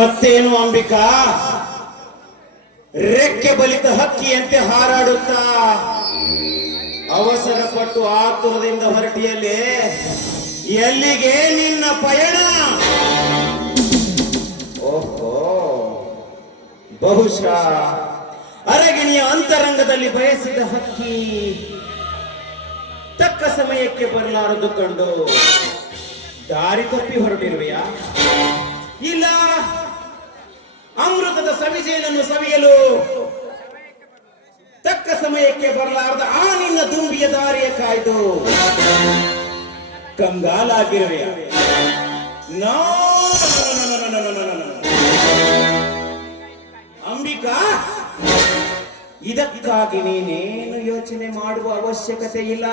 ಮತ್ತೇನು ಅಂಬಿಕಾ, ರೆಕ್ಕೆ ಬಲಿತ ಹಕ್ಕಿಯಂತೆ ಹಾರಾಡುತ್ತಾ ಅವಸರ ಪಟ್ಟು ಆತುರದಿಂದ ಹೊರಟಿಯಲ್ಲೇ ಎಲ್ಲಿಗೆ ನಿನ್ನ ಪಯಣ? ಓಹೋ, ಬಹುಶಃ ಅರಗಿಣಿಯ ಅಂತರಂಗದಲ್ಲಿ ಬಯಸಿದ ಹಕ್ಕಿ ತಕ್ಕ ಸಮಯಕ್ಕೆ ಬರಲಾರದು ಕಂಡು ದಾರಿ ತಪ್ಪಿ ಹೊರಟಿರುವೆಯಾ? ಇಲ್ಲ, ಅಮೃತದ ಸವಿಜೇನನ್ನು ಸವಿಯಲು ತಕ್ಕ ಸಮಯಕ್ಕೆ ಬರಲಾರದ ಆ ನಿನ್ನ ದುಂಬಿಯ ದಾರಿಯ ಕಾಯ್ದು ಕಂಗಾಲಾಗಿರುವೆಯಾ? ನೋ, ಅಂಬಿಕಾ, ಇದಕ್ಕಾಗಿ ನೀನೇನು ಯೋಚನೆ ಮಾಡುವ ಅವಶ್ಯಕತೆ ಇಲ್ಲ.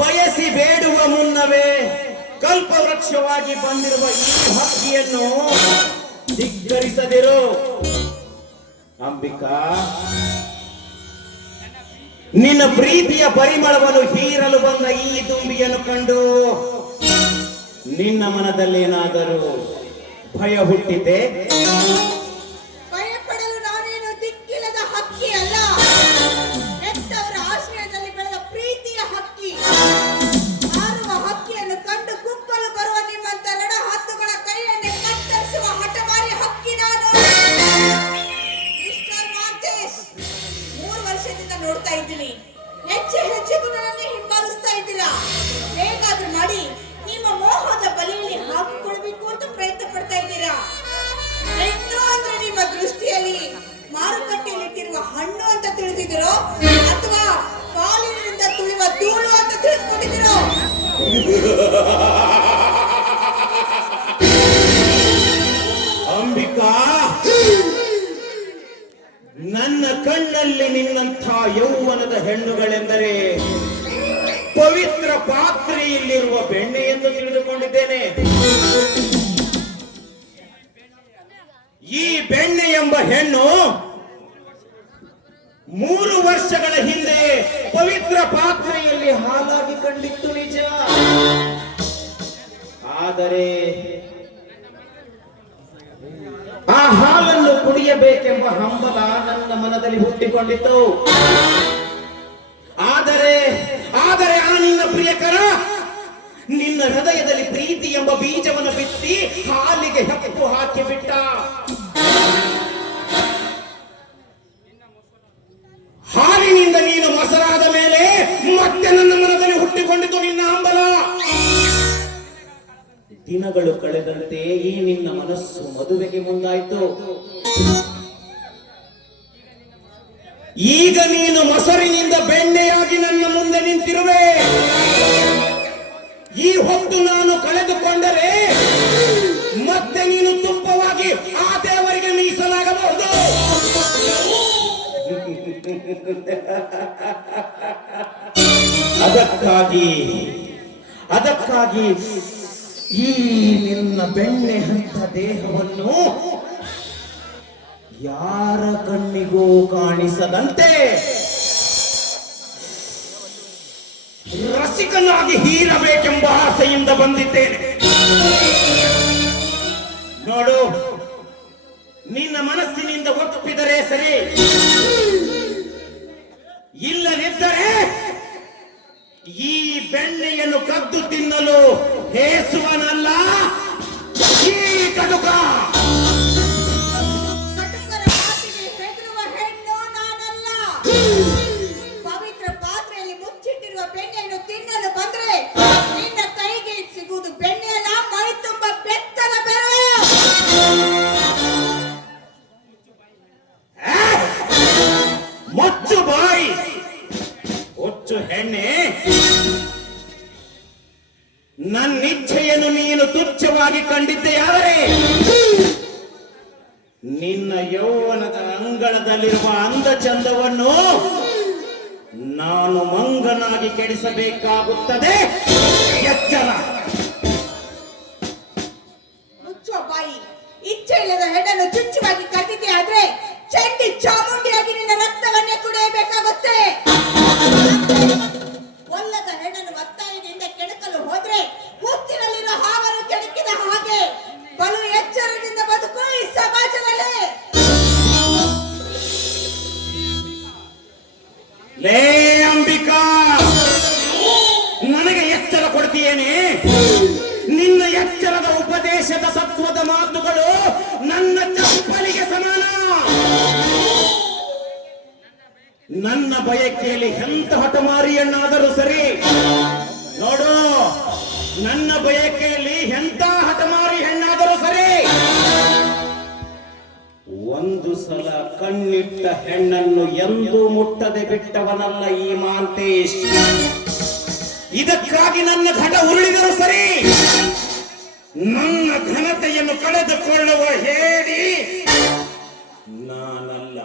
ಬಯಸಿ ಬೇಡುವ ಮುನ್ನವೇ ಕಲ್ಪವೃಕ್ಷವಾಗಿ ಬಂದಿರುವ ಈ ಹಕ್ಕಿಯನ್ನು ಧಿಕ್ಕರಿಸದಿರು. ಅಂಬಿಕಾ, ನಿನ್ನ ಪ್ರೀತಿಯ ಪರಿಮಳವನ್ನು ಹೀರಲು ಬಂದ ಈ ದುಂಬಿಯನ್ನು ಕಂಡು ನಿನ್ನ ಮನದಲ್ಲೇನಾದರೂ ಭಯ ಹುಟ್ಟಿದೆ? ಭಯಪಡಲು ನಾನೇನು ದಿಕ್ಕಿಲ್ಲದ ಹಕ್ಕಿ ಅಲ್ಲ, ಹೆತ್ತವರ ಆಶ್ರಯದಲ್ಲಿ ಬೆಳೆದ ಪ್ರೀತಿಯ ಹಕ್ಕಿ. ಹಾರುವ ಹಕ್ಕಿಯನ್ನು ಕಂಡು ಕುಕ್ಕಲು ಬರುವ ನಿಮ್ಮಂತ ನಡ ಹತ್ತುಗಳ ಕೈಯನ್ನೇ ಕತ್ತರಿಸುವ ಹಠಮಾರಿ ಹಕ್ಕಿ ನಾನು. ಮಿಸ್ಟರ್ ಮಾಂತೇಶ್, 3 ವರ್ಷದಿಂದ ನೋಡ್ತಾ ಇದ್ದೀನಿ, ಹೆಜ್ಜೆಗೂ ನನ್ನನ್ನೇ ಹಿಂಬಾಲಿಸ್ತಾ ಇದ್ದೀರಾ. ಹೇಗಾದ್ರೂ ಮಾಡಿ ನಿಮ್ಮ ಮೋಹದ ಬಲೆಯಲ್ಲಿ ಹಾಕಿಕೊಳ್ಬೇಕು ಅಂತ ಪ್ರಯತ್ನ ಪಡ್ತಾ ಇದ್ದೀರಾ. ಹೆಣ್ಣು ಅಂದ್ರೆ ನಿಮ್ಮ ದೃಷ್ಟಿಯಲ್ಲಿ ಮಾರುಕಟ್ಟೆಯಲ್ಲಿಟ್ಟಿರುವ ಹಣ್ಣು ಅಂತ ತಿಳಿದಿದ್ದೀರೋ ಅಥವಾ ಕಾಲಿನಿಂದ ತುಳಿಯುವ ಧೂಳು ಅಂತ ತಿಳಿದುಕೊಂಡಿದ್ದೀರೋ? ಅಂಬಿಕಾ, ನನ್ನ ಕಣ್ಣಲ್ಲಿ ನಿನ್ನಂಥ ಯೌವನದ ಹೆಣ್ಣುಗಳೆಂದರೆ ಪವಿತ್ರ ಪಾತ್ರೆಯಲ್ಲಿರುವ ಬೆಣ್ಣೆ ಎಂದು ತಿಳಿದುಕೊಂಡಿದ್ದೇನೆ. ಈ ಬೆಣ್ಣೆ ಎಂಬ ಹೆಣ್ಣು 3 ವರ್ಷಗಳ ಹಿಂದೆ ಪವಿತ್ರ ಪಾತ್ರೆಯಲ್ಲಿ ಹಾಲಾಗಿ ಕಂಡಿತ್ತು ನಿಜ. ಆದರೆ ಆ ಹಾಲನ್ನು ಕುಡಿಯಬೇಕೆಂಬ ಹಂಬಲ ನನ್ನ ಮನದಲ್ಲಿ ಹುಟ್ಟಿಕೊಂಡಿತ್ತು. ಆದರೆ ಆ ನಿನ್ನ ಪ್ರಿಯಕರ ನಿನ್ನ ಹೃದಯದಲ್ಲಿ ಪ್ರೀತಿ ಎಂಬ ಬೀಜವನ್ನು ಬಿತ್ತಿ ಹಾಲಿಗೆ ಹೆಪ್ಪು ಹಾಕಿಬಿಟ್ಟ. ಹಾಲಿನಿಂದ ನೀನು ಮೊಸರಾದ ಮೇಲೆ ಮತ್ತೆ ನನ್ನ ಮನದಲ್ಲಿ ಹುಟ್ಟಿಕೊಂಡಿತು ನಿನ್ನ ಹಂಬಲ. ದಿನಗಳು ಕಳೆದಂತೆ ಈ ನಿನ್ನ ಮನಸ್ಸು ಮದುವೆಗೆ ಮುಂದಾಯಿತು. ಈಗ ನೀನು ಮೊಸರಿನಿಂದ ಬೆಣ್ಣೆಯಾಗಿ ನನ್ನ ಮುಂದೆ ನಿಂತಿರುವೆ. ಈ ಹೊತ್ತು ನಾನು ಕಳೆದುಕೊಂಡರೆ ಮತ್ತೆ ನೀನು ತುಪ್ಪವಾಗಿ ಆ ದೇವರಿಗೆ ಮೀಸಲಾಗಬಹುದು. ಅದಕ್ಕಾಗಿ ಈ ನಿನ್ನ ಬೆಣ್ಣೆ ಹಂತ ದೇಹವನ್ನು ಯಾರ ಕಣ್ಣಿಗೂ ಕಾಣಿಸದಂತೆ ರಸಿಕನಾಗಿ ಹೀರಬೇಕೆಂಬ ಆಸೆಯಿಂದ ಬಂದಿದ್ದೇನೆ. ನೋಡು, ನಿನ್ನ ಮನಸ್ಸಿನಿಂದ ಒಪ್ಪಿದರೆ ಸರಿ, ಇಲ್ಲದಿದ್ದರೆ ಈ ಬೆಣ್ಣೆಯನ್ನು ಕದ್ದು ತಿನ್ನಲು ಹೇಸುವನಲ್ಲ ಈ ಕಟುಕ. ಪವಿತ್ರ ಪಾತ್ರೆಯಲ್ಲಿ ಮುಚ್ಚಿಟ್ಟಿರುವ ಬೆಣ್ಣೆಯನ್ನು ತಿನ್ನಲು ಬಂದ್ರೆ ನಿನ್ನ ಕೈಗೆ ಸಿಗುವುದು ಬೆಣ್ಣೆಯಲ್ಲ, ಮೈ ತುಂಬ ಬೆತ್ತದ ಬೆರಳು. ಮುಚ್ಚು ಬಾಯಿ, ಹುಚ್ಚು ಹೆಣ್ಣೆ. ನನ್ನಿಚ್ಛೆಯನ್ನು ನೀನು ತುಚ್ಛವಾಗಿ ಕಂಡಿದ್ದೆಯಾದರೆ ನಿನ್ನ ಯೌವನದ ಅಂಗಳದಲ್ಲಿರುವ ಅಂದ ಚಂದವನ್ನು ನಾನು ಮಂಗನಾಗಿ ಕೆಡಿಸಬೇಕಾಗುತ್ತದೆ. ಎಚ್ಚರ. ಮುಚ್ಚುವ ಬಾಯಿ. ಇಚ್ಛೆ ಇಲ್ಲದ ಹೆಣ್ಣನ್ನು ಚುಚ್ಚುವಾಗಿ ಕಟ್ಟಿದೆ ಆದ್ರೆ ಚಂಡಿ ಚಾಮುಂಡಿಯಾಗಿ ನಿನ್ನ ರಕ್ತವನ್ನೇ ಕುಡಿಯಬೇಕಾಗುತ್ತೆ. ಒಲ್ಲದ ಹೆಣ್ಣನ್ನು ಒತ್ತಾಯದಿಂದ ಕೆಣಕಲು ಹೋದ್ರೆ ಹುತ್ತಿನಲ್ಲಿರೋ ಹಾವನ್ನು ಕೆಣಕಿದ ಹಾಗೆ ಬಲ ಲೇ ಅಂಬಿಕಾ, ನನಗೆ ಎಚ್ಚರ ಕೊಡ್ತೀಯೇನೆ? ನಿನ್ನ ಎಚ್ಚರದ ಉಪದೇಶದ ತತ್ವದ ಮಾತುಗಳು ನನ್ನ ಚಪ್ಪಲಿಗೆ ಸಮಾನ. ನನ್ನ ಬಯಕೆಯಲ್ಲಿ ಎಂತ ಹಠಮಾರಿಯನ್ನಾದರೂ ಸರಿ ನೋಡು, ನನ್ನ ಬಯಕೆಯಲ್ಲಿ ಎಂತ ಹಠಮಾರಿ ಹೆಣ್ಣಾದರೂ ಸರಿ, ಒಂದು ಸಲ ಕಣ್ಣಿಟ್ಟ ಹೆಣ್ಣನ್ನು ಎಂದೂ ಮುಟ್ಟದೆ ಬಿಟ್ಟವನಲ್ಲ ಈ ಮಹಾಂತೇಶ್. ಇದಕ್ಕಾಗಿ ನನ್ನ ಘಟ ಉರುಳಿದರೂ ಸರಿ, ನನ್ನ ಘನತೆಯನ್ನು ಕಳೆದುಕೊಳ್ಳುವ ಹೇಳಿ ನಾನಲ್ಲ.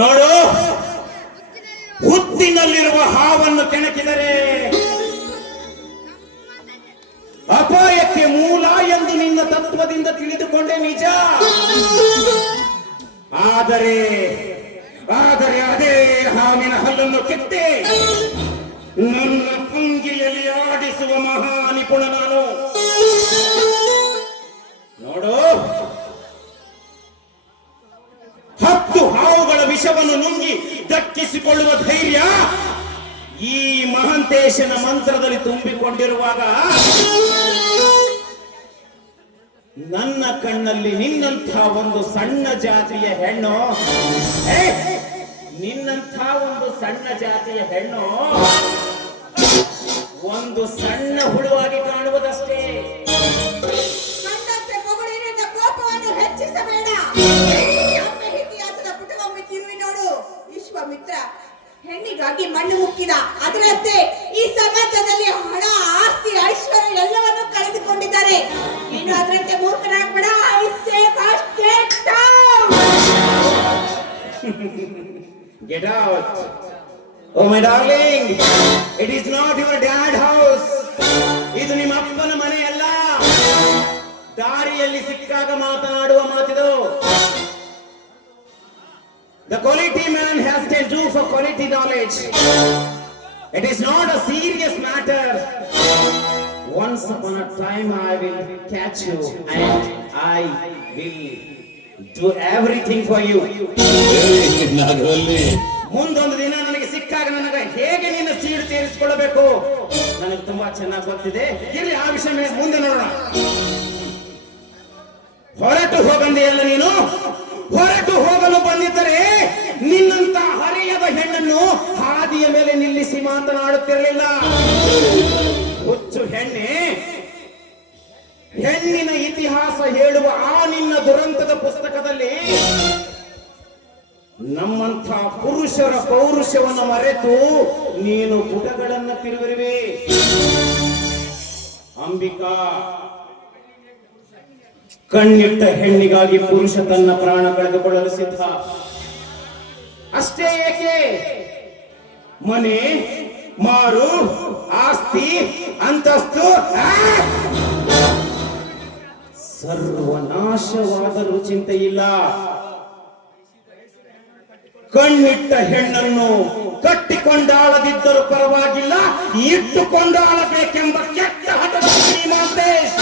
ನೋಡು, ಹುತ್ತಿನಲ್ಲಿರುವ ಹಾವನ್ನು ಕೆಣಕಿದರೆ ಅಪಾಯಕ್ಕೆ ಮೂಲ ಎಂದು ನಿನ್ನ ತತ್ವದಿಂದ ತಿಳಿದುಕೊಂಡೆ ನಿಜ. ಆದರೆ ಅದೇ ಹಾವಿನ ಹಲ್ಲನ್ನು ಕಿತ್ತೆ ನನ್ನ ಪುಂಗಿಯಲ್ಲಿ ಆಡಿಸುವ ಮಹಾ ನಿಪುಣ ನಾನು. ನೋಡು, 10 ಹಾವುಗಳ ವಿಷವನ್ನು ನುಂಗಿ ದಕ್ಕಿಸಿಕೊಳ್ಳುವ ಧೈರ್ಯ ಈ ಮಹಾಂತೇಶನ ಮಂತ್ರದಲ್ಲಿ ತುಂಬಿಕೊಂಡಿರುವಾಗ ನನ್ನ ಕಣ್ಣಲ್ಲಿ ನಿನ್ನಂಥ ಒಂದು ಸಣ್ಣ ಜಾತಿಯ ಹೆಣ್ಣು, ನಿನ್ನಂಥ ಒಂದು ಸಣ್ಣ ಜಾತಿಯ ಹೆಣ್ಣು ಒಂದು ಸಣ್ಣ ಹುಳುವಾಗಿ ಕಾಣುವುದಷ್ಟೇ. ನನ್ನಂತೆ ಮಗುಳಿನಿಂದ ಕೋಪವನ್ನು ಹೆಚ್ಚಿಸಬೇಡ. ನಮ್ಮ ಇತಿಹಾಸದ ಪುಟವೊಮ್ಮೆ ತಿರುವಿ ನೋಡು. ವಿಶ್ವಾಮಿತ್ರ ಹೆಣ್ಣಿಗಾಗಿ ಮಣ್ಣು ಮುಕ್ಕಿದ. ಅದರಂತೆ ಈ ಸಮಾಜದಲ್ಲಿ ಹಣ, ಆಸ್ತಿ, ಐಶ್ವರ್ಯ ಎಲ್ಲವನ್ನೂ ಕಳೆದುಕೊಂಡಿದ್ದಾರೆ. ನೀನು ಅದರಂತೆ ಮೂರ್ಖನಾಗಬೇಡ. I say first get down. Get out. Oh my darling, it is not your dad house. ಇದು ನಿಮ್ಮ ಅಪ್ಪನ ಮನೆಯಲ್ಲ. ದಾರಿಯಲ್ಲಿ ಸಿಕ್ಕಾಗ ಮಾತನಾಡುವ ಮಾತಿದು. The quality man has to do for quality knowledge. It is not a serious matter. Once upon a time I will catch you and I will do everything for you. ಮುಂದೊಂದು ದಿನ ನನಗೆ ಸಿಕ್ಕಾಗ ನನಗೆ ಹೇಗೆ ನಿನ್ನ ಸೀಳು ತೀರಿಸಿಕೊಳ್ಳಬೇಕು ನನಗೆ ತುಂಬಾ ಚೆನ್ನಾಗಿ ಗೊತ್ತಿದೆ. ಇಲ್ಲಿ ಆ ವಿಷಯ ಮುಂದೆ ನೋಡೋಣ. ಹೊರಟು ಹೋಗಂದೆಯಲ್ಲ ನೀನು. ಹೊರಟು ಹೋಗಲು ಬಂದಿದ್ದರೆ ನಿನ್ನಂತ ಹರೆಯದ ಹೆಣ್ಣನ್ನು ಹಾದಿಯ ಮೇಲೆ ನಿಲ್ಲಿಸಿ ಮಾತನಾಡುತ್ತಿರಲಿಲ್ಲ. ಹುಚ್ಚು ಹೆಣ್ಣೆ, ಹೆಣ್ಣಿನ ಇತಿಹಾಸ ಹೇಳುವ ಆ ನಿನ್ನ ದುರಂತದ ಪುಸ್ತಕದಲ್ಲಿ ನಮ್ಮಂಥ ಪುರುಷರ ಪೌರುಷವನ್ನು ಮರೆತು ನೀನು ಪುಟಗಳನ್ನು ತಿರುವಿರುವೆ. ಅಂಬಿಕಾ, ಕಣ್ಣಿಟ್ಟ ಹೆಣ್ಣಿಗಾಗಿ ಪುರುಷ ತನ್ನ ಪ್ರಾಣ ಕಳೆದುಕೊಳ್ಳಲು ಸಿದ್ಧ. ಅಷ್ಟೇ ಏಕೆ, ಮನೆ, ಮಾರು, ಆಸ್ತಿ, ಅಂತಸ್ತು ಸರ್ವನಾಶವಾದರೂ ಚಿಂತೆ ಇಲ್ಲ. ಕಣ್ಣಿಟ್ಟ ಹೆಣ್ಣನ್ನು ಕಟ್ಟಿಕೊಂಡಾಳದಿದ್ದರೂ ಪರವಾಗಿಲ್ಲ, ಇಟ್ಟುಕೊಂಡಾಳಬೇಕೆಂಬ ಕೆಟ್ಟ ಹಠದ ಶ್ರೀಮಂತೇಶ್.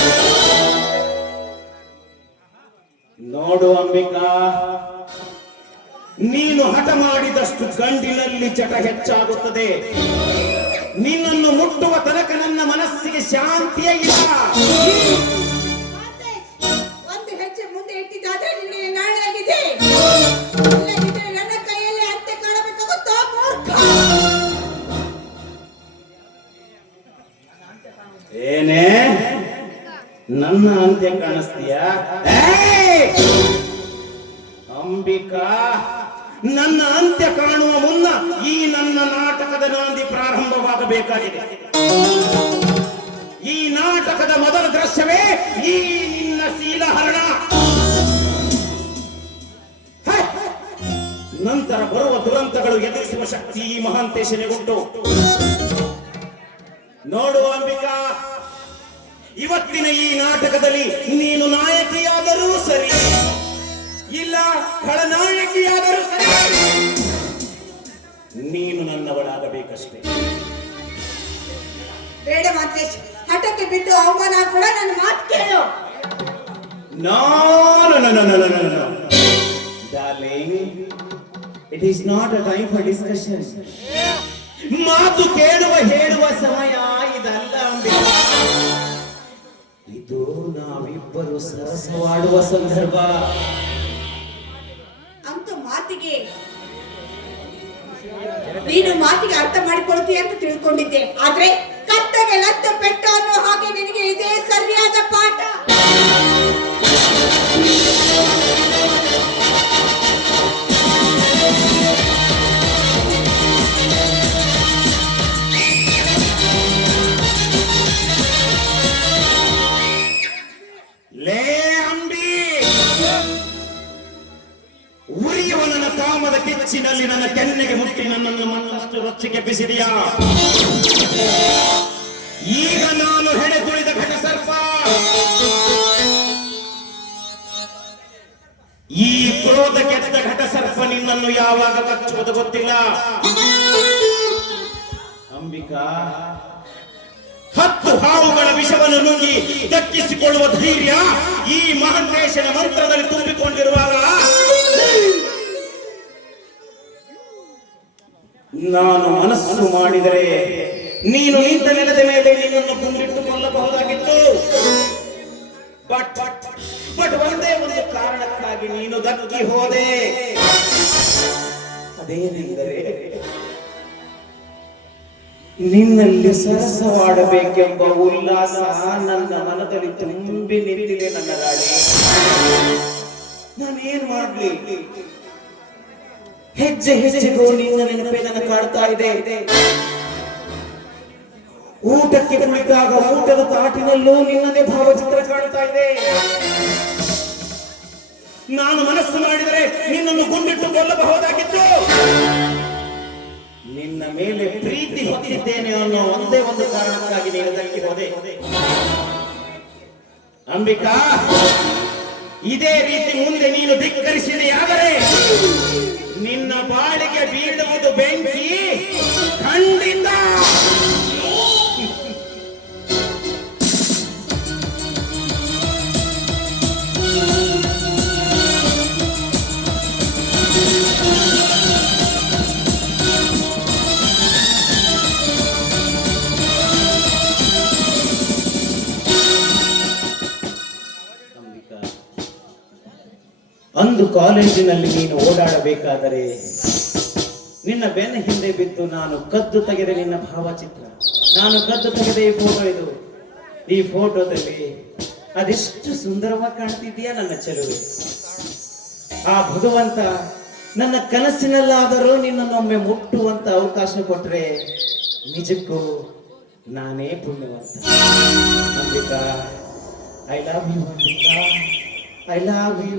ನೋಡು ಅಂಬಿಕಾ, ನೀನು ಹಠ ಮಾಡಿದಷ್ಟು ಗಂಡಿನಲ್ಲಿ ಚಟ ಹೆಚ್ಚಾಗುತ್ತದೆ. ನಿನ್ನನ್ನು ಮುಟ್ಟುವ ತನಕ ನನ್ನ ಮನಸ್ಸಿಗೆ ಶಾಂತಿಯೇ ಇಲ್ಲ. ಒಂದು ಹೆಜ್ಜೆ ಮುಂದೆ ಇಟ್ಟಿದ್ದಾದ್ರೆ ನಿನಗೆ ನಾಳೆಯಾಗಿದೆ. ನನ್ನ ಕೈಯಲ್ಲಿ ಅಂತೆ ಕಾಣಬೇಕಾಗುತ್ತೋ ಮೂರ್ಖ. ಏನೇ ನನ್ನ ಅಂತ್ಯ ಕಾಣಿಸ್ತೀಯ? ಅಂಬಿಕಾ, ನನ್ನ ಅಂತ್ಯ ಕಾಣುವ ಮುನ್ನ ಈ ನನ್ನ ನಾಟಕದ ನಾಂದಿ ಪ್ರಾರಂಭವಾಗಬೇಕಾಗಿದೆ. ಈ ನಾಟಕದ ಮೊದಲ ದೃಶ್ಯವೇ ಈ ನಿನ್ನ ಶೀಲಹರಣ. ನಂತರ ಬರುವ ದುರಂತಗಳು ಎದುರಿಸುವ ಶಕ್ತಿ ಈ ಮಹಾಂತೇಶನಿಗುಂಟು. ನೋಡು ಅಂಬಿಕಾ, ಇವತ್ತಿನ ಈ ನಾಟಕದಲ್ಲಿ ನೀನು ನಾಯಕಿಯಾದರೂ ಸರಿ, ಇಲ್ಲ ಖಳನಾಯಕಿಯಾದರೂ ಸರಿ, ನೀನು ನನ್ನವಳಾಗಬೇಕಷ್ಟೇ. ಬೇಡ ಮಾತೇಶ್, ಹಠಕ್ಕೆ ಬಿದ್ದು ಅವಮಾನ ಕೂಡ ನನ್ನ ಮಾತು ಕೇಳು. No darling, it is not a time for discussion. ಮಾತು ಕೇಳುವ ಹೇಳುವ ಸಮಯ ಇದಲ್ಲ ಅಂಬಿಕಾ. ಇದು ನಾವಿಬ್ಬರು ಸರಸವಾಡುವ ಸಂದರ್ಭ. ಅಂತೂ ನೀನು ಮಾತಿಗೆ ಅರ್ಥ ಮಾಡಿಕೊಳ್ತೀಯ ಅಂತ ತಿಳ್ಕೊಂಡಿದ್ದೆ. ಆದ್ರೆ ಕತ್ತಗೆ ಲತ್ತ ಪೆಟ್ಟು ಅನ್ನೋ ಹಾಗೆ ನಿನಗೆ ಇದೇ ಸರಿಯಾದ ಪಾಠ. ಲೇ ಅಂಬಿ, ಉರಿಯುವ ನನ್ನ ಕಾಮದ ಕಿಚ್ಚಿನಲ್ಲಿ ನನ್ನ ಕೆನ್ನೆಗೆ ಮುಟ್ಟಿ ನನ್ನನ್ನು ಮತ್ತಷ್ಟು ರೊಚ್ಚಿಗೆ ಬಿಸಿದೆಯಾ? ಈಗ ನಾನು ಹೆಡೆ ತುಳಿದ ಘಟಸರ್ಪ. ಈ ಕ್ರೋಧ ಕೆಟ್ಟ ಘಟಸರ್ಪ ನಿನ್ನನ್ನು ಯಾವಾಗ ಕಚ್ಚುವುದು ಗೊತ್ತಿಲ್ಲ. ಅಂಬಿಕಾ, 10 ಹಾವುಗಳ ವಿಷವನ್ನು ನುಂಗಿ ದಕ್ಕಿಸಿಕೊಳ್ಳುವ ಧೈರ್ಯ ಈ ಮಹಾಂತೇಶನ ಮಂತ್ರದಲ್ಲಿ ತುಂಬಿಕೊಂಡಿರುವಾಗ ನಾನು ಮನಸ್ಸು ಮಾಡಿದರೆ ನೀನು ನಿಂತ ನೆಲದ ಮೇಲೆ ನಿನ್ನನ್ನು ಗುಂಡಿಟ್ಟು ಕೊಲ್ಲಬಹುದಾಗಿತ್ತು. ಬಟ್ ಒಂದೇ ಒಂದು ಕಾರಣಕ್ಕಾಗಿ ನೀನು ದಕ್ಕಿ ಹೋದೆ. ಅದೇನೆಂದರೆ ನಿನ್ನಲ್ಲಿ ಸರಸವಾಡಬೇಕೆಂಬ ಉಲ್ಲಾಸ ನನ್ನ ಮನದಲ್ಲಿ ತುಂಬಿ ನಿಂತಿದೆ ನನ್ನ ರಾಣಿ. ನಾನೇನ್ ಮಾಡ್ಲಿ? ಹೆಜ್ಜೆ ಹೆಜ್ಜೆಗೂ ನಿನ್ನ ನೆನಪೇ ನನ್ನ ಕಾಡ್ತಾ ಇದೆ. ಊಟಕ್ಕೆ ಕುಳಿತಾಗ ಊಟದ ತಾಟಿನಲ್ಲೂ ನಿನ್ನದೇ ಭಾವಚಿತ್ರ ಕಾಣ್ತಾ ಇದೆ. ನಾನು ಮನಸ್ಸು ಮಾಡಿದರೆ ನಿನ್ನನ್ನು ಗುಂಡಿಟ್ಟು ಕೊಲ್ಲಬಹುದಾಗಿತ್ತು. ನಿನ್ನ ಮೇಲೆ ಪ್ರೀತಿ ಹೊತ್ತಿದ್ದೇನೆ ಅನ್ನೋ ಒಂದೇ ಒಂದು ಕಾರಣಕ್ಕಾಗಿ ನೀನು ದಕ್ಕಿ ಹೋದೆ. ಅಂಬಿಕಾ, ಇದೇ ರೀತಿ ಮುಂದೆ ನೀನು ಧಿಕ್ಕರಿಸಿದೆಯಾದರೆ ನಿನ್ನ ಬಾಳಿಗೆ ಬೀಳುವುದು ಬೆಂಕಿ ಖಂಡಿತ. ಅಂದು ಕಾಲೇಜಿನಲ್ಲಿ ನೀನು ಓಡಾಡಬೇಕಾದರೆ ನಿನ್ನ ಬೆನ್ನ ಹಿಂದೆ ಬಿದ್ದು ನಾನು ಕದ್ದು ತೆಗೆದ ನಿನ್ನ ಭಾವಚಿತ್ರ, ನಾನು ಕದ್ದು ತೆಗೆದ ಈ ಫೋಟೋ ಇದು. ಈ ಫೋಟೋದಲ್ಲಿ ಅದೆಷ್ಟು ಸುಂದರವಾಗಿ ಕಾಣ್ತಿದೀಯಾ ನನ್ನ ಚೆಲುವೆ. ಆ ಭಗವಂತ ನನ್ನ ಕನಸಿನಲ್ಲಾದರೂ ನಿನ್ನನ್ನೊಮ್ಮೆ ಮುಟ್ಟುವಂತ ಅವಕಾಶ ಕೊಟ್ರೆ ನಿಜಕ್ಕೂ ನಾನೇ ಪುಣ್ಯವಂತ. Ambika, I love you Ambika, I love you.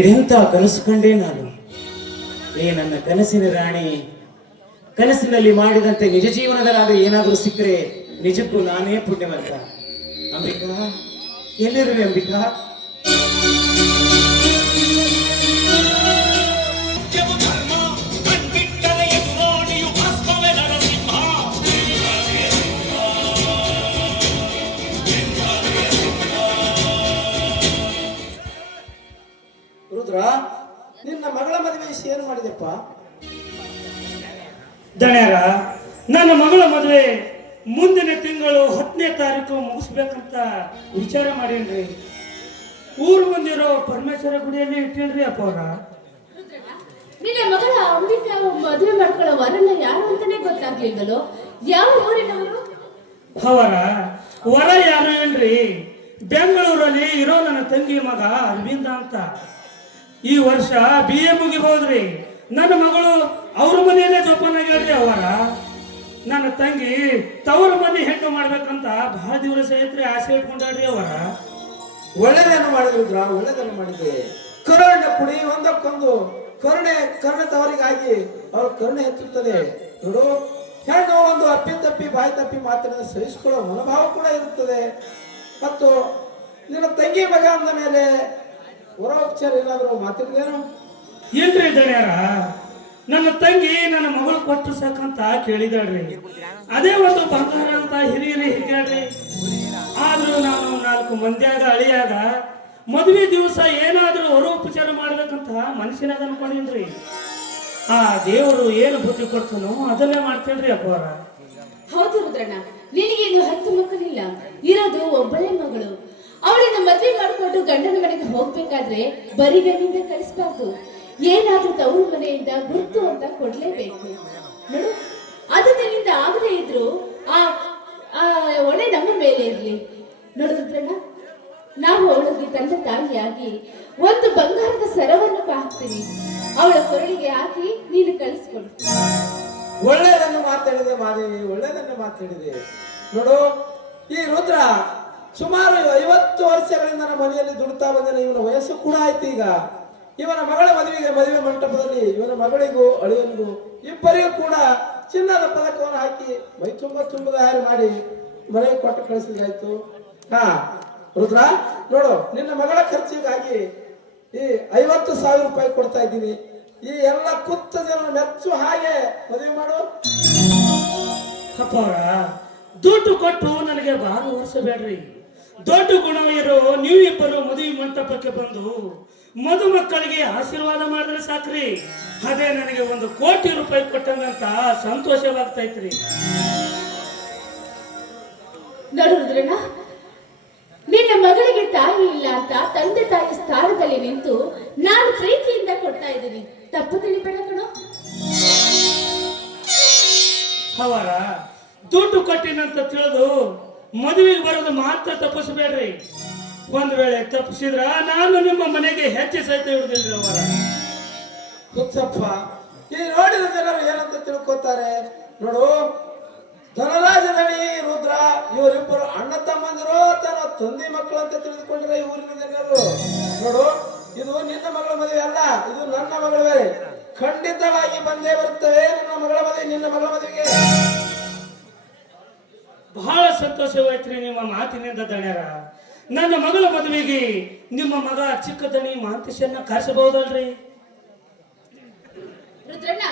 ಇದೆಂತ ಕನಸು ಕಂಡೆ ನಾನು. ಈ ನನ್ನ ಕನಸಿನ ರಾಣಿ ಕನಸಿನಲ್ಲಿ ಮಾಡಿದಂತೆ ನಿಜ ಜೀವನದಲ್ಲಾದ್ರೆ ಏನಾದರೂ ಸಿಕ್ಕರೆ ನಿಜಕ್ಕೂ ನಾನೇ ಪುಣ್ಯವಂತ. ಅಂಬಿಕಾ, ಎಲ್ಲಿರುವೆ ಅಂಬಿಕಾ? ರುದ್ರ, ನಿನ್ನ ಮಗಳ ಮದುವೆ ವಿಷಯ ಏನು ಮಾಡಿದೆಪ್ಪ? ದಣ್ಯಾರ, ನನ್ನ ಮಗಳ ಮದುವೆ ಮುಂದಿನ ತಿಂಗಳು 10ನೇ ತಾರೀಕು ಮುಗಿಸ್ಬೇಕಂತ ವಿಚಾರ ಮಾಡೇನ್ರಿ. ಊರು ಬಂದಿರೋ ಪರಮೇಶ್ವರ ಗುಡಿಯಲ್ಲಿ ಇಟ್ಟಿಲ್ರಿ ಅಪ್ಪ ಅವ್ರ. ನಿನ್ನ ಮಗಳ ಅಂಬಿಕಾ ಮದುವೆ ಮಾಡ್ಕೊಳ್ಳೋ ವರನ್ನ ಯಾರು ಅಂತಾನೆ ಗೊತ್ತಾಗ್ಲಿಲ್ವಲ್ಲೋ? ಯಾವ ಊರಿನವರು? ಅವರ ವರ ಯಾರು ಏನ್ರಿ, ಬೆಂಗಳೂರಲ್ಲಿ ಇರೋ ನನ್ನ ತಂಗಿ ಮಗ ಅರವಿಂದ ಅಂತ. ಈ ವರ್ಷ BA ಮುಗಿಬಹುದ್ರಿ. ನನ್ನ ಮಗಳು ಅವ್ರ ಮನೆಯಲ್ಲೇ ಜೋಪಾನ ಆಗ್ಯಾಳ್ರಿ. ಅವರ ನನ್ನ ತಂಗಿ ತವ್ರ ಮನೆ ಹೆಣ್ಣು ಮಾಡ್ಬೇಕಂತ ಬಹಳ ದಿವಸ ಐತ್ರಿ, ಆಸೆ ಇಟ್ಕೊಂಡ್ರಿ. ಅವರ ಒಳ್ಳೆದನ್ನು ಮಾಡಿದ್ರು ರುದ್ರ, ಒಳ್ಳೆದನ್ನು ಮಾಡಿದೆ. ಕರುಣೆ ಕುಡಿ, ಒಂದಕ್ಕೊಂದು ಕರುಣೆ ತವರಿಗಾಗಿ ಅವ್ರ ಕರುಣೆ ಹೆಚ್ಚುತ್ತದೆ. ನೋಡು, ಹೆಣ್ಣು ಒಂದು ಅಪ್ಪಿ ಬಾಯಿ ತಪ್ಪಿ ಮಾತಿನ ಸಹಿಸಿಕೊಳ್ಳೋ ಮನೋಭಾವ ಕೂಡ ಇರುತ್ತದೆ. ಮತ್ತು ನಿನ್ನ ತಂಗಿ ಮಗ ಅಂದ ಮೇಲೆ ಹೊರೋಪಚಾರ ಏನಾದರೂ ಮಾತಿದ್ದೇನು? ಇಲ್ರಿ ದಣ್ಯಾರ, ನನ್ನ ತಂಗಿ ನನ್ನ ಮಗಳು ಕೊಟ್ಟು ಸಾಕಂತ ಕೇಳಿದಾಳ್ರಿ. ಅದೇ ಒಂದು ಬಂಗಾರ ಅಂತ ಹಿರಿಯರಿ ಹಿಗ್ಯಾಡ್ರಿ. ಆದ್ರೂ ನಾನು 4 ಮಂದಿಯಾಗ ಅಳಿಯಾಗ ಮದುವೆ ದಿವಸ ಏನಾದ್ರೂ ಹೊರೋಪಚಾರ ಮಾಡ್ಬೇಕಂತ ಮನುಷ್ಯನಾಗ ಅನ್ಕೊಂಡಿನ್ರಿ. ಆ ದೇವರು ಏನು ಬುದ್ಧಿ ಕೊಡ್ತಾನೋ ಅದನ್ನೇ ಮಾಡ್ತೇಳ್ರಿ ಅಪ್ಪವರ. ಹೌದು ರುದ್ರಣ್ಣ, ನಿನಗೇನು 10 ಮಕ್ಕಳಿಲ್ಲ, ಇರೋದು ಒಬ್ಬಳೇ ಮಗಳು. ಅವಳನ್ನ ಮದುವೆ ಮಾಡಿಕೊಂಡು ಗಂಡನ ಮನೆಗೆ ಹೋಗ್ಬೇಕಾದ್ರೆ ಬರಿಗಣ್ಣಿಂದ ಕಳಿಸ್ಬಾರ್ದು. ಏನಾದ್ರೂ ತವರು ಮನೆಯಿಂದ ಗುರ್ತು ಅಂತ ಕೊಡ್ಲೇಬೇಕು. ನೋಡು, ಅದು ನಿನ್ನಿಂದ ಆಗದೆ ಇದ್ರು ಆ ಹೊಣೆ ನಮ್ಮ ಮೇಲೆ ಇರ್ಲಿ. ನೋಡು ರುದ್ರಣ್ಣ, ನಾವು ಅವಳಿಗೆ ತಂದೆ ತಾಯಿಯಾಗಿ ಒಂದು ಬಂಗಾರದ ಸರವನ್ನು ಹಾಕ್ತೀನಿ. ಅವಳ ಕೊರಳಿಗೆ ಹಾಕಿ ನೀನು ಕಳಿಸ್ಕೊಡು. ಒಳ್ಳೆಯದನ್ನು ಮಾತಾಡಿದೆ ಮಾದೇವಿ, ಒಳ್ಳೆಯದನ್ನು ಮಾತಾಡಿದೆ. ನೋಡು, ಈ ರುದ್ರ ಸುಮಾರು 50 ವರ್ಷಗಳಿಂದ ನಮ್ಮ ಮನೆಯಲ್ಲಿ ದುಡ್ತಾ ಬಂದಿನ. ಇವನ ವಯಸ್ಸು ಕೂಡ ಆಯ್ತು. ಈಗ ಇವನ ಮಗಳ ಮದುವೆ ಮಂಟಪದಲ್ಲಿ ಇವನ ಮಗಳಿಗೂ ಅಳಿಯನಿಗೂ ಇಬ್ಬರಿಗೂ ಕೂಡ ಚಿನ್ನದ ಪದಕವನ್ನು ಹಾಕಿ ಮೈ ತುಂಬದ ಹಾರಿ ಮಾಡಿ ಮನೆಗೆ ಕೊಟ್ಟು ಕಳಿಸಿದಾಯ್ತು. ಹಾ ರುದ್ರ, ನೋಡು, ನಿನ್ನ ಮಗಳ ಖರ್ಚಿಗಾಗಿ ಈ 50,000 ರೂಪಾಯಿ ಕೊಡ್ತಾ ಇದ್ದೀನಿ. ಈ ಎಲ್ಲ ಕುತ್ತ ಜನ ಮೆಚ್ಚು ಹಾಗೆ ಮದುವೆ ಮಾಡು. ಅಪ್ಪವರ, ದುಡ್ಡು ಕೊಟ್ಟು ನನಗೆ ಬಾರು ವರ್ಷ ಬೇಡ್ರಿ. ದೊಡ್ಡ ಗುಣ ಇರೋ ನೀವಿಬ್ಬರು ಮದುವೆ ಮಂಟಪಕ್ಕೆ ಬಂದು ಮದುಮಕ್ಕಳಿಗೆ ಆಶೀರ್ವಾದ ಮಾಡಿದ್ರೆ ಸಾಕ್ರಿ. ಅದೇ ನನಗೆ 1 ಕೋಟಿ ರೂಪಾಯಿ ಕೊಟ್ಟಂಗಂತ ಸಂತೋಷವಾಗ್ತೈತ್ರಿ. ನೋಡುದ್ರಣ್ಣ, ನಿನ್ನ ಮಗಳಿಗೆ ತಾಯಿ ಇಲ್ಲ ಅಂತ ತಂದೆ ತಾಯಿ ಸ್ಥಾನದಲ್ಲಿ ನಿಂತು ನಾನು ಪ್ರೀತಿಯಿಂದ ಕೊಡ್ತಾ ಇದ್ದೀನಿ. ತಪ್ಪು ತಿಳಿಬೇಡ ಕಣೋ. ಅವರ ದುಡ್ಡು ಕೊಟ್ಟಿನಂತ ತಿಳಿದು ಮದುವೆಗೆ ಬರೋದು ಮಾತ್ರ ತಪ್ಪಿಸಬೇಡ್ರಿ. ಒಂದ್ ವೇಳೆ ತಪ್ಪಿಸಿದ್ರ ನಾನು ನಿಮ್ಮ ಮನೆಗೆ ಹೆಜ್ಜೆ ಸಹಿತ ಹಿಡಿದಿಲ್ರಿ. ಅವರ ಹುಚ್ಚಪ್ಪ, ಈ ನೋಡಿದ ಜನರು ಏನಂತ ತಿಳ್ಕೊತಾರೆ. ನೋಡು, ಧನರಾಜ ದಣಿ ರುದ್ರ ಇವರಿಬ್ಬರು ಅಣ್ಣ ತಮ್ಮಂದಿರೋ ತನ್ನ ತಂದೆ ಮಕ್ಕಳು ಅಂತ ತಿಳಿದುಕೊಂಡ್ರೆ ಈ ಊರಿನ ಜನರು. ನೋಡು, ಇದು ನಿನ್ನ ಮಗಳ ಮದುವೆ ಅಲ್ಲ, ಇದು ನನ್ನ ಮಗಳ ಮದುವೆ. ಖಂಡಿತವಾಗಿ ಬಂದೇ ಬರುತ್ತವೆ. ನನ್ನ ಮಗಳ ಮದುವೆ ನಿನ್ನ ಮಗಳ ಮದುವೆಗೆ. ಬಹಳ ಸಂತೋಷವಾಯ್ತ್ರಿ ನಿಮ್ಮ ಮಾತಿನಿಂದ ದಣ್ಯರ. ನನ್ನ ಮಗಳ ಮದುವೆಗೆ ನಿಮ್ಮ ಮಗ ಚಿಕ್ಕ ದಣಿ ಮಾಂತೇಶನ್ನ ಕರೆಸಬಹುದಲ್ರಿ? ರುದ್ರಣ್ಣ,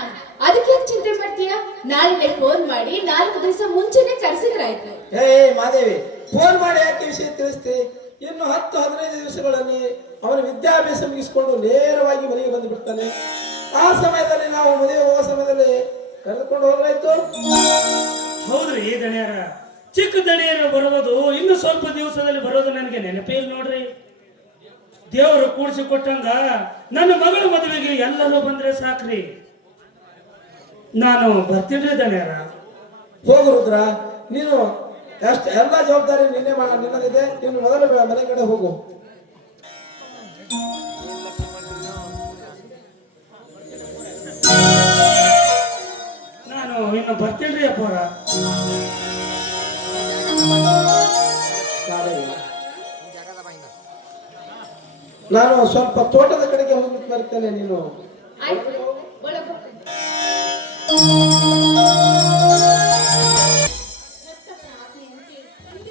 ಅದಕ್ಕೆ ಯಾಕೆ ಚಿಂತೆ ಮಾಡ್ತೀಯಾ? ನಾಳೆ ಫೋನ್ ಮಾಡಿ 4 ದಿವಸ ಮುಂಚೆನೆ ಕರೆಸಿದ್ರಾಯ್ತು. ಏ ಮಾದೇವಿ, ಫೋನ್ ಮಾಡಿ ಯಾಕೆ ವಿಷಯ ತಿಳಿಸ್ತಿ? ಇನ್ನು 10-15 ದಿವಸಗಳಲ್ಲಿ ಅವನ ವಿದ್ಯಾಭ್ಯಾಸ ಮುಗಿಸಿಕೊಂಡು ನೇರವಾಗಿ ಮನೆಗೆ ಬಂದು ಬಿಡ್ತಾನೆ. ಆ ಸಮಯದಲ್ಲಿ ನಾವು ಮದುವೆ ಹೋಗೋ ಸಮಯದಲ್ಲಿ ಕರೆದುಕೊಂಡು ಹೋದ್ರಾಯ್ತು. ಹೌದ್ರಿ ದಣ್ಯರ, ಚಿಕ್ಕ ದಣಿಯರು ಬರುವುದು ಇನ್ನು ಸ್ವಲ್ಪ ದಿವಸದಲ್ಲಿ ಬರೋದು ನನಗೆ ನೆನಪೇ ಇಲ್ಲ ನೋಡ್ರಿ. ದೇವರು ಕೂಡಿಸಿ ಕೊಟ್ಟಂಗ ನನ್ನ ಮಗಳ ಮದುವೆಗೆ ಎಲ್ಲರೂ ಬಂದ್ರೆ ಸಾಕ್ರಿ. ನಾನು ಬರ್ತೀನಿ ದಣ್ಯರ. ಹೋಗು ರುದ್ರ, ನೀನು ಎಲ್ಲ ಜವಾಬ್ದಾರಿ ನಿನ್ನದಿದೆ. ನೀನು ಮೊದಲು ಮನೆ ಕಡೆ ಹೋಗು. ನಾನು ಇನ್ನು ಬರ್ತೀನಿ ಅಪ್ಪರ. ನಾನು ಸ್ವಲ್ಪ ತೋಟದ ಕಡೆಗೆ ಹೋಗ್ಬಿಟ್ಟು ಬರ್ತೇನೆ. ನೀನು ಆಯ್ತು, ಒಳಗ್ ಹೋಗ್ತೀನಿ.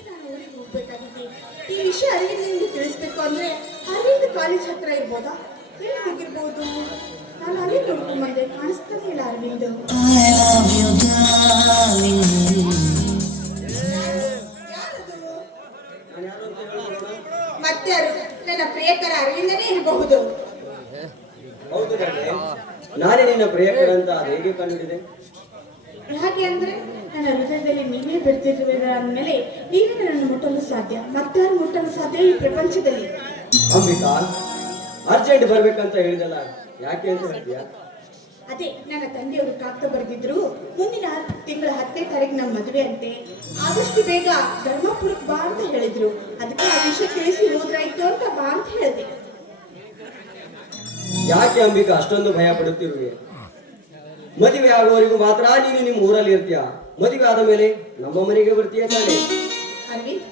ನಾನು ಊರಿಗೆ ಹೋಗ್ಬೇಕಾಗಿದೆ. ಈ ವಿಷಯ ಅರವಿಂದ್ ನಿಮ್ಗೆ ತಿಳಿಸ್ಬೇಕು ಅಂದ್ರೆ ಅರವಿಂದ್ ಕಾಲೇಜ್ ಹತ್ರ ಇರ್ಬೋದಾ? ಎಲ್ಲಿ ಹೋಗಿರ್ಬೋದು? ನಾನು ಅಲ್ಲಿ ನೋಡ್ಕೊಂಡ್ ಬಂದೆ, ಕಾಣಿಸ್ತಾನೆ ಇಲ್ಲ ಅರವಿಂದ್. ಮತ್ತೆ ನನ್ನ ಪ್ರಿಯಕರ ಅರವಿಂದನೇ ಇರಬಹುದು. ಹೌದು ಗಂಟೆ, ನಾನೇ ನಿನ್ನ ಪ್ರಿಯಕರ ಅಂತ ಅದು ಹೇಗೆ ಕಂಡುಹಿಡಿದೆ? ಹಾಗೆ ಅಂದ್ರೆ ನನ್ನ ಹೃದಯದಲ್ಲಿ ನೀವೇ ಬೆರೆತಿರುವಿರ ಅಂದಮೇಲೆ ನೀವೇ ನನ್ನನ್ನು ಮುಟ್ಟಲು ಸಾಧ್ಯ. ಮತ್ತಾರು ಮುಟ್ಟಲು ಸಾಧ್ಯ ಈ ಪ್ರಪಂಚದಲ್ಲಿ? ಅಂಬಿಕಾ, ಅರ್ಜೆಂಟ್ ಬರ್ಬೇಕಂತ ಹೇಳಿದಲ್ಲ, ಯಾಕೆ ಅಂತ ಹೇಳ್ತೀಯಾ? ಅದೇ ನನ್ನ ತಂದೆಯವರು ಕಾಗ್ದ ಬರೆದಿದ್ರು. ಮುಂದಿನ ತಿಂಗಳ 10ನೇ ತಾರೀಕು ನಮ್ಮ ಮದುವೆ ಅಂತೆ. ಆದಷ್ಟು ಬೇಗ ಧರ್ಮಪುರಕ್ಕೆ ಬಾ ಅಂತ ಹೇಳಿದ್ರು. ಅದಕ್ಕೆ ಆ ವಿಷಯ ತಿಳಿಸಿ ಹೋದ್ರಾಯ್ತು ಅಂತ ಬಾ ಅಂತ ಹೇಳಿದೆ. ಯಾಕೆ ಅಂಬಿಕಾ ಅಷ್ಟೊಂದು ಭಯ ಪಡುತ್ತಿರುವೆ? ಮದುವೆ ಆಗುವವರೆಗೂ ಮಾತ್ರ ನೀನು ನಿಮ್ಮ ಊರಲ್ಲಿ ಇರ್ತೀಯ. ಮದುವೆ ಆದ ಮೇಲೆ ನಮ್ಮ ಮನೆಗೆ ಬರ್ತೀಯ ತಾನೆ? ಅರವಿಂದ್,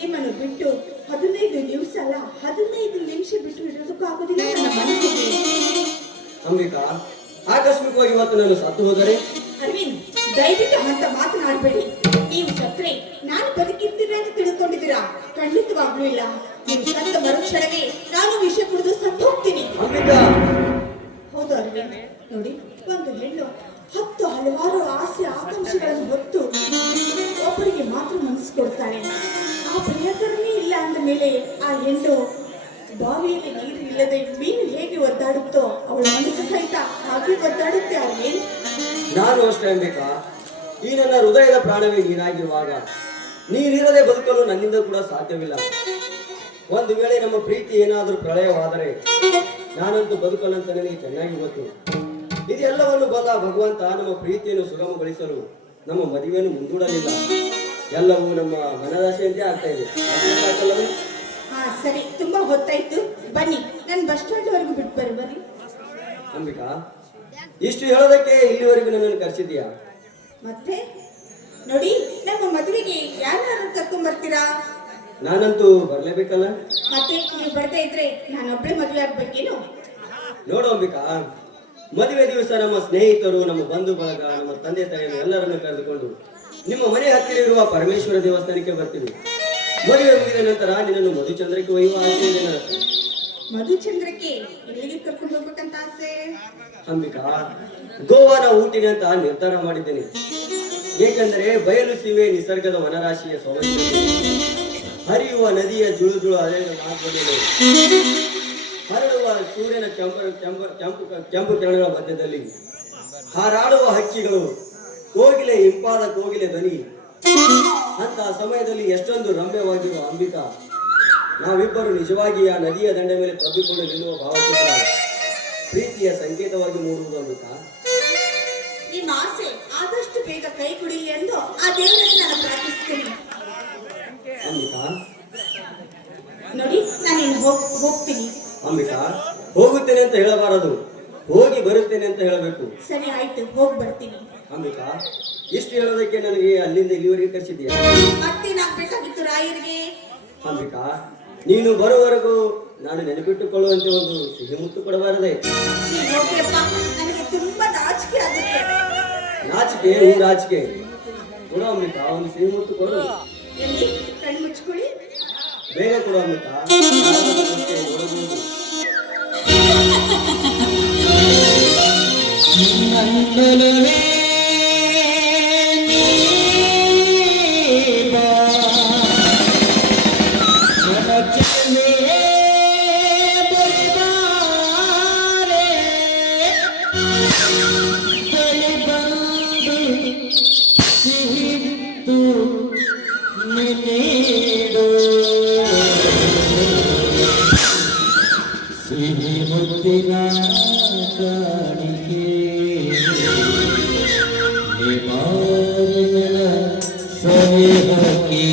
ನಿಮ್ಮನ್ನು ಬಿಟ್ಟು 15 ದಿವಸ ಅಲ್ಲ 15 ನಿಮಿಷ ಬಿಟ್ಟು ಇರೋದಕ್ಕೂ ಆಗೋದಿಲ್ಲ ನನ್ನ ಮನಸ್ಸಿಗೆ. ಅಂಬಿಕಾ, ಆಕಸ್ಮಿಕವಾಗಿ ಇವತ್ತು ನಾನು ಸತ್ತು ಹೋದರೆ? ಅರವಿಂದ್, ದಯವಿಟ್ಟು ಅಂತ ಮಾತನಾಡಬೇಡಿ. ನೀವು ಸತ್ರೆ ನಾನು ಬದುಕಿರ್ತೀರ ಅಂತ ತಿಳ್ಕೊಂಡಿದ್ದೀರಾ? ಖಂಡಿತವಾಗ್ಲೂ ಇಲ್ಲ. ನೀವು ಸತ್ತ ಮರುಕ್ಷಣವೇ ನಾನು ವಿಷ ಕುಡಿದು ಸತ್ತು ಹೋಗ್ತೀನಿ. ಅಂಬಿಕಾ, ಹೌದು ಅರವಿಂದ್, ನೋಡಿ, ಒಂದು ಹೆಣ್ಣು 10 ಹಲವಾರು ಆಸೆ ಆಕಾಂಕ್ಷೆಗಳನ್ನು ಹೊತ್ತು ಒಬ್ಬರಿಗೆ ಮಾತ್ರ ಮನಸ್ಸು ಕೊಡ್ತಾಳೆ. ಆ ಪ್ರಿಯಕರನೇ ಇಲ್ಲ ಅಂದ ಮೇಲೆ ಆ ಹೆಣ್ಣು ಬಾವಿಯಲ್ಲಿ ನೀರು ಇಲ್ಲದೆ ಮೀನು ಹೇಗೆ ಒದ್ದಾಡುತ್ತೋ ಅವಳ ಮನಸ್ಸು ಸಹಿತ ಹಾಗೆ ಒದ್ದಾಡುತ್ತೆ ಅರವಿಂದ್. ನಾನು ಅಷ್ಟೇ ಅಂಬಿಕಾ. ಈ ನನ್ನ ಹೃದಯದ ಪ್ರಾಣವೇ ನೀನಾಗಿರುವಾಗ ನೀನಿರದೆ ಬದುಕಲು ನನ್ನಿಂದ ಕೂಡ ಸಾಧ್ಯವಿಲ್ಲ. ಒಂದು ವೇಳೆ ನಮ್ಮ ಪ್ರೀತಿ ಏನಾದರೂ ಪ್ರಳಯವಾದರೆ ನಾನಂತೂ ಬದುಕಲ್ಲಂತ ನನಗೆ ಚೆನ್ನಾಗಿ ಗೊತ್ತು. ಇದೆಲ್ಲವನ್ನು ಬಲ್ಲ ಭಗವಂತ ನಮ್ಮ ಪ್ರೀತಿಯನ್ನು ಸುಗಮಗೊಳಿಸಲು ನಮ್ಮ ಮದುವೆಯನ್ನು ಮುಂದೂಡಲಿಲ್ಲ. ಎಲ್ಲವೂ ನಮ್ಮ ಮನದಾಶೆಯಂತೆ ಆಗ್ತಾ ಇದೆ. ಹಾ ಸರಿ, ತುಂಬಾ ಹೊತ್ತಾಯ್ತು, ಬನ್ನಿ ನಾನು ಬಸ್ ಸ್ಟ್ಯಾಂಡ್ ವರೆಗೂ ಬಿಟ್ಟು ಬರ್ರಿ. ಅಂಬಿಕಾ, ಇಷ್ಟು ಹೇಳೋದಕ್ಕೆ ಇಲ್ಲಿವರೆಗೂ ನನ್ನನ್ನು ಕರೆಸಿದ್ಯಾ? ಮತ್ತೆ ನೋಡಿ, ನಮ್ಮ ಮದುವೆಗೆ ಯಾರು ಕರ್ಕೊಂಡ್ ಬರ್ತೀರಾ? ನಾನಂತೂ ಬರ್ಲೇಬೇಕಲ್ಲ. ಮತ್ತೆ ನೀವು ಬರ್ತಾ ಇದ್ರೆ ನಾನೊಬ್ಳೆ ಮದುವೆ ಆಗ್ಬೇಕೇನು? ನೋಡು ಅಂಬಿಕಾ, ಮದುವೆ ದಿವಸ ನಮ್ಮ ಸ್ನೇಹಿತರು, ನಮ್ಮ ಬಂಧು ಬಳಗ, ನಮ್ಮ ತಂದೆ ತಾಯಿಯನ್ನು ಎಲ್ಲರನ್ನು ಕರೆದುಕೊಂಡು ನಿಮ್ಮ ಮನೆ ಹತ್ತಿರ ಇರುವ ಪರಮೇಶ್ವರ ದೇವಸ್ಥಾನಕ್ಕೆ ಬರ್ತೀವಿ. ಮದುವೆ ಮುಗಿದ ನಂತರ ನಿನ್ನನ್ನು ಮಧುಚಂದ್ರಕ್ಕೆ ಒಯ್ಯುವ ಆಸೆ ಇದೆ ನನ್ನ ಹತ್ರ. ಮಧುಚಂದ್ರಕ್ಕೆ ಎಲ್ಲಿಗೆ ಕರ್ಕೊಂಡು ಹೋಗ್ಬೇಕಂತ ಆಸೆ? ಅಂಬಿಕಾ, ಗೋವಾನ ಊಟಿನ ಅಂತ ನಿರ್ಧಾರ ಮಾಡಿದ್ದೇನೆ. ಏಕೆಂದರೆ ಬಯಲು ಸೀಮೆ ನಿಸರ್ಗದ ವನರಾಶಿಯ ಸೌಂದರ್ಯ, ಹರಿಯುವ ನದಿಯ ಜುಳು ಜುಳು ಅಲೆಗಳ ಮಾರ್ಗದಲ್ಲಿ, ಹರಡುವ ಸೂರ್ಯನ ಕೆಂಪು ಕಿರಣಗಳ ಮಧ್ಯದಲ್ಲಿ ಹಾರಾಡುವ ಹಕ್ಕಿಗಳು, ಕೋಗಿಲೆ ಇಂಪಾದ ಕೋಗಿಲೆ ಧ್ವನಿ, ಅಂತ ಸಮಯದಲ್ಲಿ ಎಷ್ಟೊಂದು ರಮ್ಯವಾಗಿರುವ ಅಂಬಿಕಾ, ನಾವಿಬ್ಬರು ನಿಜವಾಗಿ ಆ ನದಿಯ ದಂಡೆ ಮೇಲೆ ತಬ್ಬಿಕೊಂಡು ನಿಲ್ಲುವ ಭಾವಚಿತ್ರ ಪ್ರೀತಿಯ ಸಂಕೇತವಾಗಿ ಮೂಡುವುದು ಅಂಬಿಕಾ. ನಿಮ್ಮ ಆಸೆ ಆದಷ್ಟು ಬೇಗ ಕೈ ಕುಡಿಲಿ ಎಂದು ಆ ದೇವರಲ್ಲಿ ನಾನು ಪ್ರಾರ್ಥಿಸ್ತೀನಿ. ಅಂಬಿಕಾ, ನೋಡಿ, ನಾನೇನು ಹೋಗ್ತೀನಿ. ಅಂಬಿಕಾ, ಹೋಗುತ್ತೇನೆ ಅಂತ ಹೇಳಬಾರದು, ಹೋಗಿ ಬರುತ್ತೇನೆ ಅಂತ ಹೇಳಬೇಕು. ಸರಿ ಆಯ್ತು, ಹೋಗಿ ಬರ್ತೀನಿ. ಅಂಬಿಕಾ, ಇಷ್ಟು ಹೇಳೋದಕ್ಕೆ ನನಗೆ ಅಲ್ಲಿಂದ ಇಲ್ಲಿವರೆಗೆ ಕರೆಸಿದ್ಯಾ? ಮತ್ತೇನಾಗ್ಬೇಕಾಗಿತ್ತು ರಾಯರಿಗೆ? ಅಂಬಿಕಾ, ನೀನು ಬರುವವರೆಗೂ ನಾನು ನೆನಪಿಟ್ಟುಕೊಳ್ಳುವಂತೆ ಒಂದು ಸಿಹಿ ಮುತ್ತು ಕೊಡಬಾರದೆ? ಹೋಗ್ಯಪ್ಪ, ನನಗೆ ತುಂಬಾ ನಾಚಿಕೆ ಆಗುತ್ತೆ. ನಾಚಿಕೆ ಊರಾಚಿಕೆ. ಕೊಡು ಅಮೃತ, ಒಂದು ಸಿಹಿ ಮುತ್ತು ಕೊಡು. ಎಲ್ಲಿ ಕಣ್ಣು ಮುಚ್ಕೊಳ್ಳಿ. ಬೇಗ ಕೊಡು ಅಮೃತ. ನೋಡಬಹುದು. ಸಿಹಿ ಮುತ್ತಿನ ಕಾಣಿಕೆ ನಿಮಾರಿನ ಸವಿಹಕ್ಕೆ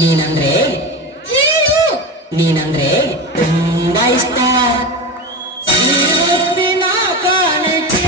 ನೀನಂದ್ರೆ ನೀನಂದ್ರೆ ತುಂಬಾ ಇಷ್ಟ. ಮುತ್ತಿನ ಕಾಣಿಕೆ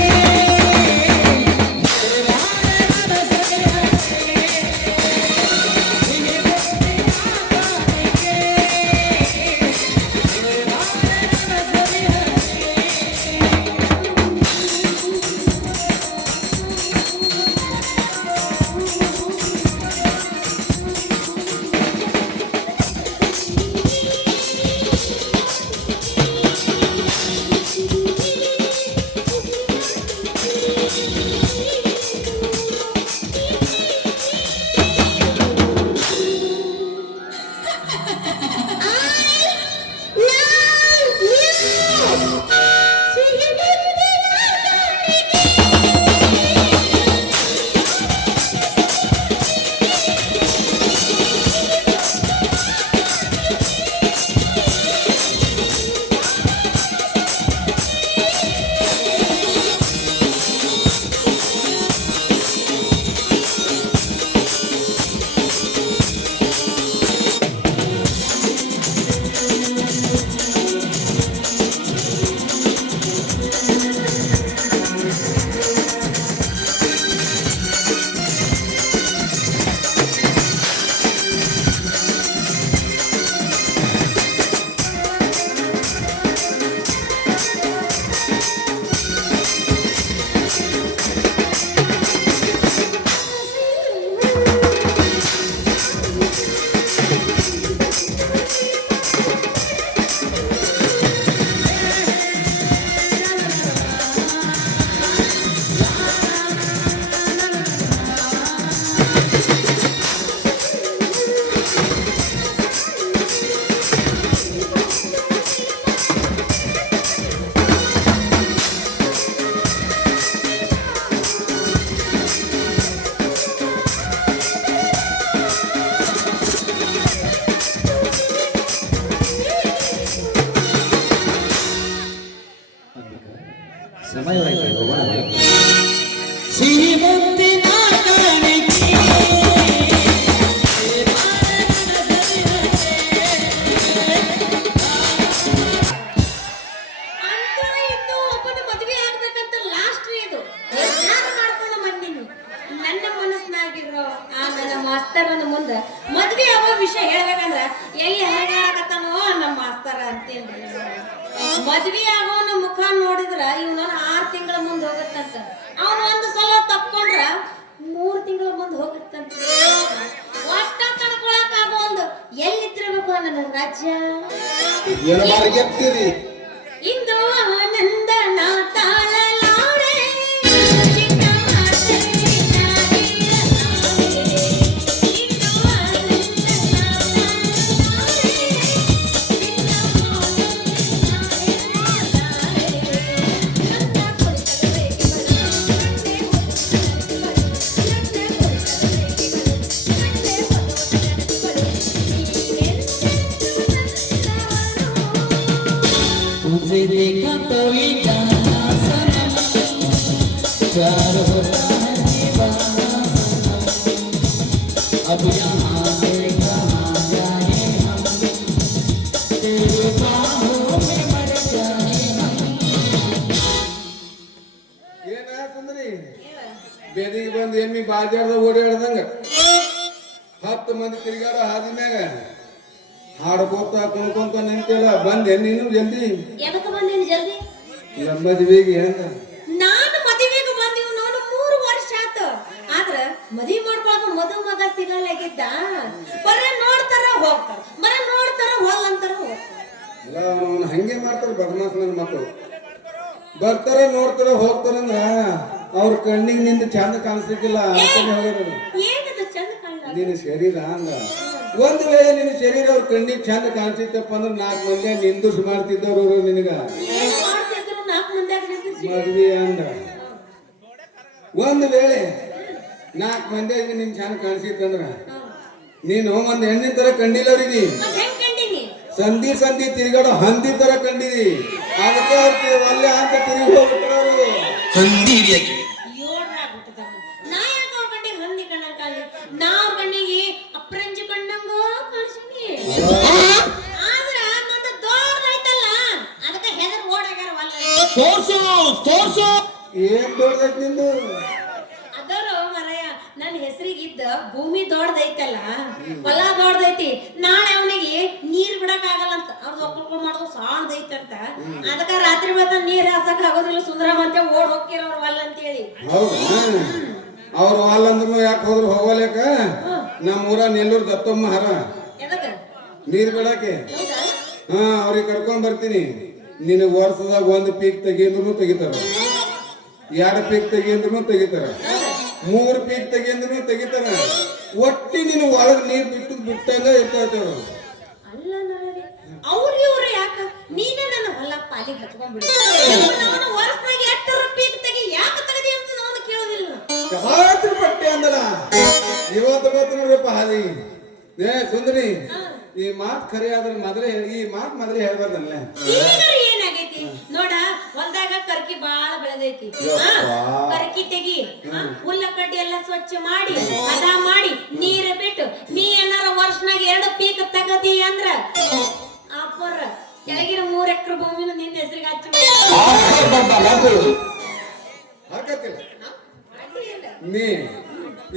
ಸಮಯವಾಯಿತು, ಹೋಗೋಣ. ಸಿಹಿ ಮುತ್ತಿನ ಕಾಣಿಕೆ ಅಂತೂ ಇಂತೂ ಒಬ್ಬನ ಮದ್ವೆ ಆಗ್ಬೇಕಂತ ಲಾಸ್ಟ್ ಇದು ನಿರ್ಧಾರ ಮಾಡ್ಕೊಂಡು ಬಂದಿನಿ. ನನ್ನ ಮನಸ್ಸಿನಾಗಿರೋ ಆ ನನ್ನ ಮಾಸ್ತರನ ಮುಂದ ಮದ್ವೆ ಆಗೋ ವಿಷಯ ಹೇಳ್ಬೇಕಂದ್ರ ಎಲ್ಲಿ ಹೇಗಾಕತ್ತಾನೋ ನಮ್ಮ ಮಾಸ್ತರ ಅಂತೇನ್ರಿ. ಮದ್ವೆ ಆಗೋನ ಮುಖ ನೋಡಿದ್ರ ಇವನ 6 ತಿಂಗಳ ಮುಂದೆ ಹೋಗತ್ತಂತ. ಅವನು ಒಂದು ಸಲ ತಪ್ಕೊಂಡ್ರ 3 ತಿಂಗಳ ಮುಂದೆ ಹೋಗತ್ತಂತ. ಒಟ್ಟ ತಡ್ಕೊಳಕ್ ಆಗೋಲ್ದು ಎಲ್ಲಿದ್ದಿರ್ಬೇಕು ನನ್ನ ರಾಜ್ಯ. ಇಂದು ಆನಂದ ನಾ ತಾಳಲಾರೆ ಚಿಕ್ಕ ಮಾತಲ್ಲಿ ನಾನಿರಲಾರೆ. ಇಂದು ಆನಂದ ನಾ ತಾಳಲಾರೆ ಚಿಕ್ಕ ಮಾತಲ್ಲಿ ನಾನಿರಲಾರೆ. प्यार होता है दीवाना सनम। अब यहाँ से कहाँ जाए हम, तेरे बाहों में मर जाए हम। ಏನ ಸುಂದರಿ ಬೇದಿಗೆ ಬಂದು ಎಮ್ಮಿ ಬಾಜಾರ್ದ ಓಡಾಡ್ದಂಗ 10 ಮಂದಿ ತಿರುಗಾಡೋ ಹಾದಿ ಮ್ಯಾಗ ಹಾಡ್ಕೋತ ಕುಣ್ಕೊಂತ ನಿಂತಿಲ್ಲ ಬಂದೆ ನೀನು ಜಲ್ದಿ ಎದಕ್ಕೆ ಬಂದೇನಿ ಜಲ್ದಿ? ನಮ್ಮ ಮದುವೆಗೆ ಹೆಂಗ ನಾನು ಮದುವೆಗೆ ಬಂದಿವ್ ನೋಡು 3 ವರ್ಷ ಆತು. ಆದ್ರ ಮದುವೆ ಮಾಡ್ಕೊಳಕ ಮಗ ಸಿಗಲಾಗಿದ್ದ. ಬರೇ ನೋಡ್ತಾರ ಹೋಗ್ತಾರ, ಬರೇ ನೋಡ್ತಾರ ಹೊಲ್ಲಂತಾರ ಹೋಗ್ತಾರ. ಎಲ್ಲ ಅವನು ಹಂಗೆ ಮಾಡ್ತಾರೆ ಬದಮಾಸ್ ನನ್ನ ಮಕ್ಕಳು. ಬರ್ತಾರೆ ನೋಡ್ತಾರೆ ಹೋಗ್ತಾರಂದ್ರ ಅವ್ರ ಕಣ್ಣಿಗೆ ನಿಂದ ಚಂದ ಕಾಣಿಸ್ಲಿಕ್ಕಿಲ್ಲ ಅಂತಾನೆ ಹೋಗ್ಯಾರ. ಏನದು ಚಂದ ಕಾಣಲ್ಲ? ನಿನ್ನ ಶರೀರ ಹಂಗ ಒಂದ್ ವೇಳೆ ನಿನ್ನ ಶರೀರ ಅವ್ರ ಕಣ್ಣಿಗೆ ಚಂದ ಕಾಣಿಸ್ತಿತ್ತಪ್ಪ ಅಂದ್ರೆ 4 ಮಂದಿ ನಿಂದುಸ್ ಮಾಡ್ತಿದ್ದವ್ರು ನಿನಗ ಏನ್ ಮಾಡ್ತಿದ್ರು 4 ಮಂದಿಯಾಗ ನಿಂತಿರ್ಸಿ. ಮದ್ವೆ ಅಂದ. ಒಂದ್ ವೇಳೆ 4 ಮಂದಿಯಾಗಿ ನಿನ್ ಚಂದ ಕಾಣಿಸಿತ್ತಂದ್ರ ನೀನು ಒಂದ್ ಹೆಣ್ಣಿನ ತರ ಕಂಡಿಲ್ಲ ಅವ್ರಿಗೆ. ಮತ್ತ್ ಹೆಂಗ್ ಕಂಡೀನಿ? ಸಂಧಿ ತಿರುಗಾಡೋ ಹಂದಿ ತರ ಕಂಡಿದಿ. ಅದಕ್ಕೆ ಅವ್ರು ಒಲ್ಲೆ ಅಂತ ತಿರುಗಿ ಹೋಗ್ಬಿಟ್ರು. ಯೋಡ್ರಾಗ್ಬಿಟ್ಟದ. ನಾ ಯಾಕ ಅವ್ರ ಕಣ್ಣಿಗೆ ಹಂದಿ ಕಣ್ಣಂಗ್ ಕಾಣಲಿ? ನಾ ಅವ್ರ ಕಣ್ಣಿಗೆ ಅಪ್ರಂಜಿ ಕಣ್ಣಂಗ ಕಾಣಿಸ್ತೀನಿ. ಆದ್ರ ನಂದು ದೊಡ್ಡದೈತಲ್ಲ, ಅದಕ್ಕೆ ಹೆದರ್ ಓಡಾಗ್ಯಾರ ವಲ್ಲ. ಏನ್ ದೊಡ್ಡದೈತಿ ನಿಂದು? ಅದರ ಮರಯ್ಯ ನನ್ನ ಹೆಸರಿಗಿದ್ದ ಭೂಮಿ ದೊಡ್ಡದೈತಲ್ಲ, ಹೊಲ ದೊಡ್ಡದೈತಿ. ನಾಳೆ ಅವನಿಗೆ ನೀರ್ ಬಿಡಕ್ ಆಗಲ್ಲ ಅಂತ ಅವ್ರದ್ದು ಒಕ್ಕಲ್ಕೊಳ್ ಮಾಡೋದು ಸಾಣದೈತಂತ. ಅದಕ್ಕ ರಾತ್ರಿ ಮತ್ತ ನೀರ್ ಹಾಸಕ್ ಆಗೋದಿಲ್ಲ ಸುಂದರಮ್ಮ ಅಂತ ಓಡ್ ಹೋಗ್ತಿರ ಅವ್ರ ವಲ್ಲ ಅಂತೇಳಿ. ಹೌದಾ? ಅವ್ರು ಅಲ್ಲಂದ್ರು ಯಾಕೆ ಹೋದ್ರು ಹೋಗಲೇಕ? ನಮ್ಮ ಊರ ನೆಲ್ಲೂರು ದತ್ತಮ್ಮ ಹರ ಎದಕ್ಕ? ನೀರ್ ಬಿಡಕ್ಕೆ. ಹೌದಾ? ಹಾ ಅವ್ರಿಗೆ ಕರ್ಕೊಂಡ್ ಬರ್ತೀನಿ. ನಿನಗ್ ವರ್ಷದಾಗ 1 ಪೀಕ್ ತೆಗಿದ್ರು ತೆಗಿತಾರ, 2 ಪೀಕ್ ತೆಗಿದ್ರು ತೆಗಿತಾರ, 3 ಪೀಕ್ ತೆಗಿದ್ರು ತೆಗಿತಾರ. ಒಟ್ಟಿ ನೀನು ಒಳಗ್ ನೀರ್ ಬಿಟ್ಟಂಗ ಇರ್ತಾರ. ಅಲ್ಲ ನರರಿ ಅವ್ರ ಇವ್ರು ಯಾಕ ನೀನ ನನ್ನ ಹೊಲ ಪಾಲಿಗೆ ಹಚ್ಕೊಂಡ್ಬಿಡು. ವರ್ಷನಾಗ 8 ಪೀಕ್ ತೆಗಿ ಯಾಕೆ ತೆಗದಿ ಅಂತ ನಾನು ಕೇಳೋದಿಲ್ಲ. ಜಾತ್ರೆ ಪಟ್ಟೆ ಅಂದಲ್ಲ ಇವತ್ತು ಗೊತ್ತು ನೋಡ್ರಪ್ಪ ಹಾದಿ. ಏ ಸುಂದರಿ, ಈ ಮಾತು ಖರೆ ಆದ್ರೆ ಈ ಮಾತು ಮೊದಲೇ ಹೇಳ್ಬಾರ್ದಲ್ಲ. ಈಗ ಏನಾಗೈತಿ ನೋಡ, ಹೊಲ್ದಾಗ ಕರ್ಕಿ ಬಾಳ ಬೆಳೆದೈತಿ. ಕರ್ಕಿ ತೆಗಿ, ಹುಲ್ಲ ಕಡ್ಡಿ ಎಲ್ಲ ಸ್ವಚ್ಛ ಮಾಡಿ ಹದ ಮಾಡಿ ನೀರ ಬಿಟ್ಟು ನೀ ಏನಾರ ವರ್ಷನಾಗ 2 ಪೀಕ್ ತಗದಿ ಅಂದ್ರ ಅಪ್ಪರ ಕೆಳಗಿನ 3 ಎಕರೆ ಭೂಮಿನ ನಿನ್ನ ಹೆಸರಿಗೆ ಹಚ್ಚ ಹಾಕತ್ತಿಲ್ಲ ನೀ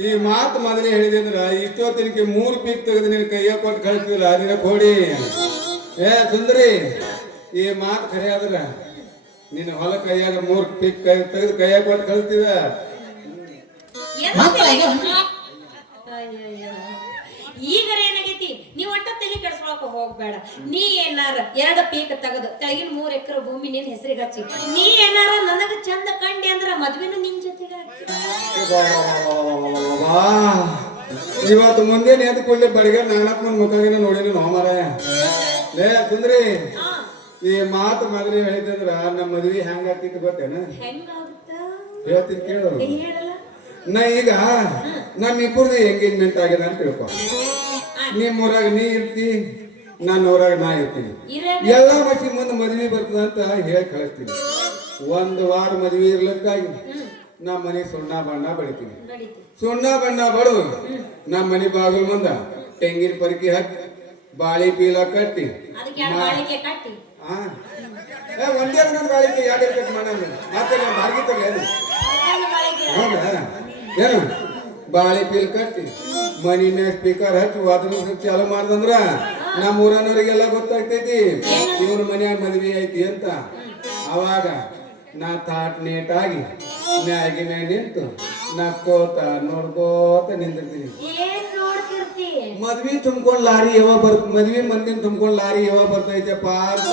ಈ ಮಾತು ಮೊದಲೇ ಹೇಳಿದೆ ಅಂದ್ರ ಇಷ್ಟೊತ್ತಿನಕ್ಕೆ 3 ಪೀಕ್ ತೆಗೆದು ನಿನ್ ಕೈಯ ಕೊಟ್ಟು ಕಳಿಸ್ತಿಲ್ಲ ನಿನ್ನ ಕೊಡಿ. ಏ ಸುಂದರಿ, ಈ ಮಾತು ಖರೆ ಆದ್ರ ನಿನ್ನ ಹೊಲ ಕೈಯಾಗ 3 ಪೀಕ್ ತೆಗೆದು ಕೈಯಾಗ ಕೊಟ್ಟು ಕಳಿಸ್ತಿದ. ಈಗ ಏನಾಗೈತಿ, ನೀ ಒಟ್ಟ ತಲೆ ಕೆಡ್ಸ್ಕೊಳಕ ಹೋಗ್ಬೇಡ. ನೀ ಏನಾರ 2 ಪೀಕ್ ತೆಗದು ತೆಗಿನ 3 ಎಕರೆ ಭೂಮಿ ನಿನ್ ಹೆಸರಿಗೆ ಹಚ್ಚಿ ನೀ ಏನಾರ ನನಗ ಚಂದ ಕಂಡಿ ಅಂದ್ರ ಮದ್ವೆನು ನಿನ್ ಜೊತೆಗ ಇವತ್ತು ಮುಂದೆ ಎದ್ದು ಕೊಳ್ಳಿ ಬಡಿಗೆ 4 ಮಂದಿ ಮುಖಾಗಿನ ನೋಡಿನ ನೋ ಮಾರಾಯ. ಲೇ ಸುಂದ್ರಿ, ಈ ಮಾತು ಮೊದಲೇ ಹೇಳಿದಂದ್ರ ನಮ್ಮ ಮದ್ವಿ ಹೆಂಗ ಆಗ್ತಿತ್ತು ಗೊತ್ತೇನ? ಹೆಂಗಾಗುತ್ತ ಹೇಳ್ತೀನಿ ಕೇಳು. ಹೇಳಲ್ಲ. ನಾ ಈಗ ನಮ್ಮಿಬ್ಬರದು ಎಂಗೇಜ್ಮೆಂಟ್ ಆಗಿದೆ ಅಂತ ತಿಳ್ಕೊ. ನಿಮ್ಮೂರಾಗ ನೀ ಇರ್ತಿ, ನನ್ನ ಊರಾಗ ನಾ ಇರ್ತೀನಿ. ಎಲ್ಲಾ ಮಸಿ ಮುಂದೆ ಮದ್ವಿ ಬರ್ತದ ಅಂತ ಹೇಳಿ ಕಳಿಸ್ತೀನಿ. 1 ವಾರ ಮದ್ವಿ ಇರ್ಲಿಕ್ಕಾಗಿ ನಮ್ಮ ಮನೆ ಸುಣ್ಣ ಬಣ್ಣ ಬಡಿತೀನಿ. ಸುಣ್ಣ ಬಣ್ಣ ಬಡು ನಮ್ಮ ಮನೆ ಬಾಗಿಲು ಮುಂದ ತೆಂಗಿನ ಪರಿಕಿ ಹಾಕಿ ಬಾಳಿ ಪೀಲ ಕಟ್ಟಿ ಒಂದೇ ನನ್ನ ಬಾಳಿಕೆ 2 ಇರ್ಬೇಕು ಮಾಡೋಣ. ಮತ್ತೆ ನಾನು ಬಾಳಿಗೆ ತಗಲಿ ಹೌದಾ? ಏನು ಬಾಳಿ ಪೀಲ್ ಕಟ್ಟಿ ಮನಿ ಮ್ಯಾಗ ಸ್ಪೀಕರ್ ಹಚ್ಚಿ ವಾತಾವರಣ ಚಾಲು ಮಾಡ್ದಂದ್ರ ನಮ್ಮ ಊರನವರಿಗೆಲ್ಲ ಗೊತ್ತಾಗ್ತೈತಿ ಇವನು ಮನ್ಯಾಗ ಮದ್ವಿ ಐತಿ ಅಂತ. ಅವಾಗ ನಾ ತಾಟ್ ನೀಟಾಗಿ ಮ್ಯಾಗಿ ಮ್ಯಾಗ ನಿಂತು ನಕ್ಕೋತ ನೋಡ್ಕೋತ ನಿಂತಿರ್ತೀನಿ. ಮದ್ವಿ ತುಂಬ್ಕೊಂಡ್ ಲಾರಿ ಯಾವಾಗ ಮದ್ವಿ ಮಂದಿನ ತುಂಬ್ಕೊಂಡ್ ಲಾರಿ ಯಾವಾಗ ಬರ್ತೈತಪ್ಪ ಅಂತ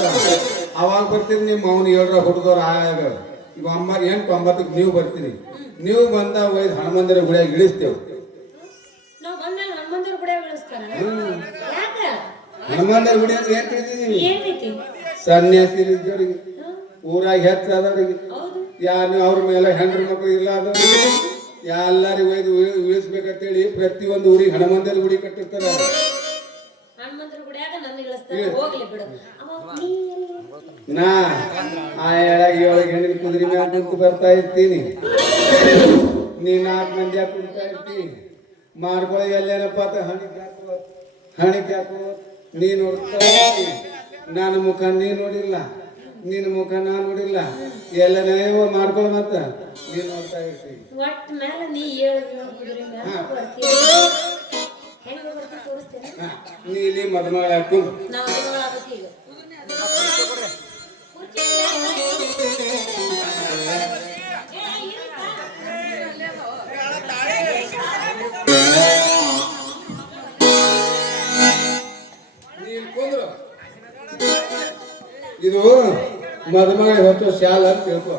ಅವಾಗ ಬರ್ತೀರಿ. ನಿಮ್ಮ ಅವ್ನು 7 ಹುಡುಗರು ಆಗ 8-9ಕ್ಕೆ ನೀವು ಬರ್ತೀರಿ. ನೀವು ಬಂದ ಒಯ್ದು ಹನುಮಂದಿರ ಗುಡಿಯಾಗ ಇಳಿಸ್ತೇವೆ. ಹನುಮಂದಿರ ಗುಡಿಯಾಗ ಏನ್ ತಿಳಿದೀವಿ? ಸನ್ಯಾಸಿರಿದ್ದವ್ರಿಗೆ, ಊರಾಗ ಹೆಚ್ಚಾದವ್ರಿಗೆ, ಯಾರು ಅವ್ರ ಮೇಲೆ ಹೆಂಡ್ರ ಮಕ್ಕಳು ಇಲ್ಲ ಆದವ್ರಿಗೆ ಎಲ್ಲರಿಗೂ ಒಯ್ದು ಇಳಿಸ್ಬೇಕಂತೇಳಿ ಪ್ರತಿಯೊಂದು ಊರಿಗೆ ಹನುಮಂದಿರ ಗುಡಿ ಕಟ್ಟಿರ್ತಾರ. ಹನುಮಂತರ ಗುಡಿಯಾಗ ನನ್ನ ಇಳಿಸ್ತಾನೆ ಹೋಗ್ಲಿ ಬಿಡು ಅವ ನೀ ಎಲ್ಲಿ? ನಾ ಆ ಎಳಗೆ ಏಳಗೆ ಹೆಣ್ಣಿನ ಕುದುರೆ ಮ್ಯಾಲ ನಿಂತು ಬರ್ತಾ ಇರ್ತೀನಿ, ನೀ 4 ಮಂದಿ ಕುಂತಾ ಇರ್ತೀನಿ, ಮಾಡ್ಕೊಳ್ಳಿ ಎಲ್ಲೇನಪ್ಪ ಅಂತ ಹಣಿಕೆ ಹಾಕೋ ನೀ ನೋಡ್ತಾ ಇರ್ತೀನಿ. ನನ್ನ ಮುಖ ನೀ ನೋಡಿಲ್ಲ, ನಿನ್ನ ಮುಖ ನಾ ನೋಡಿಲ್ಲ, ಎಲ್ಲನೇವೋ ಮಾಡ್ಕೊಳ್ಳ ಮತ್ತ ನೀ ನೋಡ್ತಾ ಇರ್ತೀನಿ. ಒಟ್ಟ ಮೇಲೆ ನೀ ಏಳು ಕುದುರೆ ಮ್ಯಾಲ ಬರ್ತೀವಿ ಹೆಂಗ ಬರ್ತೀವಿ ತೋರಿಸ್ತೇನೆ. ನೀ ಇಲ್ಲಿ ಮದುಮಗಳ ಹಾಕು ನಾವು ಮದುವೆ ಈಗ ಇದು ಮದುಮಗ ಹೊತ್ತು ಶಾಲ ಅಂತ ತಿಳ್ಕೊ.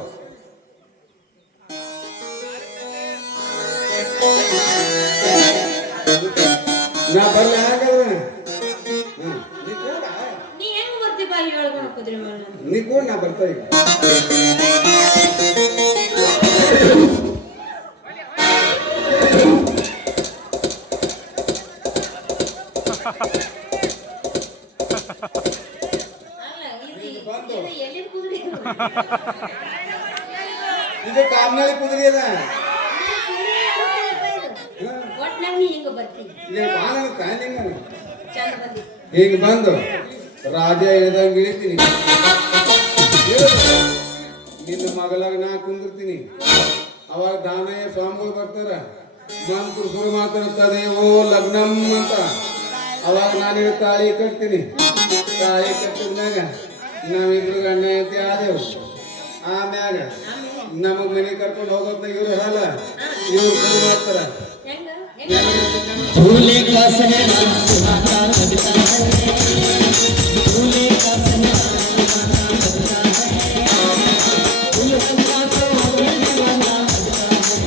ನಾ ಬರ್ಲಿ ಹಾಗಾದ್ರೆ ನೀ ಹೆಂಗ್ ಬರ್ತಿ ಬಾ ಏಳು ಕುದುರೆ ಮೇಲೆ ನೀ ಕೂಡ ನಾ ಬರ್ತಾ ಈಗ. ಎಲ್ಲಿ ಕುದುರೆ ಇದು ಕಾಮನಳ್ಳಿ ಕುದುರೆ ಅದ. ಒಟ್ನಾಗ ನೀ ಹಿಂಗ ಬರ್ತೀನಿ ಚಂದ ಬಂದಿ ಹೀಗೆ ಬಂದು ರಾಜ ಇಳಿದಂಗ ಇಳಿತೀನಿ, ನಿನ್ನ ಮಗಲಾಗ ನಾ ಕುಂದಿರ್ತೀನಿ. ಅವಾಗ ದಾನಯ್ಯ ಸ್ವಾಮಿಗಳು ಬರ್ತಾರ, ಮಂತ್ರ ಶುರು ಮಾತಾಡ್ತದೆ ಓ ಲಗ್ನಂ ಅಂತ. ಅವಾಗ ನಾನಿಗೆ ತಾಳಿ ಕಟ್ತೀನಿ, ತಾಳಿ ಕಟ್ಟಿದ್ಮ್ಯಾಗ ನಾವಿಬ್ರು ಗಂಡ ಐತಿ ಆದೇವು. ಆಮ್ಯಾಗ ನಮಗ್ ಮನೆ ಕರ್ಕೊಂಡು ಹೋಗೋದ್ನ ಇವ್ರು ಹೇಳಲ್ಲ, ಇವ್ರು ಶುರು ಮಾಡ್ತಾರ. ಹೆಂಗ फूले का सहरा सुहाना लगता है, फूले का सहरा सुहाना लगता है, फूल बना तो मिलने वाला लगता है,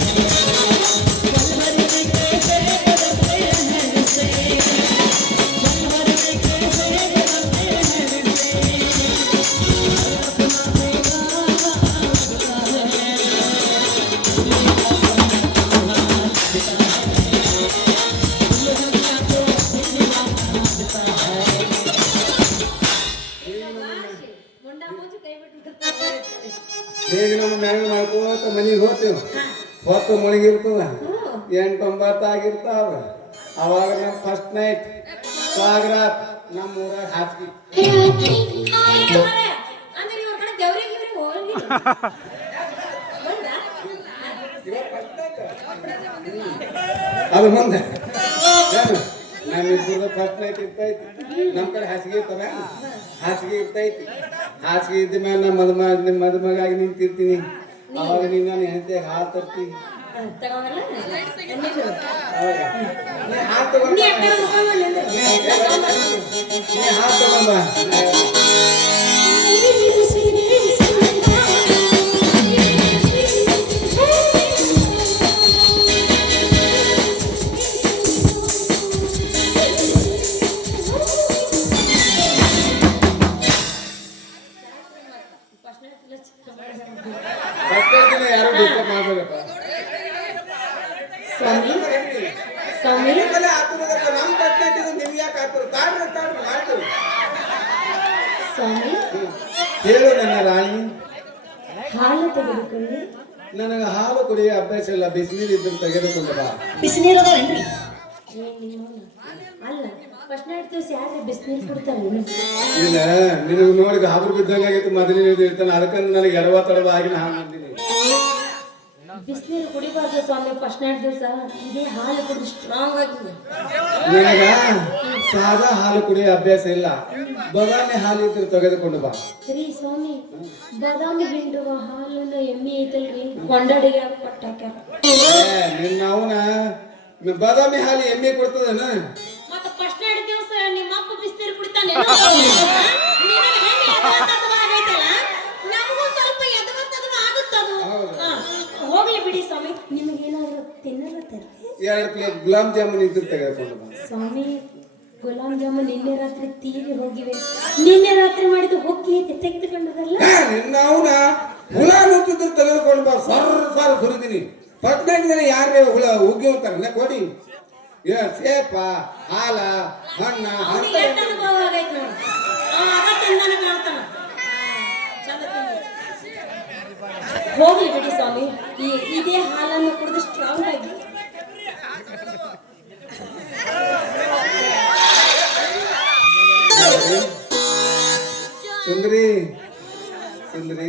पल भर में कैसे बदलते हैं रिश्ते, पल भर में कैसे बदलते हैं रिश्ते, अपना बेगाना लगता है, फूले का सहरा सुहाना लगता है। ಮುಂಡ ಮೂಚಿ ಕೈ ಬಿಟ್ಟು ಹೇಗ ನಮ್ಮ ಮ್ಯಾಗ ಮಾಡ್ಕೋತ ಮನಿಗೆ ಹೋಗ್ತೇವ, ಹೊತ್ತು ಮುಳುಗಿರ್ತದ, 8-9 ಆಗಿರ್ತಾವ. ಅವಾಗ ನಮ್ಮ ಫಸ್ಟ್ ನೈಟ್ ಸಾಗರಾತ್ ನಮ್ಮ ಊರಾಗ ಹಾಕಿ ಅಂದ್ರೆ ಇವ್ರ ಕಡೆ ದೇವ್ರಿಗೆ ಹೋಗಿ ಅದು ಮುಂದೆ ನಮ್ಮಿಬ್ಬರದ ಫಸ್ಟ್ ನೈಟ್ ಇರ್ತೈತಿ. ನಮ್ಮ ಕಡೆ ಹಾಸಿಗೆ ಇರ್ತಾರ, ಹಾಸಿಗೆ ಇರ್ತೈತಿ. ಹಾಸಿಗೆ ಇದ್ದ ಮೇಲೆ ನಮ್ಮ ಮದುಮಗಾಗಿ ನಿಂತಿರ್ತೀನಿ. ಅವಾಗ ನೀನು ನಾನು ಹೆಂಡತಿ ಹಾಲು ತರ್ತಿ, ತಗೊಂಡಲ್ಲ ಅವಾಗ ನೀ ಹಾಲು ತಗೊಂಡ ನೀ ಹಾಲು ತಗೊಂಬ. ಯಾರು ಡಿಸ್ಟರ್ಬ್ ಮಾಡ್ಬೇಕಪ್ಪ. ಸ್ವಾಮಿ ಸ್ವಾಮಿ ನಮ್ಮ ಪಟ್ಟಿ ನಿಮ್ಗೆ ಯಾಕೆ ಆಗ್ತದೆ? ಮಾಡ್ತೀವಿ. ಸ್ವಾಮಿ ಹೇಳು ನನ್ನ ರಾಣಿ. ಹಾಲು ತೆಗೆದುಕೊಳ್ಳಿ. ನನಗೆ ಹಾಲು ಕುಡಿಯೋ ಅಭ್ಯಾಸ ಇಲ್ಲ, ಬಿಸಿನೀರು ಇದ್ರೆ ತೆಗೆದುಕೊಂಡು ಬಾ. ಬಿಸಿನೀರದವೇನ್ರಿ? ಅಲ್ಲ ಫಸ್ಟ್ ನೈಟ್ ದಿವಸ ಯಾರು ಬಿಸಿನೀರು ಕೊಡ್ತಾರೆ? ಇಲ್ಲ ನಿನಗೆ ನೋಡಿ ಗಾಬರು ಬಿದ್ದಂಗೆ ಆಗಿತ್ತು, ಮೊದಲಿನ ಇರ್ತಾನೆ, ಅದಕ್ಕಂದ್ರೆ ನನಗೆ ಎಡವ ತಡವ ಆಗಿ ನಾ ಬಂದೀನಿ. ಬಿಸಿನೀರು ಕುಡಿಬಾರ್ದು ಸ್ವಾಮಿ ಫಸ್ಟ್ ನೈಟ್ ದಿವಸ. ಇದೇ ಹಾಲು ಕುಡಿದು ಸ್ಟ್ರಾಂಗ್ ಆಗಿದೆ. ನನಗ ಸಾದಾ ಹಾಲು ಕುಡಿಯೋ ಅಭ್ಯಾಸ ಇಲ್ಲ, ಬಾದಾಮಿ ಹಾಲು ಇದ್ರೆ ತೆಗೆದುಕೊಂಡು ಬಾ. ಸರಿ ಸ್ವಾಮಿ, ಬಾದಾಮಿ ಹಿಂಡುವ ಹಾಲನ್ನ ಎಮ್ಮೆ ಐತಲ್ರಿ, ಕೊಂಡಾಡಿಗೆ ಕೊಟ್ಟಾಕ್ಯಾರ. ನಿನ್ನ ಅವನ ಬಾದಾಮಿ ಹಾಲು ಎಮ್ಮೆ ಕೊಡ್ತದನ? ಮತ್ತೆ ಫಸ್ಟ್ ನೈಟ್ ದಿವಸ ನಿಮ್ಮ ಅಪ್ಪ ಬಿಸಿನೀರು ಕುಡಿತಾನೆ. ನಮಗೂ ಸ್ವಲ್ಪ ಎದವತ್ತದವ ಆಗುತ್ತದು. ಹೋಗ್ಲಿ ಬಿಡಿ ಸ್ವಾಮಿ, ನಿಮಗೇನಾದ್ರು ತಿನ್ನಲ್ಲ ತರ್ರಿ. 2 ಪ್ಲೇಟ್ ಗುಲಾಬ್ ಜಾಮೂನ್ ಇದ್ರೆ ತೆಗೆದುಕೊಂಡು ಬಾ. ಸ್ವಾಮಿ ಗುಲಾಬ್ ಜಾಮೂನ್ ನಿನ್ನೆ ರಾತ್ರಿ ತೀರಿ ಹೋಗಿವೆ. ನಿನ್ನೆ ರಾತ್ರಿ ಮಾಡಿದ ಹೊಕ್ಕಿ ತೆಗೆದುಕೊಂಡದಲ್ಲ. ನಿನ್ನ ಅವನ ಹುಳ ನುತ್ತಿದ್ರೆ ತೆಗೆದುಕೊಂಡು ಬಾ. ಸರ್ ಸುರಿದೀನಿ. ಫಸ್ಟ್ ನೈಟ್ ಯಾರೇ ಹುಳ ಉಗ್ಗಿ ಹೋಗ್ತಾರಲ್ಲ ಕೊಡಿ. ಸೇಪ ಹಾಲ ಹಣ್ಣ ಅವ್ನಿಗೆ ಎಷ್ಟು ಅನುಭವ ಆಗೈತೆ ನೋಡು. ಅವ ಅದ ತಿಂದಾನೆ ಕಾಣ್ತಾನ. ಚಂದ ತಿಂದು. ಹೋಗ್ಲಿ ಬಿಡಿ ಸ್ವಾಮಿ, ಇದೇ ಹಾಲನ್ನು ಕುಡಿದು ಸ್ಟ್ರಾಂಗ್ ಆಗಿ. ಸುಂದ್ರಿ ಸುಂದ್ರಿ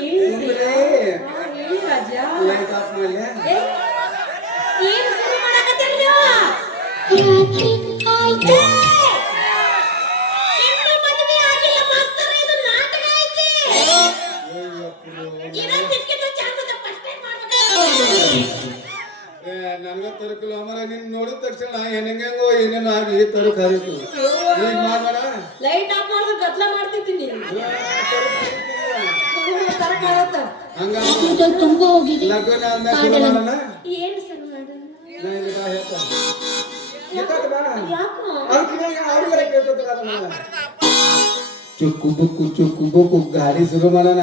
ಹೇಳಿ ರಾಜ. Light off ಮಾಡ್ಲೆ? ಏನು ಶುರು ಮಾಡಕತ್ತೀರಿ? ಇನ್ನೂ ಮದುವೆ ಆಗಿಲ್ಲ ಮಾಸ್ತರ, ಇದು ನಾಟಕ ಐತಿ. ಇನ್ನೊಂದ್ ಸಿಕ್ಕಿದ್ರೆ ಚಾನ್ಸ್ ಅದ, ಫಸ್ಟ್ ಟೈಮ್ ಮಾಡ್ಬೇಕು. ನನಗ ತರಕಿಲ್ಲ ಅಮರ, ನಿನ್ ನೋಡಿದ ತಕ್ಷಣ ಹೆಂಗೋ ಏನೇನೋ ಆಗಿ ತರಕ ಹರಿತು. ಈಗ ಮಾಡ್ಬೇಡ. ಲೈಟ್ ಆಫ್ ಮಾಡಿದ್ರೆ ಗದ್ಲ ಮಾಡ್ತಿದ್ದೀನಿ. ಹಂಗ ತುಂಬಾ ಹೋಗಿದೆ. ಲಗ್ನ ಆದ್ಮೇಲೆ ಶುರು ಮಾಡೋಣ. ಏನು ಸರ್ ಮಾಡೋಣ? ನಾ ಇಲ್ಲಿ ಬಾ ಹೇಳ್ತಾ. ಎತ್ತಾತ ಬಾ. ಯಾಕೋ? ಅವ್ರಿಗೆ ಅವ್ರಿಗೆ ಕೇಳ್ಕೊತಾರ ನನಗ. ಚುಕ್ಕು ಬುಕ್ಕು ಗಾಡಿ ಶುರು ಮಾಡೋಣ.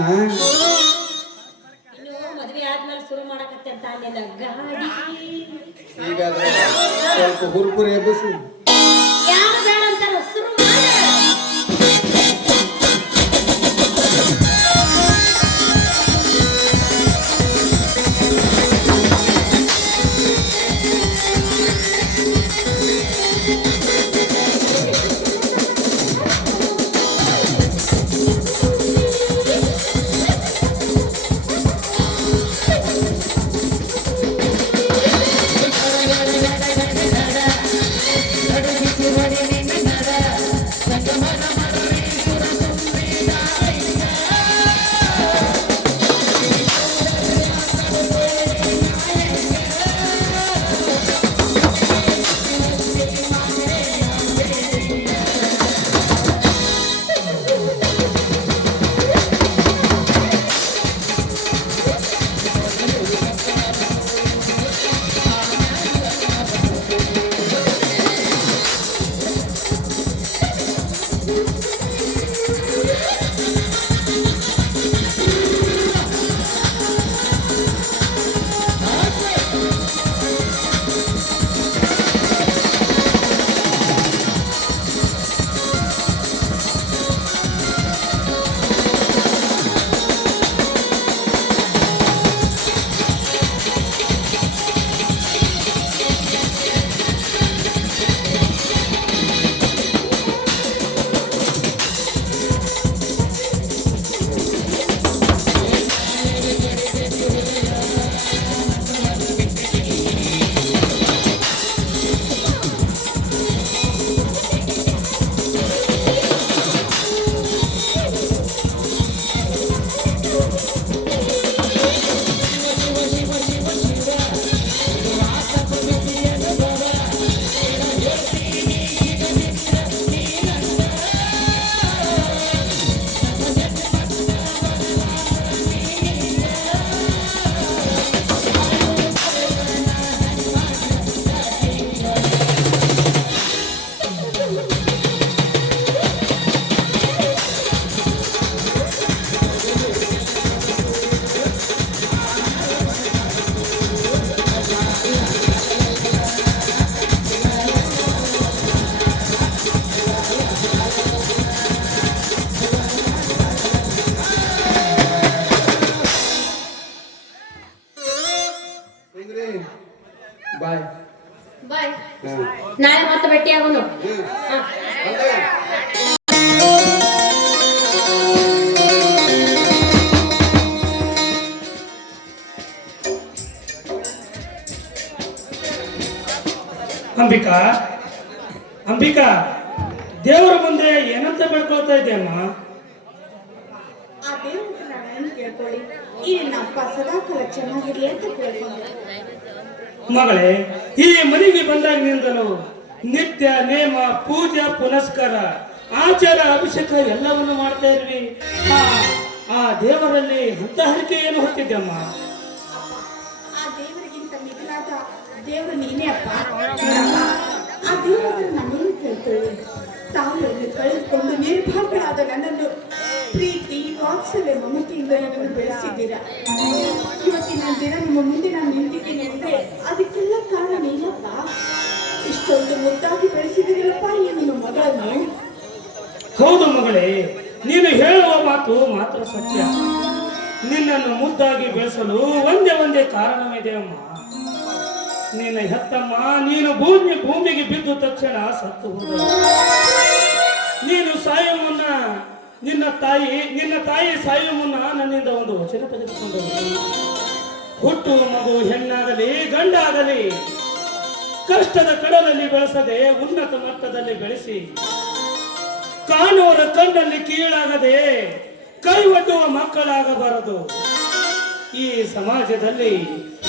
ಇನ್ನು ಮದ್ವೆ ಆದ್ಮೇಲೆ ಶುರು ಮಾಡಕತ್ತೆ ಅಂತ ಅಲ್ಲೆಲ್ಲ ಗಾಡಿ. ಈಗ ಸ್ವಲ್ಪ ಹುರ್ಪುರಿ ಎಬ್ಬಿಸಿ. ಯಾರು ಬೇಡ ಅಂತಾರ, ಶುರು ಮಾಡ. ಬಾಯ್ ಬಾಯ್. ನಾಳೆ ಮತ್ತೆ ಭೇಟಿ ಆಗೋಣ. ಅಂಬಿಕಾ, ಅಂಬಿಕಾ, ದೇವರ ಮುಂದೆ ಏನಂತ ಬೇಡ್ಕೊಳ್ತಾ ಇದ್ದೇಮ್ಮ? ಆ ದೇವ್ರ ನಾನು ಕೇಳ್ಕೊಳ್ಳಿ, ಈ ನಪ್ಪ ಸದಾಕಾಲ ಚೆನ್ನಾಗಿರ್ಲಿ ಅಂತ ಕೇಳ್ಕೊಂಡೆ. ಮಗಳೇ, ಈ ಮನೆಗೆ ಬಂದಾಗಿನಿಂದಲೂ ನಿತ್ಯ ನೇಮ ಪೂಜೆ ಪುನಸ್ಕಾರ ಆಚಾರ ಅಭಿಷೇಕ ಎಲ್ಲವನ್ನು ಮಾಡ್ತಾ ಇರ್ವಿ. ಆ ದೇವರಲ್ಲಿ ಅಂತ ಹರಿಕೆ ಏನು ಹೊತ್ತಿದ್ದಮ್ಮ? ಆ ದೇವರಿಗಿಂತ ಮಿಗಿಲಾದ ದೇವರು ನೀನೇ ಅಪ್ಪ. ನೋಡಪ್ಪ, ಆ ದೇವರನ್ನು ನಾನೇನು ಕೇಳ್ಕೊಳ್ಳಿ, ತಾಯಿಯನ್ನು ಕಳೆದುಕೊಂಡು ನಿರ್ಭಾಗ್ಯಳಾದ ನನ್ನನ್ನು ಪ್ರೀತಿ ವಾತ್ಸಲ್ಯ ಮಮತೆಯಿಂದ ನನ್ನನ್ನು ಬೆಳೆಸಿದ್ದೀರಾ. ಇವತ್ತಿನ ದಿನ ನಿಮ್ಮ ಮುಂದೆ ನಾನು ನಿಂತಿದ್ದೀನಿ ಅಂದ್ರೆ ಅದಕ್ಕೆಲ್ಲ ಕಾರಣ ಏನಪ್ಪ? ಇಷ್ಟೊಂದು ಮುದ್ದಾಗಿ ಬೆಳೆಸಿದ್ದೀರಪ್ಪ ಮಗಳೇ, ನೀನು ಹೇಳುವ ಮಾತು ಮಾತ್ರ ಸತ್ಯ. ನಿನ್ನನ್ನು ಮುದ್ದಾಗಿ ಬೆಳೆಸಲು ಒಂದೇ ಕಾರಣವಿದೆ ಅಮ್ಮ. ನಿನ್ನ ಹೆತ್ತಮ್ಮ ನೀನು ಭೂಮಿಗೆ ಬಿದ್ದು ತಕ್ಷಣ ಸತ್ತು ಹೋದ. ನೀನು ಸಾಯುವ ಮುನ್ನ ನಿನ್ನ ತಾಯಿ ಸಾಯುವ ಮುನ್ನ ನನ್ನಿಂದ ಒಂದು ವಚನ ತೆಗೆದುಕೊಂಡರು. ಹುಟ್ಟುವ ಮಗು ಹೆಣ್ಣಾಗಲಿ ಗಂಡಾಗಲಿ ಕಷ್ಟದ ಕಡಲಲ್ಲಿ ಬೆಳೆಸದೆ ಉನ್ನತ ಮಟ್ಟದಲ್ಲಿ ಬೆಳೆಸಿ ಕಾಣುವರ ಕಣ್ಣಲ್ಲಿ ಕೀಳಾಗದೆ ಕೈ ಒಡ್ಡುವ ಮಕ್ಕಳಾಗಬಾರದು. ಈ ಸಮಾಜದಲ್ಲಿ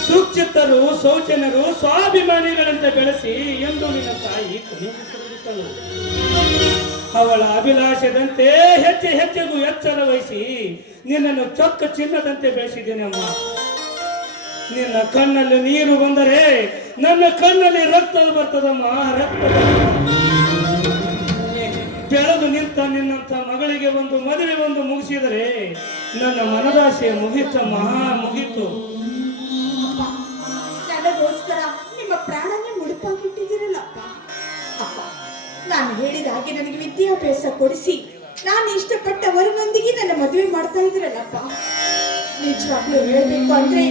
ಸುಚಿತ್ತರು ಶೌಚನ್ಯರು ಸ್ವಾಭಿಮಾನಿಗಳಂತೆ ಬೆಳೆಸಿ ಎಂದು ನಿನ್ನ ತಾಯಿ ಕೊನೆಗೊಳಿಸಿದಳು. ಅವಳ ಅಭಿಲಾಷದಂತೆ ಹೆಚ್ಚೆಗೂ ಎಚ್ಚರ ವಹಿಸಿ ನಿನ್ನನ್ನು ಚೊಕ್ಕ ಚಿನ್ನದಂತೆ ಬೆಳೆಸಿದ್ದೇನೆ ಅಮ್ಮ. ನಿನ್ನ ಕಣ್ಣಲ್ಲಿ ನೀರು ಬಂದರೆ ನನ್ನ ಕಣ್ಣಲ್ಲಿ ರಕ್ತ ಬರ್ತದಮ್ಮ. ರಕ್ತ ಬೆಳೆದು ನಿಂತ ನಿನ್ನಂತ ಮಗಳಿಗೆ ಒಂದು ಮದುವೆ ಮುಗಿಸಿದರೆ ನನ್ನ ಮನದಾಸೆ ಮುಗೀತಮ್ಮ, ಮುಗೀತು. ನನಗೋಸ್ಕರ ನಿಮ್ಮ ಪ್ರಾಣನೇ ಮುಡುಪಾಗಿಟ್ಟಿದ್ದೀರಲ್ಲಪ್ಪ. ಅಪ್ಪ, ನಾನು ಹೇಳಿದ ಹಾಗೆ ನನಗೆ ವಿದ್ಯಾಭ್ಯಾಸ ಕೊಡಿಸಿ ನಾನು ಇಷ್ಟಪಟ್ಟ ವರನೊಂದಿಗೆ ನನ್ನ ಮದುವೆ ಮಾಡ್ತಾ ಇದ್ದೀರಲ್ಲಪ್ಪ. ನಿಜವಾಗ್ಲೂ ಹೇಳ್ಬೇಕು ಅಂದ್ರೆ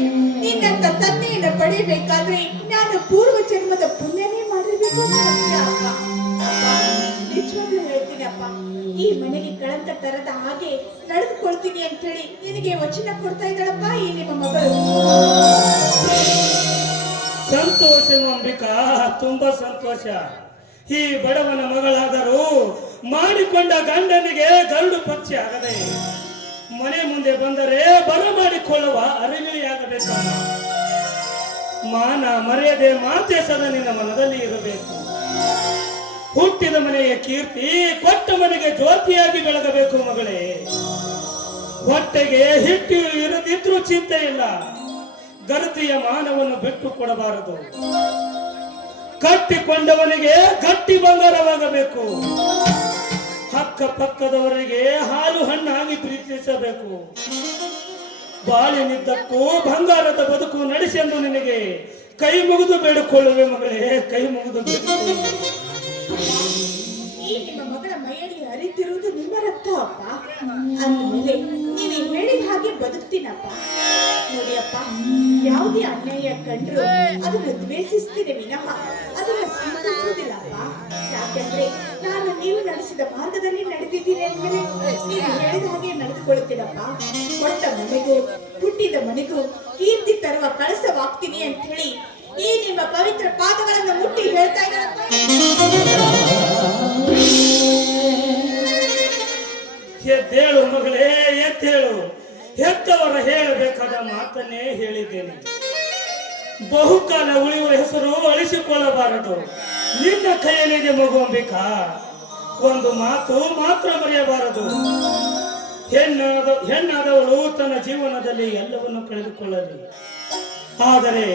ನಿನ್ನಂತ ತಂದೆಯನ್ನು ಪಡೆಯಬೇಕಾದ್ರೆ ನಾನು ಪೂರ್ವ ಜನ್ಮದ ಪುಣ್ಯನೇ ಮಾಡಿರ್ಬೇಕು ಅಂತ ಅಪ್ಪ. ನಿಜವಾಗ್ಲೂ ಹೇಳ್ತೀನಿ ಅಪ್ಪ, ಈ ಮನೆಗೆ ಕಳಂಕ ತರದ ಹಾಗೆ ನಡೆದುಕೊಳ್ತೀನಿ ಅಂತ ಹೇಳಿ ನಿನಗೆ ವಚನ ಕೊಡ್ತಾ ಇದ್ದಾಳಪ್ಪ ಈ ನಿಮ್ಮ ಮಗಳು. ಸಂತೋಷ ಅಂಬಿಕಾ, ತುಂಬಾ ಸಂತೋಷ. ಈ ಬಡವನ ಮಗಳಾದರೂ ಮಾಡಿಕೊಂಡ ಗಂಡನಿಗೆ ಗರುಡು ಪಕ್ಷಿ ಆಗದೆ ಮನೆ ಮುಂದೆ ಬಂದರೆ ಬರಮಾಡಿಕೊಳ್ಳುವ ಅರಿವಿಳಿಯಾಗಬೇಕು. ಮಾನ ಮರ್ಯಾದೆ ಮಾತೆಸದ ನಿನ್ನ ಮನದಲ್ಲಿ ಇರಬೇಕು. ಹುಟ್ಟಿದ ಮನೆಯ ಕೀರ್ತಿ ಕೊಟ್ಟ ಮನೆಗೆ ಜ್ಯೋತಿಯಾಗಿ ಬೆಳಗಬೇಕು ಮಗಳೇ. ಹೊಟ್ಟೆಗೆ ಹಿಟ್ಟು ಇರದಿದ್ರೂ ಚಿಂತೆ ಇಲ್ಲ, ಗರ್ತಿಯ ಮಾನವನ್ನು ಬಿಟ್ಟು ಕೊಡಬಾರದು. ಕಟ್ಟಿಕೊಂಡವನಿಗೆ ಗಟ್ಟಿ ಬಂಗಾರವಾಗಬೇಕು. ಅಕ್ಕಪಕ್ಕದವರಿಗೆ ಹಾಲು ಹಣ್ಣಾಗಿ ಪ್ರೀತಿಸಬೇಕು. ಬಾಳಿನಿದ್ದಕ್ಕೂ ಬಂಗಾರದ ಬದುಕು ನಡೆಸೆಂದು ನಿನಗೆ ಕೈ ಮುಗಿದು ಬೇಡಿಕೊಳ್ಳುವೆ ಮಗಳೇ, ಕೈ ಮುಗಿದು ಬೇಡಿಕೊಳ್ಳುವೆ. ಈ ನಿಮ್ಮ ಮಗಳ ಮೈಯಲ್ಲಿ ಹರಿತಿರುವುದು ನಿಮ್ಮ ರಕ್ತ ಅಪ್ಪ. ಅಂದಮೇಲೆ ನೀನು ಹೇಳಿದ ಹಾಗೆ ಬದುಕ್ತೀನಪ್ಪ. ನೋಡಿಯಪ್ಪ, ಯಾವುದೇ ಅನ್ಯಾಯ ಕಂಡ್ರು ಅದನ್ನು ದ್ವೇಷಿಸ್ತೀನಿ ವಿನಃ ಅದನ್ನು ಸ್ವೀಕರಿಸುವುದಿಲ್ಲಪ್ಪ. ಯಾಕೆಂದ್ರೆ ನಾನು ನೀವು ನಡೆಸಿದ ಮಾರ್ಗದಲ್ಲಿ ನಡೆದಿದ್ದೀನಿ ಅಂದ್ಮೇಲೆ ನೀವು ಹೇಳಿದ ಹಾಗೆ ನಡೆದುಕೊಳ್ಳುತ್ತೀನಪ್ಪ. ಕೊಟ್ಟ ಮನೆಗೂ ಹುಟ್ಟಿದ ಮನೆಗೂ ಕೀರ್ತಿ ತರುವ ಕಳಸವಾಗ್ತೀನಿ ಅಂತ ಹೇಳಿ ಈ ನಿಮ್ಮ ಪವಿತ್ರ ಪಾದಗಳನ್ನು ಮುಟ್ಟಿ ಹೇಳ್ತಾ ಇದ್ದಾರಪ್ಪ. ಎದ್ದೇಳು ಮಗಳೇ, ಎದ್ದೇಳು. ಹೆತ್ತವರ ಹೇಳಬೇಕಾದ ಮಾತನ್ನೇ ಹೇಳಿದ್ದೇನೆ. ಬಹುಕಾಲ ಉಳಿಯುವ ಹೆಸರು ಅಳಿಸಿಕೊಳ್ಳಬಾರದು. ನಿನ್ನ ಕೈಯಲ್ಲಿದೆ ಮಗು ಅಂಬಿಕಾ. ಒಂದು ಮಾತು ಮಾತ್ರ ಮರೆಯಬಾರದು. ಹೆಣ್ಣಾದವಳು ತನ್ನ ಜೀವನದಲ್ಲಿ ಎಲ್ಲವನ್ನು ಕಳೆದುಕೊಳ್ಳಲಿ. ಆದರೆ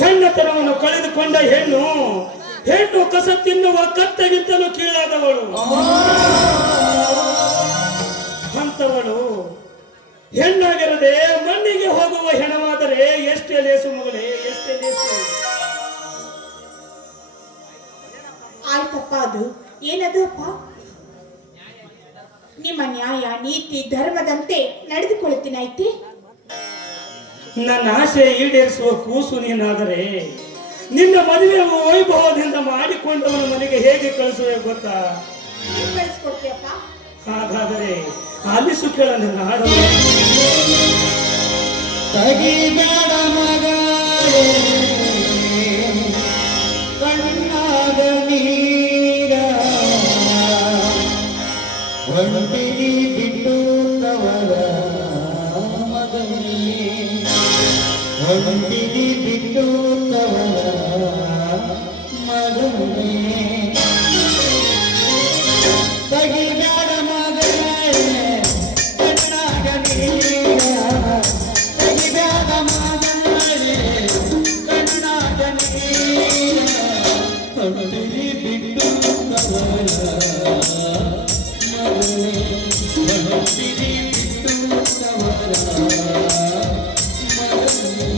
ಹೆಣ್ಣತನವನ್ನು ಕಳೆದುಕೊಂಡ ಹೆಣ್ಣು ಕಸ ತಿನ್ನುವ ಕತ್ತಗಿಂತಲೂ ಕೀಳಾದವಳು. ಅಂತವಳು ಹೆಣ್ಣಾಗಿರದೆ ಮಣ್ಣಿಗೆ ಹೋಗುವ ಹೆಣವಾದರೆ ಎಷ್ಟೇ ಲೇಸು ಮಗಳೇ, ಎಷ್ಟೇ ಲೇಸು. ಆಯ್ತಪ್ಪ, ಅದು ಏನದು ಅಪ್ಪ? ನಿಮ್ಮ ನ್ಯಾಯ ನೀತಿ ಧರ್ಮದಂತೆ ನಡೆದುಕೊಳ್ಳುತ್ತೀನಿ ಆಯ್ತೆ. ನನ್ನ ಆಸೆ ಈಡೇರಿಸುವ ಕೂಸು ನೀನಾದರೆ ನಿನ್ನ ಮದುವೆ ವೈಭವದಿಂದ ಮಾಡಿಕೊಂಡವನ ಮನೆಗೆ ಹೇಗೆ ಕಳಿಸುವೆ ಗೊತ್ತಾ? ಏನ್ ಕಳಿಸ್ಕೊಡ್ತೀಯಪ್ಪ? ಹಾಗಾದರೆ ಆಲಿಸು ಕೇಳ ನನ್ನ ಹಾಡು. ತಗಿಬೇಡ ಮಗ ಕಣ್ಣಾಗ ನೀರ ಒಂಟಿಗೆ ಬಿಟ್ಟು ತವರ ಮಗನೇ, ಒಂಟಿಗೆ ಬಿಟ್ಟು ತವರ ಮಗನೇ. ತಗಿಬೇಡ ಮಗನೇ ಕಣ್ಣಾಗ ನೀರ, ತಗಿಬೇಡ ಮಗನೇ ಕಣ್ಣಾಗ ನೀರ, ಒಂಟಿಗೆ ಬಿಟ್ಟು ತವರ ಮಗನೇ, ಒಂಟಿಗೆ ಬಿಟ್ಟು ತವರ ಮಗನೇ.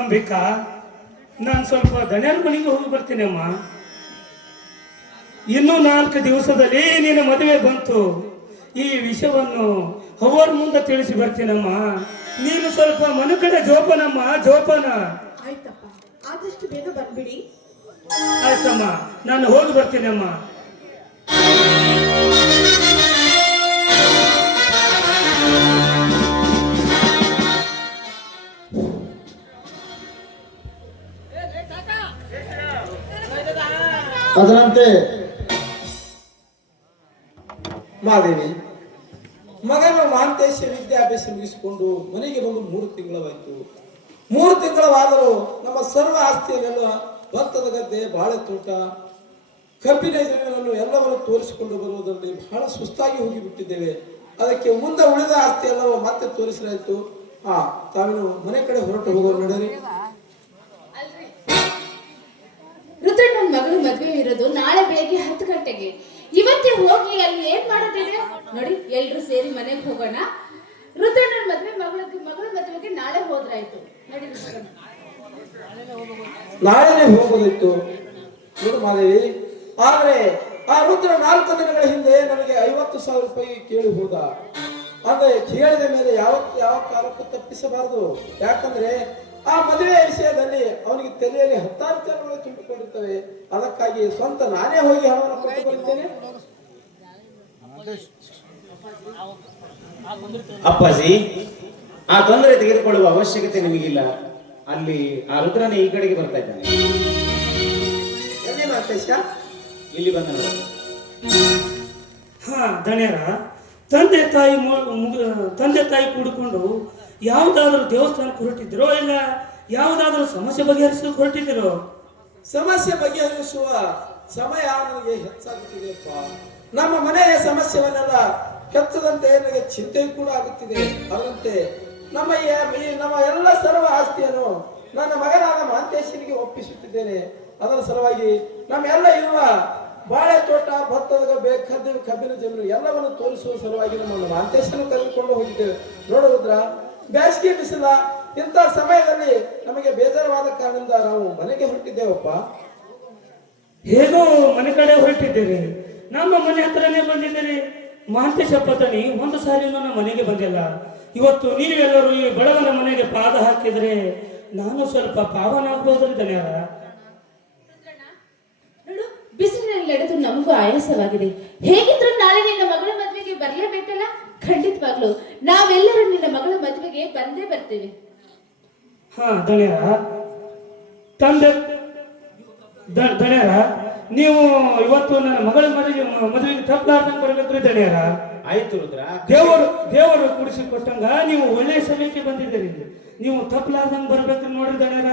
ಅಂಬಿಕಾ, ನಾನು ಸ್ವಲ್ಪ ದಣ್ಯರ ಮನೆಗೆ ಹೋಗಿ ಬರ್ತೀನಿ ಅಮ್ಮ. ಇನ್ನೂ 4 ದಿವಸದಲ್ಲಿ ನಿನ್ನ ಮದುವೆ ಬಂತು. ಈ ವಿಷಯವನ್ನು ಅವರ ಮುಂದೆ ತಿಳಿಸಿ ಬರ್ತೀನಮ್ಮ. ನೀನು ಸ್ವಲ್ಪ ಮನೆ ಕಡೆ ಜೋಪಾನಮ್ಮ, ಜೋಪಾನ. ಆಯ್ತಪ್ಪ, ಆದಷ್ಟು ಬೇಗ ಬಂದ್ಬಿಡಿ. ಆಯ್ತಮ್ಮ, ನಾನು ಹೋಗಿ ಬರ್ತೀನಿ ಅಮ್ಮ. ಅದರಂತೆ ಮಾದೇವಿ ಮಗನ ಮಾಂತೇಶ ವಿದ್ಯಾಭ್ಯಾಸ ಮುಗಿಸಿಕೊಂಡು ಮನೆಗೆ ಬಂದು 3 ತಿಂಗಳವಾಯಿತು. 3 ತಿಂಗಳವಾದರೂ ನಮ್ಮ ಸರ್ವ ಆಸ್ತಿಯನ್ನೆಲ್ಲ ಭತ್ತದ ಗದ್ದೆ, ಬಾಳೆ ತೋಟ, ಕಬ್ಬಿನ ಜಮೀನನ್ನು ಎಲ್ಲವನ್ನು ತೋರಿಸಿಕೊಂಡು ಬರುವುದರಲ್ಲಿ ಬಹಳ ಸುಸ್ತಾಗಿ ಹೋಗಿಬಿಟ್ಟಿದ್ದೇವೆ. ಅದಕ್ಕೆ ಮುಂದೆ ಉಳಿದ ಆಸ್ತಿ ಎಲ್ಲವೂ ಮತ್ತೆ ತೋರಿಸಲಾಯಿತು. ತಾವೇನು ಮನೆ ಕಡೆ ಹೊರಟು ಹೋಗೋರು ನಡೀರಿ. ರುದ್ರಣ್ಣನ ಮಗಳು ಮದುವೆ ಇರೋದು ನಾಳೆ ಬೆಳಿಗ್ಗೆ 10 ಗಂಟೆಗೆ. ಇವತ್ತೇ ಹೋಗಿ ಅಲ್ಲಿ ಏನ್ ಮಾಡೋದಿದೆ ನೋಡಿ, ಎಲ್ರು ಸೇರಿ ಮನೆಗೆ ಹೋಗೋಣ. ರುದ್ರಣ್ಣನ ಮಗಳ ಮದುವೆಗೆ ನಾಳೆ ಹೋದ್ರಾಯ್ತು. ನಡಿ ರುದ್ರಣ್ಣ. ನಾಳೆನೇ ಹೋಗೋದಿತ್ತು ನೋಡು ಮಾದೇವಿ. ಆದ್ರೆ ಆ ರುದ್ರ 4 ದಿನಗಳ ಹಿಂದೆ ನನಗೆ 50,000 ರೂಪಾಯಿ ಕೇಳಿ ಹೋದ. ಅಂದ್ರೆ ಕೇಳಿದ ಮೇಲೆ ಯಾವ ಕಾಲಕ್ಕೂ ತಪ್ಪಿಸಬಾರದು. ಯಾಕಂದ್ರೆ ಆ ಮದುವೆಯ ವಿಷಯದಲ್ಲಿ ಅವನಿಗೆ ತಲೆಯಲ್ಲಿ 10 ವಿಚಾರಗಳು ತುಂಬಿಕೊಂಡಿರ್ತವೆ. ಅದಕ್ಕಾಗಿ ಸ್ವಂತ ನಾನೇ ಹೋಗಿ ಹಣವನ್ನು ಕೊಟ್ಟು ಬರುತ್ತೇನೆ. ಅಪ್ಪಾಜಿ, ಆ ತೊಂದರೆ ತೆಗೆದುಕೊಳ್ಳುವ ಅವಶ್ಯಕತೆ ನಿಮಗಿಲ್ಲ. ಅಲ್ಲಿ ಆ ರುದ್ರನ ಈ ಕಡೆಗೆ ಬರ್ತಾ ಇದ್ದಾನೆ. ಎಲ್ಲಿ ಮಾತೇಶ? ಇಲ್ಲಿ ಬಂದ. ಹಾ ದಣ್ಯರ, ತಂದೆ ತಾಯಿ ಕೂಡಿಕೊಂಡು ಯಾವುದಾದ್ರೂ ದೇವಸ್ಥಾನಕ್ಕೆ ಹೊರಟಿದ್ರೋ ಇಲ್ಲ ಯಾವುದಾದ್ರೂ ಸಮಸ್ಯೆ ಬಗೆಹರಿಸಲಿಕ್ಕೆ ಹೊರಟಿದ್ದೀರೋ? ಸಮಸ್ಯೆ ಬಗೆಹರಿಸುವ ಸಮಯ ನನಗೆ ಹೆಚ್ಚಾಗುತ್ತಿದೆಯಪ್ಪ. ನಮ್ಮ ಮನೆಯ ಸಮಸ್ಯೆವನ್ನೆಲ್ಲ ಹೆಚ್ಚದಂತೆ ನನಗೆ ಚಿಂತೆ ಕೂಡ ಆಗುತ್ತಿದೆ. ಅದರಂತೆ ನಮ್ಮ ಎಲ್ಲ ಸರ್ವ ಆಸ್ತಿಯನ್ನು ನನ್ನ ಮಗನಾದ ಮಾಂತೇಶನಿಗೆ ಒಪ್ಪಿಸುತ್ತಿದ್ದೇನೆ. ಅದರ ಸಲುವಾಗಿ ನಮ್ಮೆಲ್ಲ ಇರುವ ಬಾಳೆ ತೋಟ, ಭತ್ತದ ಗಬ್ಬೆ, ಕಬ್ಬಿನ ಜಮೀನು ಎಲ್ಲವನ್ನು ತೋರಿಸುವ ಸಲುವಾಗಿ ನಮ್ಮ ಮಾಂತೇಶನ ಕರೆದುಕೊಂಡು ಹೋಗಿದ್ದೇವೆ. ನೋಡು ರುದ್ರ, ಬೇಸಿಗೆ ಬಿಸಿಲ ಇಂಥ ಸಮಯದಲ್ಲಿ ನಮಗೆ ಬೇಜಾರವಾದ ಕಾರಣದಿಂದ ನಾವು ಮನೆಗೆ ಹೊರಟಿದ್ದೇವಪ್ಪ. ಹೇಗೋ ಮನೆ ಕಡೆ ಹೊರಟಿದ್ದೀರಿ, ನಮ್ಮ ಮನೆ ಹತ್ರನೇ ಬಂದಿದ್ದೀರಿ. ಮಾಂತೇಶ ಪತಣಿ ಒಂದು ಸಾರಿ ನನ್ನ ಮನೆಗೆ ಬಂದಿಲ್ಲ. ಇವತ್ತು ನೀವೆಲ್ಲರೂ ಈ ಬಡವನ ಮನೆಗೆ ಪಾದ ಹಾಕಿದ್ರೆ ನಾನು ಸ್ವಲ್ಪ ಪಾವನಾಗ್ಬೋದ್ರಿ ದಣ್ಯರ. ನೋಡು, ಬಿಸಿಲಿನಲ್ಲಿ ನಡೆದು ನಮಗೂ ಆಯಾಸವಾಗಿದೆ. ಹೇಗಿದ್ರು ನಾಳೆ ನಿನ್ನ ಮಗಳ ಮದುವೆಗೆ ಬರ್ಲೇಬೇಕಲ್ಲ? ಖಂಡಿತವಾಗ್ಲು ನಾವೆಲ್ಲರೂ ನಿನ್ನ ಮಗಳ ಮದುವೆಗೆ ಬಂದೇ ಬರ್ತೇವೆ. ಹಾ ದಣ್ಯರ, ದಣ್ಯರ, ನೀವು ಇವತ್ತು ನನ್ನ ಮಗಳ ಮದುವೆಗೆ ತಪ್ಪಲಾರ್ದಂಗೆ ಬರ್ಬೇಕ್ರಿ ದಣ್ಯರ. ಆಯ್ತು ರುದ್ರ. ದೇವರು ಕುಡಿಸಿ ಕೊಟ್ಟಂಗ ನೀವು ಒಳ್ಳೆಯ ಸಮಯಕ್ಕೆ ಬಂದಿದ್ದೀರಿ. ನೀವು ತಪ್ಪಲಾರ್ದಂಗೆ ಬರ್ಬೇಕ್ರಿ ನೋಡ್ರಿ ದಣ್ಯರ.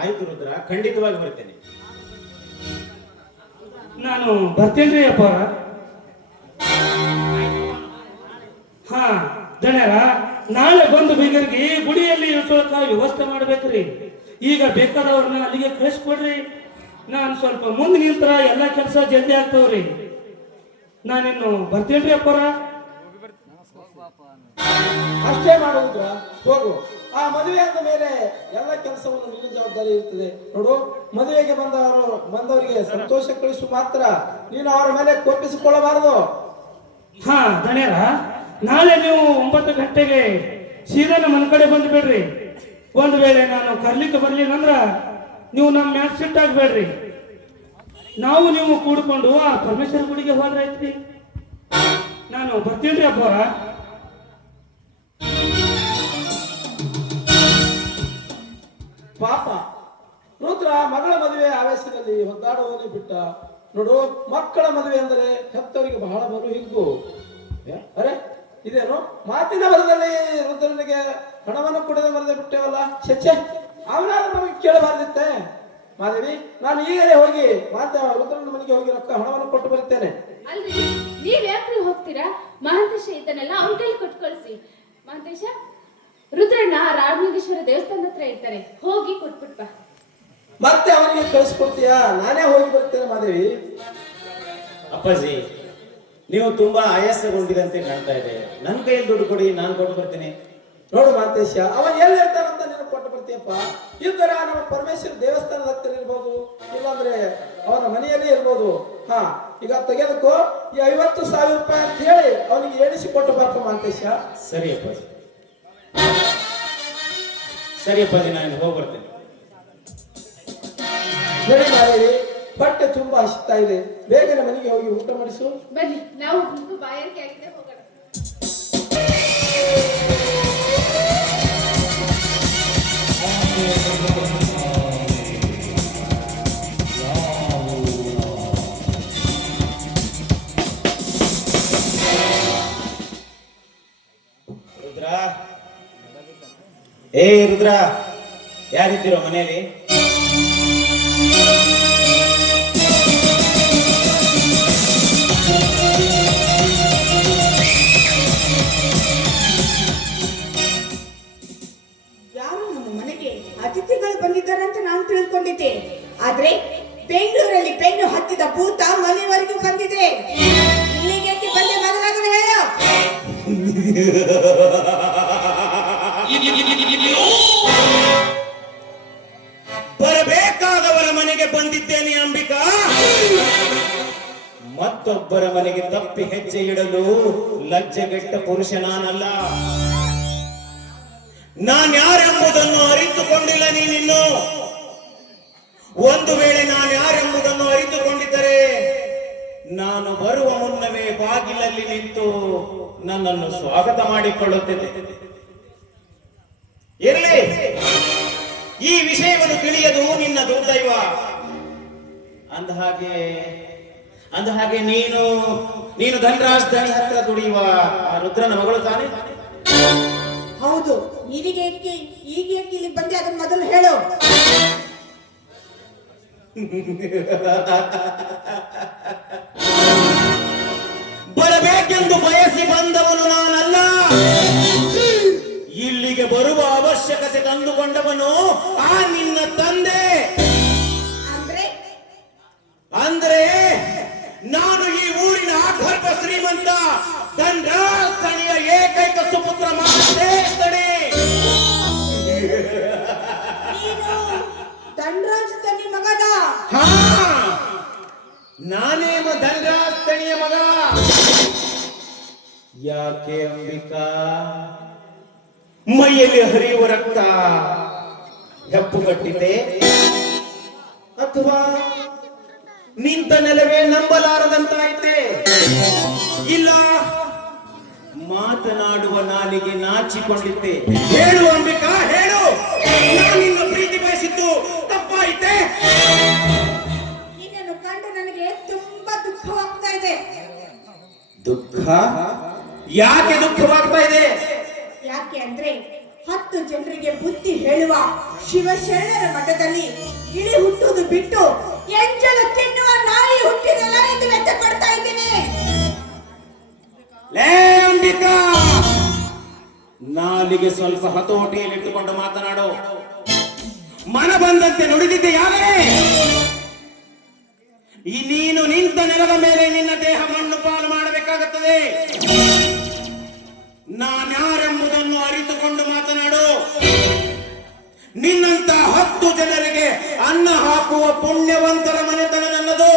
ಆಯ್ತು ರುದ್ರ, ಖಂಡಿತವಾಗಿ ಬರ್ತೇನೆ. ನಾನು ಬರ್ತೇನ್ರಿ ಅಪ್ಪ. ಹಾ ದಣ್ಯರ, ನಾಳೆ ಬಂದು ಬೀಗರಿಗೆ ಗುಡಿಯಲ್ಲಿ ಇಳಿಸೋಕ ವ್ಯವಸ್ಥೆ ಮಾಡ್ಬೇಕ್ರಿ. ಈಗ ಬೇಕಾದವ್ರನ್ನ ಅಲ್ಲಿಗೆ ಕಳಿಸ್ಕೊಡ್ರಿ. ನಾನು ಸ್ವಲ್ಪ ಮುಂದೆ ನಿಂತರ ಎಲ್ಲ ಕೆಲಸ ಜಲ್ದಿ ಆಗ್ತಾವ್ರಿ. ನಾನಿನ್ನು ಬರ್ತೇನ್ರಿ ಅಪ್ಪರ. ಅಷ್ಟೇ ಮಾಡುವುದ್ರ, ಹೋಗು. ಆ ಮದುವೆ ಅಂದ ಮೇಲೆ ಎಲ್ಲ ಕೆಲಸವನ್ನು ನಿನ್ನ ಜವಾಬ್ದಾರಿ ಇರ್ತದೆ. ನೋಡು, ಮದುವೆಗೆ ಬಂದವರಿಗೆ ಸಂತೋಷ ಕಳಿಸು ಮಾತ್ರ, ನೀನು ಅವರ ಮೇಲೆ ಕೋಪಿಸಿಕೊಳ್ಳಬಾರದು. ಹಾ ದಣ್ಯರ, ನಾಳೆ ನೀವು 9 ಗಂಟೆಗೆ ಸೀದಾ ನಮ್ಮ ಮನೆ ಕಡೆ ಬಂದು ಬಿಡ್ರಿ. ಒಂದು ವೇಳೆ ನಾನು ಕರ್ಲಿಕ್ಕೆ ಬರ್ಲಿಲ್ಲ ಅಂದ್ರ ನೀವು ನಮ್ಮ ಮ್ಯಾಚ್ ಸಿಟ್ ಆಗ್ಬೇಡ್ರಿ. ನೀವು ಕೂಡ್ಕೊಂಡು ಆ ಪರಮೇಶ್ವರ ಗುಡಿಗೆ ಹೋದ್ರಾಯ್ತ್ರಿ. ನಾನು ಬರ್ತೀನ್ರಿ ಅಪ್ಪರ. ಪಾಪ ರುದ್ರ ಮಗಳ ಮದುವೆ ಆವೇಶದಲ್ಲಿ ಹೊದ್ದಾಡುವವನೇ ಬಿಟ್ಟ. ನೋಡು, ಮಕ್ಕಳ ಮದುವೆ ಅಂದರೆ ಹೆತ್ತವರಿಗೆ ಬಹಳ ಬರು ಹಿಗ್ಗು. ಅರೆ ಇದೇನು ಮಾತಿನ ಬರದಲ್ಲಿ ರುದ್ರನಿಗೆ ಹಣವನ್ನು ಕೊಡದೆ ಬರದೆ ಬಿಟ್ಟೇವಲ್ಲ. ಶೆಚ್ಚೆ, ಅವನಾದ್ರೂ ನಮಗೆ ಕೇಳಬಾರ್ದಿತ್ತೆ. ಮಾದೇವಿ, ನಾನು ಈಗಲೇ ಹೋಗಿ ರುದ್ರನ ಮನೆಗೆ ಹೋಗಿ ಹಣವನ್ನು ಕೊಟ್ಟು ಬರುತ್ತೇನೆ. ಅಲ್ರಿ, ನೀವ್ ಯಾಕ್ರಿ ಹೋಗ್ತೀರಾ? ಮಹಾಂತೇಶ ಇದ್ದಾನಲ್ಲ, ಅವನ ಕೈಲಿ ಕೊಟ್ಟು ಕಳಿಸಿ. ಮಹಾಂತೇಶ, ರುದ್ರಣ್ಣ ರಾಜಲಿಂಗೇಶ್ವರ ದೇವಸ್ಥಾನದ ಹತ್ರ ಇರ್ತಾರೆ, ಹೋಗಿ ಕೊಟ್ಬಿಟ್ಟ. ಮತ್ತೆ ಅವನಿಗೆ ಕಳಿಸ್ಕೊಡ್ತೀಯಾ? ನಾನೇ ಹೋಗಿ ಬರ್ತೇನೆ ಮಾದೇವಿ. ಅಪ್ಪಾಜಿ, ನೀವು ತುಂಬಾ ಆಯಾಸಗೊಂಡಿದಂತೆ ಕಾಣ್ತಾ ಇದೆ. ನನ್ನ ಕೈಯಲ್ಲಿ ದುಡ್ಡು ಕೊಡಿ, ನಾನು ಕೊಟ್ಟು ಬರ್ತೇನೆ. ನೋಡು ಮಾಂತೇಶ, ಅವನ್ ಎಲ್ಲಿ ಇರ್ತಾನಂತ ಕೊಟ್ಟು ಬರ್ತೀಯಪ್ಪ. ಇದ್ದರ ನಮ್ಮ ಪರಮೇಶ್ವರ ದೇವಸ್ಥಾನದ ಹತ್ತಿರ ಇರ್ಬೋದು, ಇಲ್ಲಾಂದ್ರೆ ಅವನ ಮನೆಯಲ್ಲೇ ಇರ್ಬೋದು. ಹಾ, ಈಗ ತೆಗೆದಕ್ಕೋ ಈ 50,000 ರೂಪಾಯಿ ಅಂತ ಹೇಳಿ ಅವನಿಗೆ ಎಣಿಸಿ ಕೊಟ್ಟು ಬರ್ತ ಮಾಂತೇಶ. ಸರಿಯಪ್ಪ, ಸರಿಯಪ್ಪ, ನಾನು ಹೋಗಿ ಬರ್ತೇನೆ. ಸರಿ ಮಾರೇವಿ, ಹೊಟ್ಟೆ ತುಂಬಾ ಹಸಿತಾ ಇದೆ, ಬೇಗನೆ ಮನೆಗೆ ಹೋಗಿ ಊಟ ಮಾಡಿಸು. ಬನ್ನಿ, ನಾವು ಬಾಯಾರಿಕೆ ಆಗಿದೆ, ಹೋಗೋಣ. ರುದ್ರ, ಏ ರುದ್ರ, ಯಾರಿದ್ದೀರೋ ಮನೆಯಲ್ಲಿ? ಯಾರು ನಮ್ಮ ಮನೆಗೆ ಅತಿಥಿಗಳು ಬಂದಿದ್ದಾರೆ ಅಂತ ನಾನು ತಿಳ್ಕೊಂಡಿದ್ದೆ. ಆದ್ರೆ ಬೆಂಗಳೂರಲ್ಲಿ ಬೆನ್ನು ಹತ್ತಿದ ಭೂತ ಮನೆವರೆಗೂ ಬಂದಿದೆ. ಇಲ್ಲಿಗೆ ಯಾಕೆ ಬಂದೆ ಮೊದಲಾದರೂ ಹೇಳು. ಬರಬೇಕಾದವರ ಮನೆಗೆ ಬಂದಿದ್ದೇನೆ ಅಂಬಿಕಾ. ಮತ್ತೊಬ್ಬರ ಮನೆಗೆ ತಪ್ಪಿ ಹೆಜ್ಜೆ ಇಡಲು ಲಜ್ಜೆಗೆಟ್ಟ ಪುರುಷ ನಾನಲ್ಲ. ನಾನ್ಯಾರೆಂಬುದನ್ನು ಅರಿತುಕೊಂಡಿಲ್ಲ ನೀನಿನ್ನು. ಒಂದು ವೇಳೆ ನಾನು ಯಾರೆಂಬುದನ್ನು ಅರಿತುಕೊಂಡಿದ್ದರೆ ನಾನು ಬರುವ ಮುನ್ನವೇ ಬಾಗಿಲಲ್ಲಿ ನಿಂತು ನನ್ನನ್ನು ಸ್ವಾಗತ ಮಾಡಿಕೊಳ್ಳುತ್ತಿದ್ದೆ. ಇರಲಿ, ಈ ವಿಷಯವನ್ನು ತಿಳಿಯದು ನಿನ್ನ ದುರ್ದೈವ. ಅಂದಹಾಗೆ ನೀನು ಧನರಾಜ್ ದಣಿ ಹತ್ರ ದುಡಿಯುವ ಆ ರುದ್ರನ ಮಗಳು ತಾನೆ? ಹೌದು. ಈಗ ಇಲ್ಲಿ ಬಂದೆ, ಅದನ್ನ ಮೊದಲು ಹೇಳು. ಬರಬೇಕೆಂದು ಬಯಸಿ ಬಂದವನು ನಾನಲ್ಲ. ಇಲ್ಲಿಗೆ ಬರುವ ಅವಶ್ಯಕತೆ ತಂದುಕೊಂಡವನು ಆ ನಿನ್ನ ತಂದೆ. ಅಂದ್ರೆ ನಾನು ಈ ಊರಿನ ಆಗರ್ಭ ಶ್ರೀಮಂತ ಧನರಾಜ್ ದಣಿಯ ಏಕೈಕ ಸುಪುತ್ರ ಮಾತೇಸ್ತಣಿ. ಧನರಾಜ್ ದಣಿ ಮಗದ? ಹಾ, ನಾನೇಮ ಧನರಾಜ್ ದಣಿಯ ಮಗ. ಯಾಕೆ ಅಂಬಿಕಾ, ಮೈಯಲ್ಲಿ ಹರಿಯುವ ರಕ್ತ ಹೆಪ್ಪುಗಟ್ಟಿದೆ, ಅಥವಾ ನಿಂತ ನೆಲವೇ ನಂಬಲಾರದಂತಾಯ್ತೆ? ಇಲ್ಲ, ಮಾತನಾಡುವ ನಾಲಿಗೆ ನಾಚಿಕೊಂಡಿದ್ದೆ. ಹೇಳು ಅಂಬಿಕಾ, ಹೇಳು, ನಾನಿನ್ನ ಪ್ರೀತಿ ಬಯಸಿದ್ದು ತಪ್ಪಾಯಿತೆ? ನಿನ್ನನ್ನು ಕಂಡು ನನಗೆ ತುಂಬಾ ದುಃಖವಾಗ್ತಾ ಇದೆ. ದುಃಖ? ಯಾಕೆ ದುಃಖವಾಗ್ತಾ ಇದೆ? ಯಾಕೆ ಅಂದ್ರೆ 10 ಜನರಿಗೆ ಬುದ್ಧಿ ಹೇಳುವ ಶಿವಶರಣರ ಮಠದಲ್ಲಿ ಇಳಿ ಹುಟ್ಟುವುದು ಬಿಟ್ಟು ಎಂಜಲು ತಿನ್ನುವ ನಾಯಿ ಹುಟ್ಟಿದಲ್ಲ ಎಂದು ವ್ಯಥಪಡ್ತಾ ಇದ್ದೀನಿ. ಲೇ ಅಂಬಿಕಾ, ನಾಲಿಗೆ ಸ್ವಲ್ಪ ಹತೋಟಿಯಲ್ಲಿಟ್ಟುಕೊಂಡು ಮಾತನಾಡು. ಮನ ಬಂದಂತೆ ನುಡಿದಿದ್ದೆ ಯಾವೇ? ನೀನು ನಿಂತ ನೆಲದ ಮೇಲೆ ನಿನ್ನ ದೇಹ ಮಣ್ಣು ಪಾಲು ಮಾಡಬೇಕಾಗುತ್ತದೆ. ನಾನ್ಯಾರೆಂಬುದನ್ನು ಅರಿತುಕೊಂಡು ಮಾತನಾಡು. ನಿನ್ನಂತ 10 ಜನರಿಗೆ ಅನ್ನ ಹಾಕುವ ಪುಣ್ಯವಂತರ ಮನೆತನ ನನ್ನದು.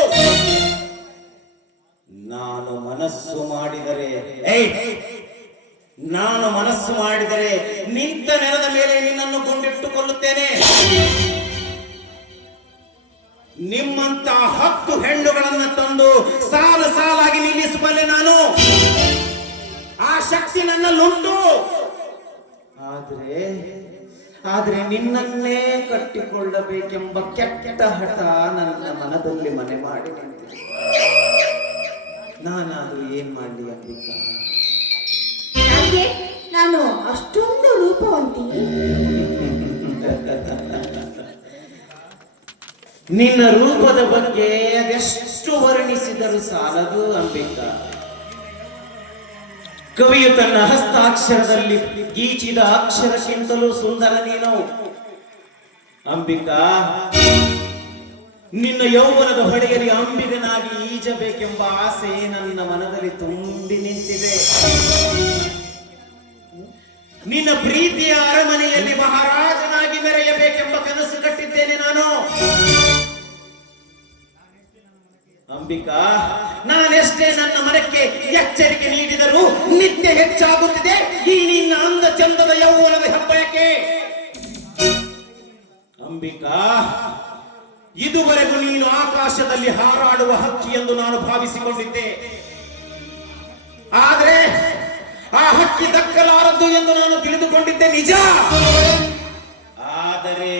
ನಾನು ಮನಸ್ಸು ಮಾಡಿದರೆ ನಿಂತ ನೆಲದ ಮೇಲೆ ನಿನ್ನನ್ನು ಗುಂಡಿಟ್ಟುಕೊಳ್ಳುತ್ತೇನೆ. ನಿಮ್ಮಂತ 10 ಹೆಣ್ಣುಗಳನ್ನು ತಂದು ಸಾಲಾಗಿ ನಿಲ್ಲಿಸಬಲ್ಲೆ ನಾನು. ಆ ಶಕ್ತಿ ನನ್ನಲ್ಲುಂಟು. ಆದ್ರೆ ನಿನ್ನನ್ನೇ ಕಟ್ಟಿಕೊಳ್ಳಬೇಕೆಂಬ ಕೆಟ್ಟ ಹಠ ನನ್ನ ಮನದಲ್ಲಿ ಮನೆ ಮಾಡಿ ನಿಂತಿದೆ. ನಾನಾದ್ರೂ ಏನ್ ಮಾಡಲಿ ಅಂಬಿಕಾ? ಯಾಕೆ ನಾನು ಅಷ್ಟೊಂದು ರೂಪವಂತಿ? ನಿನ್ನ ರೂಪದ ಬಗ್ಗೆ ಅದೆಷ್ಟು ವರ್ಣಿಸಿದರೂ ಸಾಲದು ಅಂಬಿಕಾ. ಕವಿಯು ತನ್ನ ಹಸ್ತಾಕ್ಷರದಲ್ಲಿ ಗೀಚಿದ ಅಕ್ಷರಕ್ಕಿಂತಲೂ ಸುಂದರ ನೀನು ಅಂಬಿಕಾ. ನಿನ್ನ ಯೌವನದ ಹೊಳೆಯಲ್ಲಿ ಅಂಬಿಗನಾಗಿ ಈಜಬೇಕೆಂಬ ಆಸೆ ನನ್ನ ಮನದಲ್ಲಿ ತುಂಬಿ ನಿಂತಿದೆ. ನಿನ್ನ ಪ್ರೀತಿಯ ಅರಮನೆಯಲ್ಲಿ ಮಹಾರಾಜನ ಅರಸನಾಗಿ ಮೆರೆಯಬೇಕೆಂಬ ಕನಸು ಕಟ್ಟಿದ್ದೇನೆ ನಾನು. ಅಂಬಿಕಾ, ನಾನೆಷ್ಟೇ ನನ್ನ ಮನಕ್ಕೆ ಎಚ್ಚರಿಕೆ ನೀಡಿದರೂ ನಿತ್ಯ ಹೆಚ್ಚಾಗುತ್ತಿದೆ ಈ ನಿನ್ನ ಅಂದ ಚಂದದ ಯೌವನದ ಹೆಬ್ಬಯಕೆ. ಅಂಬಿಕಾ, ಇದುವರೆಗೂ ನೀನು ಆಕಾಶದಲ್ಲಿ ಹಾರಾಡುವ ಹಕ್ಕಿ ಎಂದು ನಾನು ಭಾವಿಸಿಕೊಂಡಿದ್ದೆ. ಆದರೆ ಆ ಹಕ್ಕಿ ದಕ್ಕಲಾರದು ಎಂದು ನಾನು ತಿಳಿದುಕೊಂಡಿದ್ದೆ, ನಿಜ. ಆದರೆ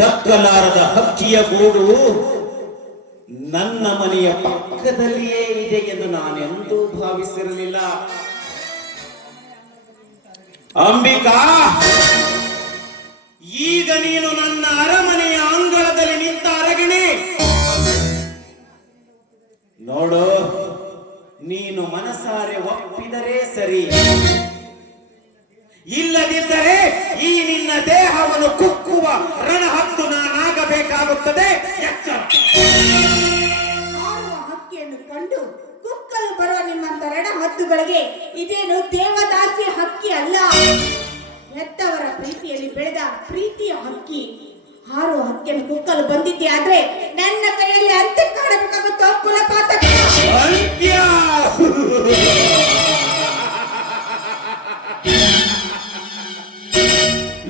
ದಕ್ಕಲಾರದ ಹಕ್ಕಿಯ ಗೂಡು ನನ್ನ ಮನೆಯ ಪಕ್ಕದಲ್ಲಿಯೇ ಇದೆ ಎಂದು ನಾನೆಂದೂ ಭಾವಿಸಿರಲಿಲ್ಲ. ಅಂಬಿಕಾ, ಈಗ ನೀನು ನನ್ನ ಅರಮನೆಯ ಅಂಗಳದಲ್ಲಿ ನಿಂತ ಅರಗಿಣಿ. ನೋಡು, ನೀನು ಮನಸಾರೆ ಒಪ್ಪಿದರೆ ಸರಿ, ಇಲ್ಲದಿದ್ದರೆ ಈ ನಿನ್ನ ದೇಹವನ್ನು ಕುಕ್ಕುವ ರಣಹದ್ದು ನಾನಾಗಬೇಕಾಗುತ್ತದೆ. ಎಚ್ಚರ. ಹಾರುವ ಹಕ್ಕಿಯನ್ನು ಕಂಡು ಕುಕ್ಕಲು ಬರುವ ನಿಮ್ಮಂತ ರಣಹದ್ದುಗಳಿಗೆ ಇದೇನು ದೇವದಾಸಿ ಹಕ್ಕಿ ಅಲ್ಲ, ಹೆತ್ತವರ ಪ್ರೀತಿಯಲ್ಲಿ ಬೆಳೆದ ಪ್ರೀತಿಯ ಹಕ್ಕಿ. ಹಾರುವ ಹಕ್ಕಿಯನ್ನು ಕುಕ್ಕಲು ಬಂದಿದ್ದೆ ಆದ್ರೆ ನನ್ನ ಕೈಯಲ್ಲಿ ಅಂತ್ಯ ಕಾಣಬೇಕಾಗುತ್ತೋ ಕುಲಪಾತಕ. ಅಂತ್ಯ.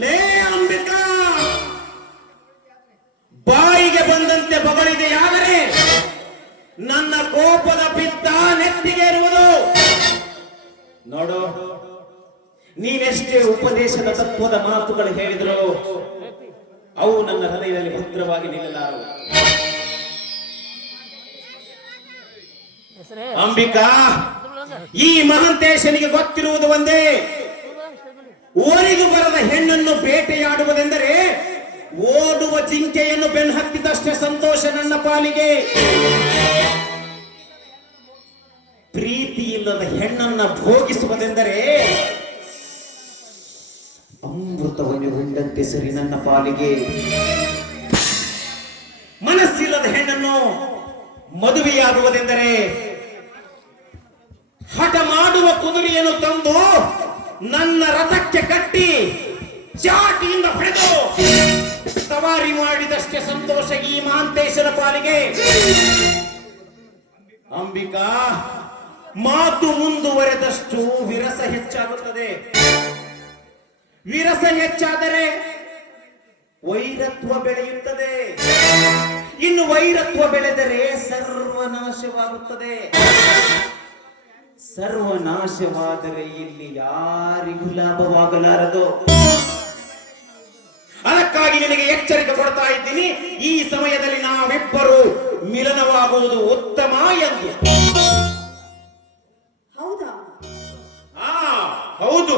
ಲೇ ಅಂಬಿಕಾ, ಬಾಯಿಗೆ ಬಂದಂತೆ ಬಗಳಿದೆಯಾದರೆ ನನ್ನ ಕೋಪದ ಪಿತ್ತ ನೆತ್ತಿಗೆ ಇರುವುದು. ನೋಡು, ನೀನೆಷ್ಟೇ ಉಪದೇಶದ ತತ್ವದ ಮಾತುಗಳು ಹೇಳಿದ್ರು ಅವು ನನ್ನ ಹೃದಯದಲ್ಲಿ ಭದ್ರವಾಗಿ ನಿಲ್ಲಲಾರವು. ಅಂಬಿಕಾ, ಈ ಮಹಂತೇಶನಿಗೆ ಗೊತ್ತಿರುವುದು ಒಂದೇ, ಓರಿಗೂ ಬರದ ಹೆಣ್ಣನ್ನು ಬೇಟೆಯಾಡುವುದೆಂದರೆ ಓಡುವ ಜಿಂಕೆಯನ್ನು ಬೆನ್ನು ಹತ್ತಿದಷ್ಟೇ ಸಂತೋಷ ನನ್ನ ಪಾಲಿಗೆ. ಪ್ರೀತಿ ಇಲ್ಲದ ಹೆಣ್ಣನ್ನ ಭೋಗಿಸುವುದೆಂದರೆ ಅಮೃತವನ್ನು ಉಂಡಂತೆ ಸರಿ ನನ್ನ ಪಾಲಿಗೆ. ಮನಸ್ಸಿಲ್ಲದ ಹೆಣ್ಣನ್ನು ಮದುವೆಯಾಗುವುದೆಂದರೆ ಹಠ ಮಾಡುವ ಕುದುರೆಯನ್ನು ತಂದು ನನ್ನ ರಥಕ್ಕೆ ಕಟ್ಟಿ ಚಾಟಿಯಿಂದ ಹೊಡೆದು ಸವಾರಿ ಮಾಡಿದಷ್ಟೇ ಸಂತೋಷ ಈ ಮಹಾಂತೇಶನ ಪಾಲಿಗೆ. ಅಂಬಿಕಾ, ಮಾತು ಮುಂದುವರೆದಷ್ಟು ವಿರಸ ಹೆಚ್ಚಾಗುತ್ತದೆ. ವಿರಸ ಹೆಚ್ಚಾದರೆ ವೈರತ್ವ ಬೆಳೆಯುತ್ತದೆ. ಇನ್ನು ವೈರತ್ವ ಬೆಳೆದರೆ ಸರ್ವನಾಶವಾಗುತ್ತದೆ. ಸರ್ವನಾಶವಾದರೆ ಇಲ್ಲಿ ಯಾರಿಗೂ ಲಾಭವಾಗಲಾರದು. ಅದಕ್ಕಾಗಿ ನಿನಗೆ ಎಚ್ಚರಿಕೆ ಕೊಡ್ತಾ ಇದ್ದೀನಿ, ಈ ಸಮಯದಲ್ಲಿ ನಾವಿಬ್ಬರು ಮಿಲನವಾಗುವುದು ಉತ್ತಮ ಎಂದು. ಹೌದಾ? ಹೌದು.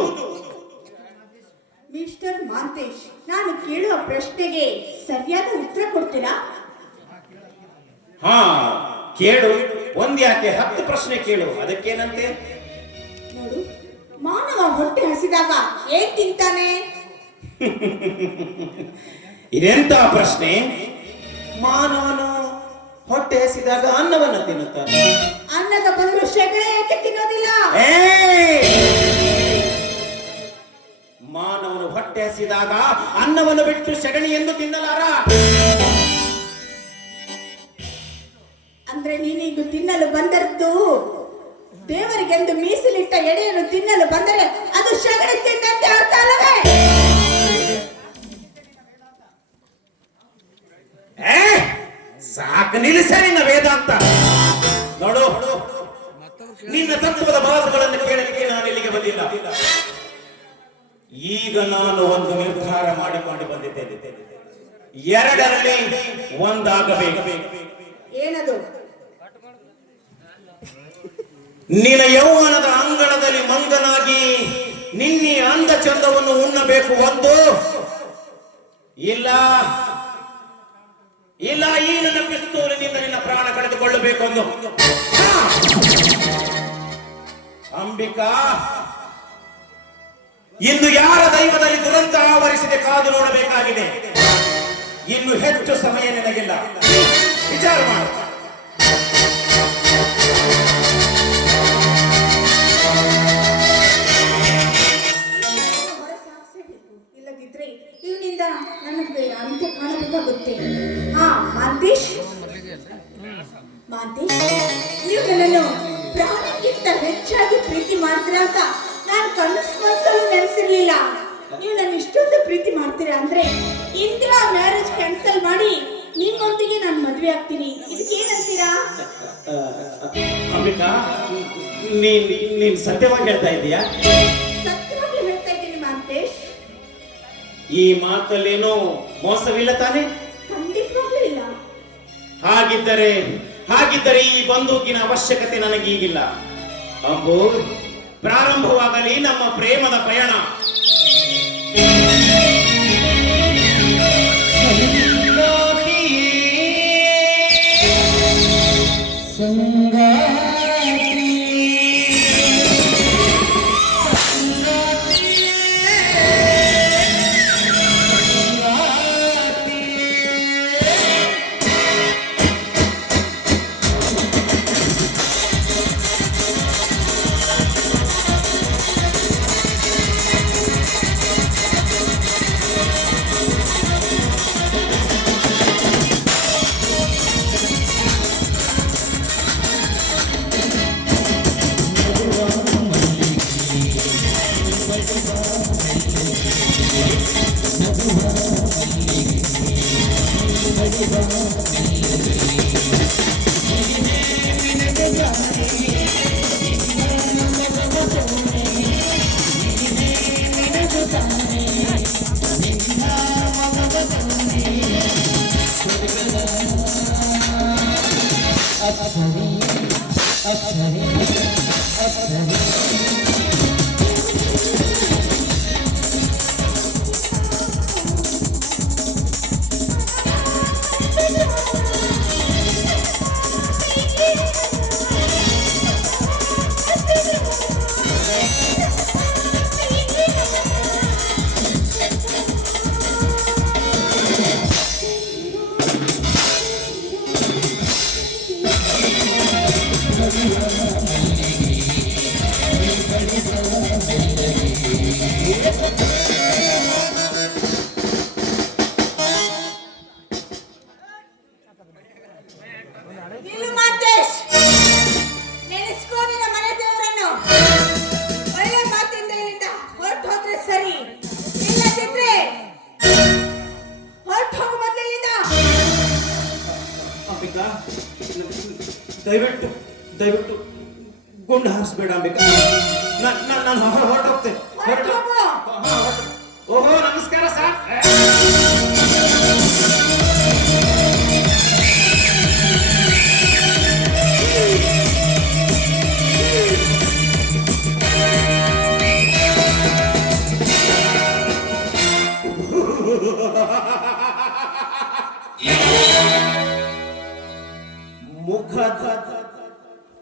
ಮಿಸ್ಟರ್ ಮಾಂತೇಶ್, ನಾನು ಕೇಳುವ ಪ್ರಶ್ನೆಗೆ ಸರಿಯಾದ ಉತ್ತರ ಕೊಡ್ತೀರಾ? ಕೇಳು. ಒಂದ್ಯಾಕೆ 10 ಪ್ರಶ್ನೆ ಕೇಳು, ಅದಕ್ಕೇನಂತೆ? ನೋಡು, ಮಾನವ ಹೊಟ್ಟೆ ಹಸಿದಾಗ ಏನ್ ತಿಂತಾನೆ? ಇದೆಂತ ಪ್ರಶ್ನೆ? ಮಾನವನು ಹೊಟ್ಟೆ ಹಸಿದಾಗ ಅನ್ನವನ್ನು ತಿನ್ನುತ್ತಾನೆ. ಅನ್ನದ ಬದಲು ಶೆಗಣಿ ಯಾಕೆ ತಿನ್ನೋದಿಲ್ಲ? ಮಾನವನು ಹೊಟ್ಟೆ ಹಸಿದಾಗ ಅನ್ನವನ್ನು ಬಿಟ್ಟು ಸೆಗಣಿ ಎಂದು ತಿನ್ನಲಾರ. ಅಂದ್ರೆ ನೀನೀಗ ತಿನ್ನಲು ಬಂದದ್ದು ದೇವರಿಗೆಂದು ಮೀಸಲಿಟ್ಟ ಎಡೆಯನ್ನು ತಿನ್ನಲು ಬಂದರೆ ಅದು ಶಗಣಿ ತಿನ್ನಂತೆ ಅರ್ಥ ಅಲ್ಲವೇ? ಸಾಕು, ನಿಲ್ಲಿಸ ನಿನ್ನ ವೇದಾಂತ. ನೋಡು, ನಿನ್ನ ತತ್ವದ ಮಾತುಗಳನ್ನು ಕೇಳಲಿಕ್ಕೆ ನಾನು ಇಲ್ಲಿಗೆ ಬಂದಿಲ್ಲ. ಈಗ ನಾನು ಒಂದು ನಿರ್ಧಾರ ಮಾಡಿ ಬಂದಿದ್ದೇನೆ. ಎರಡರಲ್ಲಿ ಒಂದಾಗಬೇಕು. ಏನದು? ನಿನ್ನ ಯೌವನದ ಅಂಗಳದಲ್ಲಿ ಮಂಗನಾಗಿ ನಿನ್ನೆ ಅಂದ ಚಂದವನ್ನು ಉಣ್ಣಬೇಕು ಒಂದು, ಇಲ್ಲ ಇಲ್ಲ ಈ ನನ್ನ ಪಿಸ್ತೂಲಿನಿಂದ ನಿನ್ನ ಪ್ರಾಣ ಕಳೆದುಕೊಳ್ಳಬೇಕು ಒಂದು. ಅಂಬಿಕಾ, ಇಂದು ಯಾರ ದೈವದಲ್ಲಿ ದುರಂತ ಆವರಿಸಿದೆ ಕಾದು ನೋಡಬೇಕಾಗಿದೆ. ಇನ್ನು ಹೆಚ್ಚು ಸಮಯ ನಿನಗಿಲ್ಲ, ವಿಚಾರ ಮಾಡು. ಹೊರಸಾಗಿಸಬೇಕು, ಇಲ್ಲದಿದ್ದರೆ ನನಗೆ ಅಂತ್ಯ ಕಾಣಬೇಕಾಗುತ್ತೆ. ಹಾ ಮಾಂತೇಶ್, ಮಾಂತೇಶ್, ನೀವು ನನ್ನನ್ನು ಪ್ರಾಣಕ್ಕಿಂತ ಹೆಚ್ಚಾಗಿ ಪ್ರೀತಿ ಮಾಡ್ತೀರಾ ಅಂತ ನಾನು ಕನಸಲ್ಲೂ ನೆನೆಸಿರ್ಲಿಲ್ಲ. ನೀವು ನನ್ನ ಇಷ್ಟೊಂದು ಪ್ರೀತಿ ಮಾಡ್ತೀರಾ ಅಂದ್ರೆ ಇಂದಿರಾ ಮ್ಯಾರೇಜ್ ಕ್ಯಾನ್ಸಲ್ ಮಾಡಿ ನಿಮ್ಮೊಂದಿಗೆ ನಾನು ಮದುವೆ ಆಗ್ತೀನಿ. ಇದಕ್ಕೇನಂತೀರಾ? ಅಂಬಿಕಾ, ನೀನ್ ಸತ್ಯವಾಗಿ ಹೇಳ್ತಾ ಇದೀಯಾ? ಸತ್ಯವಾಗಿ ಹೇಳ್ತಾ ಇದ್ದೀನಿ ಮಾಂತೇಶ್. ಈ ಮಾತಲ್ಲೇನೋ ಮೋಸವಿಲ್ಲ ತಾನೆ? ಖಂಡಿತವಾಗ್ಲೂ ಇಲ್ಲ. ಹಾಗಿದ್ದರೆ ಈ ಬಂದೂಕಿನ ಅವಶ್ಯಕತೆ ನನಗೆ ಈಗಿಲ್ಲ. ಅಂಬು, ಪ್ರಾರಂಭವಾಗಲಿ ನಮ್ಮ ಪ್ರೇಮದ ಪಯಣ. ನಿಲ್ಲು ಮಾಂತೇಶ್, ನೆನೆಸ್ಕೋ ನಿನ್ನ ಮನೆ ದೇವರನ್ನು. ಒಳ್ಳೆ ಮಾತಿಂದ ಇಲ್ಲಿಂದ ಹೊರಟು ಹೋದ್ರೆ ಸರಿ, ಇಲ್ಲದಿದ್ರೆ ಹೊರಟು ಹೋಗು ಮೊದಲು ಇಲ್ಲಿಂದ. ಅಂಬಿಕಾ, ದಯವಿಟ್ಟು ಗುಂಡು ಹಾರಿಸ್ಬೇಡ ಅಂಬಿಕಾ. ನಾನು ಹೊರಟೋಗ್ತೇನೆ. ಹೊರಟು ಹೋಗು. ಓಹೋ, ನಮಸ್ಕಾರ ಸರ್. ಮುಖದ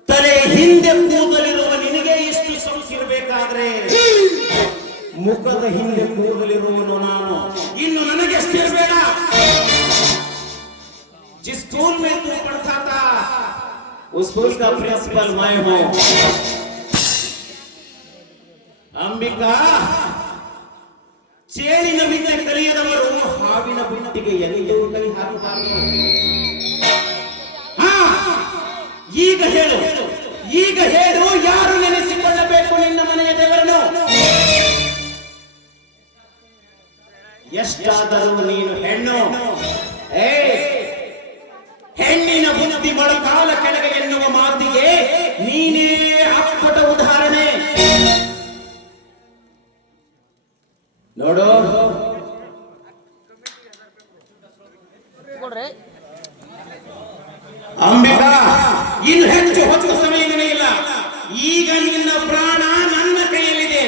ತಲೆ ಹಿಂದೆ ಕೂದಲಿರುವ ನಿನಗೆ ಇಷ್ಟು ಸೊಕ್ಕಿರಬೇಕಾದ್ರೆ ಮುಖದ ಹಿಂದೆ ಕೂದಲಿರುವನು ನಾನು. ಇನ್ನು ನನಗೆ ಎಷ್ಟಿರಬೇಡ. जिस स्कूल में तू पढ़ता था उस स्कूल का प्रिंसिपल मैं हूं. ಅಂಬಿಕಾ, ಚೇಳಿನ ವಿದ್ಯೆ ಕಲಿಯದವರು ಹಾವಿನ ಬುಟ್ಟಿಗೆ ಎಲ್ಲಿಯೂ ಕೈ ಹಾಕಬಾರದು. ಈಗ ಹೇಳು, ಯಾರು ನೆನೆಸಿಕೊಳ್ಳಬೇಕು ನಿನ್ನ ಮನೆಯ ದೇವರನ್ನು? ಎಷ್ಟಾದರೂ ನೀನು ಹೆಣ್ಣು. ಹೆಣ್ಣಿನ ಬುದ್ಧಿ ಮೊಳಕಾಲ ಕೆಳಗೆ ಎನ್ನುವ ಮಾತಿಗೆ ನೀನೇ ಅಪ್ಪಟ ಉದಾಹರಣೆ. ನೋಡು, ಅಂಬಿಕಾ, ಇನ್ನು ಹೆಚ್ಚು ಹೊತ್ತು ಸಮಯ ನಿನಗಿಲ್ಲ. ಈಗ ನಿನ್ನ ಪ್ರಾಣ ನನ್ನ ಕೈಯಲ್ಲಿದೆ.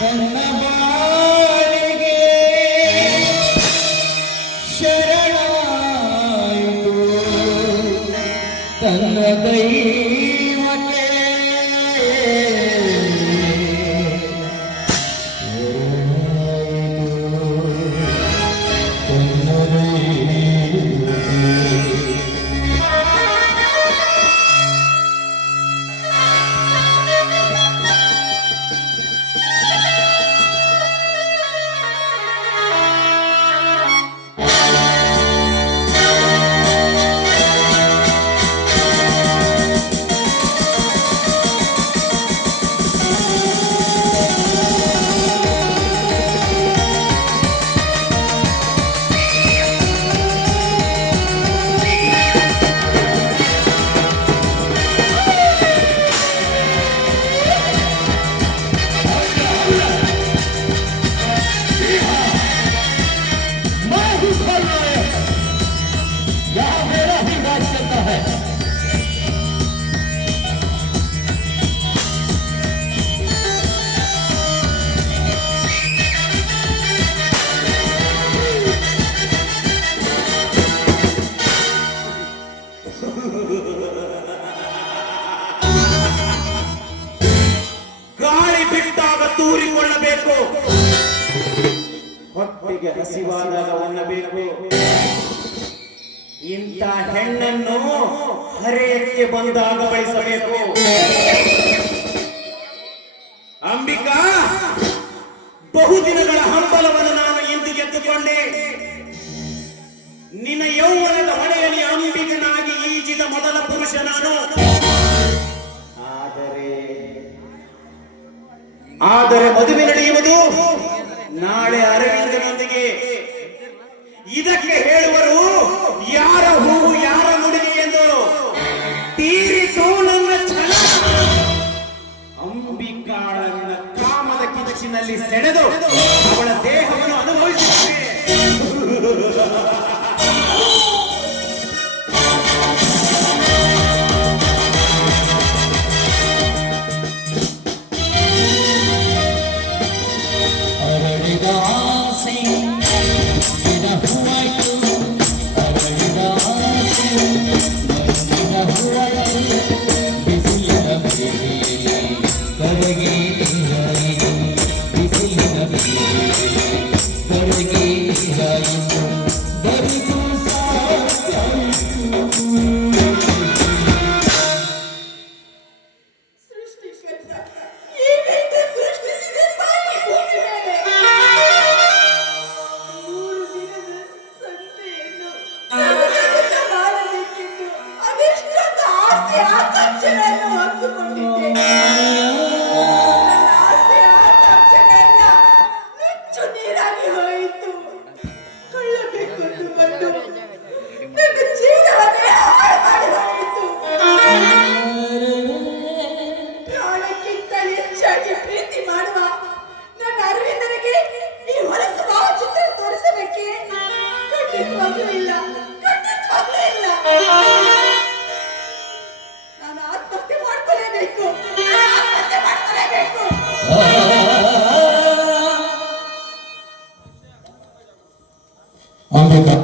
ಕನ್ನಡ ಹೊಟ್ಟೆಗೆ ಹಸಿವಾದಾಗ ಉಣ್ಣಬೇಕು. ಇಂಥ ಹೆಣ್ಣನ್ನು ಹರೆಯಕ್ಕೆ ಬಂದಾಗ ಬಯಸಬೇಕು. ಅಂಬಿಕಾ, ಬಹುದಿನಗಳ ಹಂಬಲವನ್ನು ನಾನು ಇಂದು ಗೆದ್ದುಕೊಂಡೆ. ನಿನ್ನ ಯೌವನದ ಹೊಳೆಯಲ್ಲಿ ಅಂಬಿಕನಾಗಿ ಈಜಿದ ಮೊದಲ ಪುರುಷ ನಾನು. ಆದರೆ ಮದುವೆ ನಡೆಯುವುದು ನಾಳೆ ಅರವಿಂದನೊಂದಿಗೆ. ಇದಕ್ಕೆ ಹೇಳುವರು ಯಾರ ಹೂವು ಯಾರ ನುಡಿಗೆ ಎಂದು. ತೀರಿತು ನನ್ನ ಛಲ. ಅಂಬಿಕಾಳನ್ನ ಕಾಮದ ಕಿಚ್ಚಿನಲ್ಲಿ ಸೆಳೆದು ಅವಳ ದೇಹವನ್ನು ಅನುಭವಿಸುತ್ತೇನೆ. ಅರಳಿದ ಆಸೆ ನಿನ್ನ ಹೂವಾಯ್ತು, ಅರಳಿದ ಆಸೆ ನಿನ್ನ ಹೂವಾಯ್ತು, ಬಿಸಿಲಿನ ಬೇರೆ ಕರಗಿ ನೀರಾಯಿತು, ಬಿಸಿಲಿನ ಬೇರೆ ಕರಗಿ ನೀರಾಯಿತು, ಬರಿದು ಸಾಕಾಯಿತು. ಸೃಷ್ಟಿಕರ್ತ ಏಕೈಕ ಸೃಷ್ಟಿಸಿದ ತಾಯಿ ಭೂಮಿ ಮೇಲೆ 3 ದಿನದ ಸಂತೆಯನ್ನು ನಮಗೆಲ್ಲ ಮಾಡಬೇಕೆಂದು ಅದೆಷ್ಟೊಂದು ಆಸೆ ಆಕಾಂಕ್ಷೆಗಳನ್ನು ಹೊತ್ತುಕೊಂಡಿದ್ದೆ. ನನ್ನ ಆಸೆ ಆಕಾಂಕ್ಷೆಗಳೆಲ್ಲ ನುಚ್ಚು ನೀರಾಗಿ ಹೋಯಿತು. ಕೊಳ್ಳಬೇಕೆಂದು ಬಂದು ನನ್ನ ಜೀವನವನ್ನೇ ಹಾಳು ಮಾಡಿ ಹೋಯಿತು. ಪ್ರಾಣಕ್ಕಿಂತ ಹೆಚ್ಚಾಗಿ ಪ್ರೀತಿ ಮಾಡುವ ನನ್ನ ಅರವಿಂದನಿಗೆ ಈ ಹೊಲಸು ಭಾವಚಿತ್ರ ತೋರಿಸಬೇಕೆ? ಖಂಡಿತವಾಗ್ಲೂ ಇಲ್ಲ, ಖಂಡಿತವಾಗ್ಲೂ ಇಲ್ಲ. ನಾನು ಆತ್ಮಹತ್ಯೆ ಮಾಡ್ಕೊಳ್ಳೇಬೇಕು, ಆತ್ಮಹತ್ಯೆ ಮಾಡ್ಕೊಳ್ಳೇಬೇಕು. ಅಂಬಿಕಾ,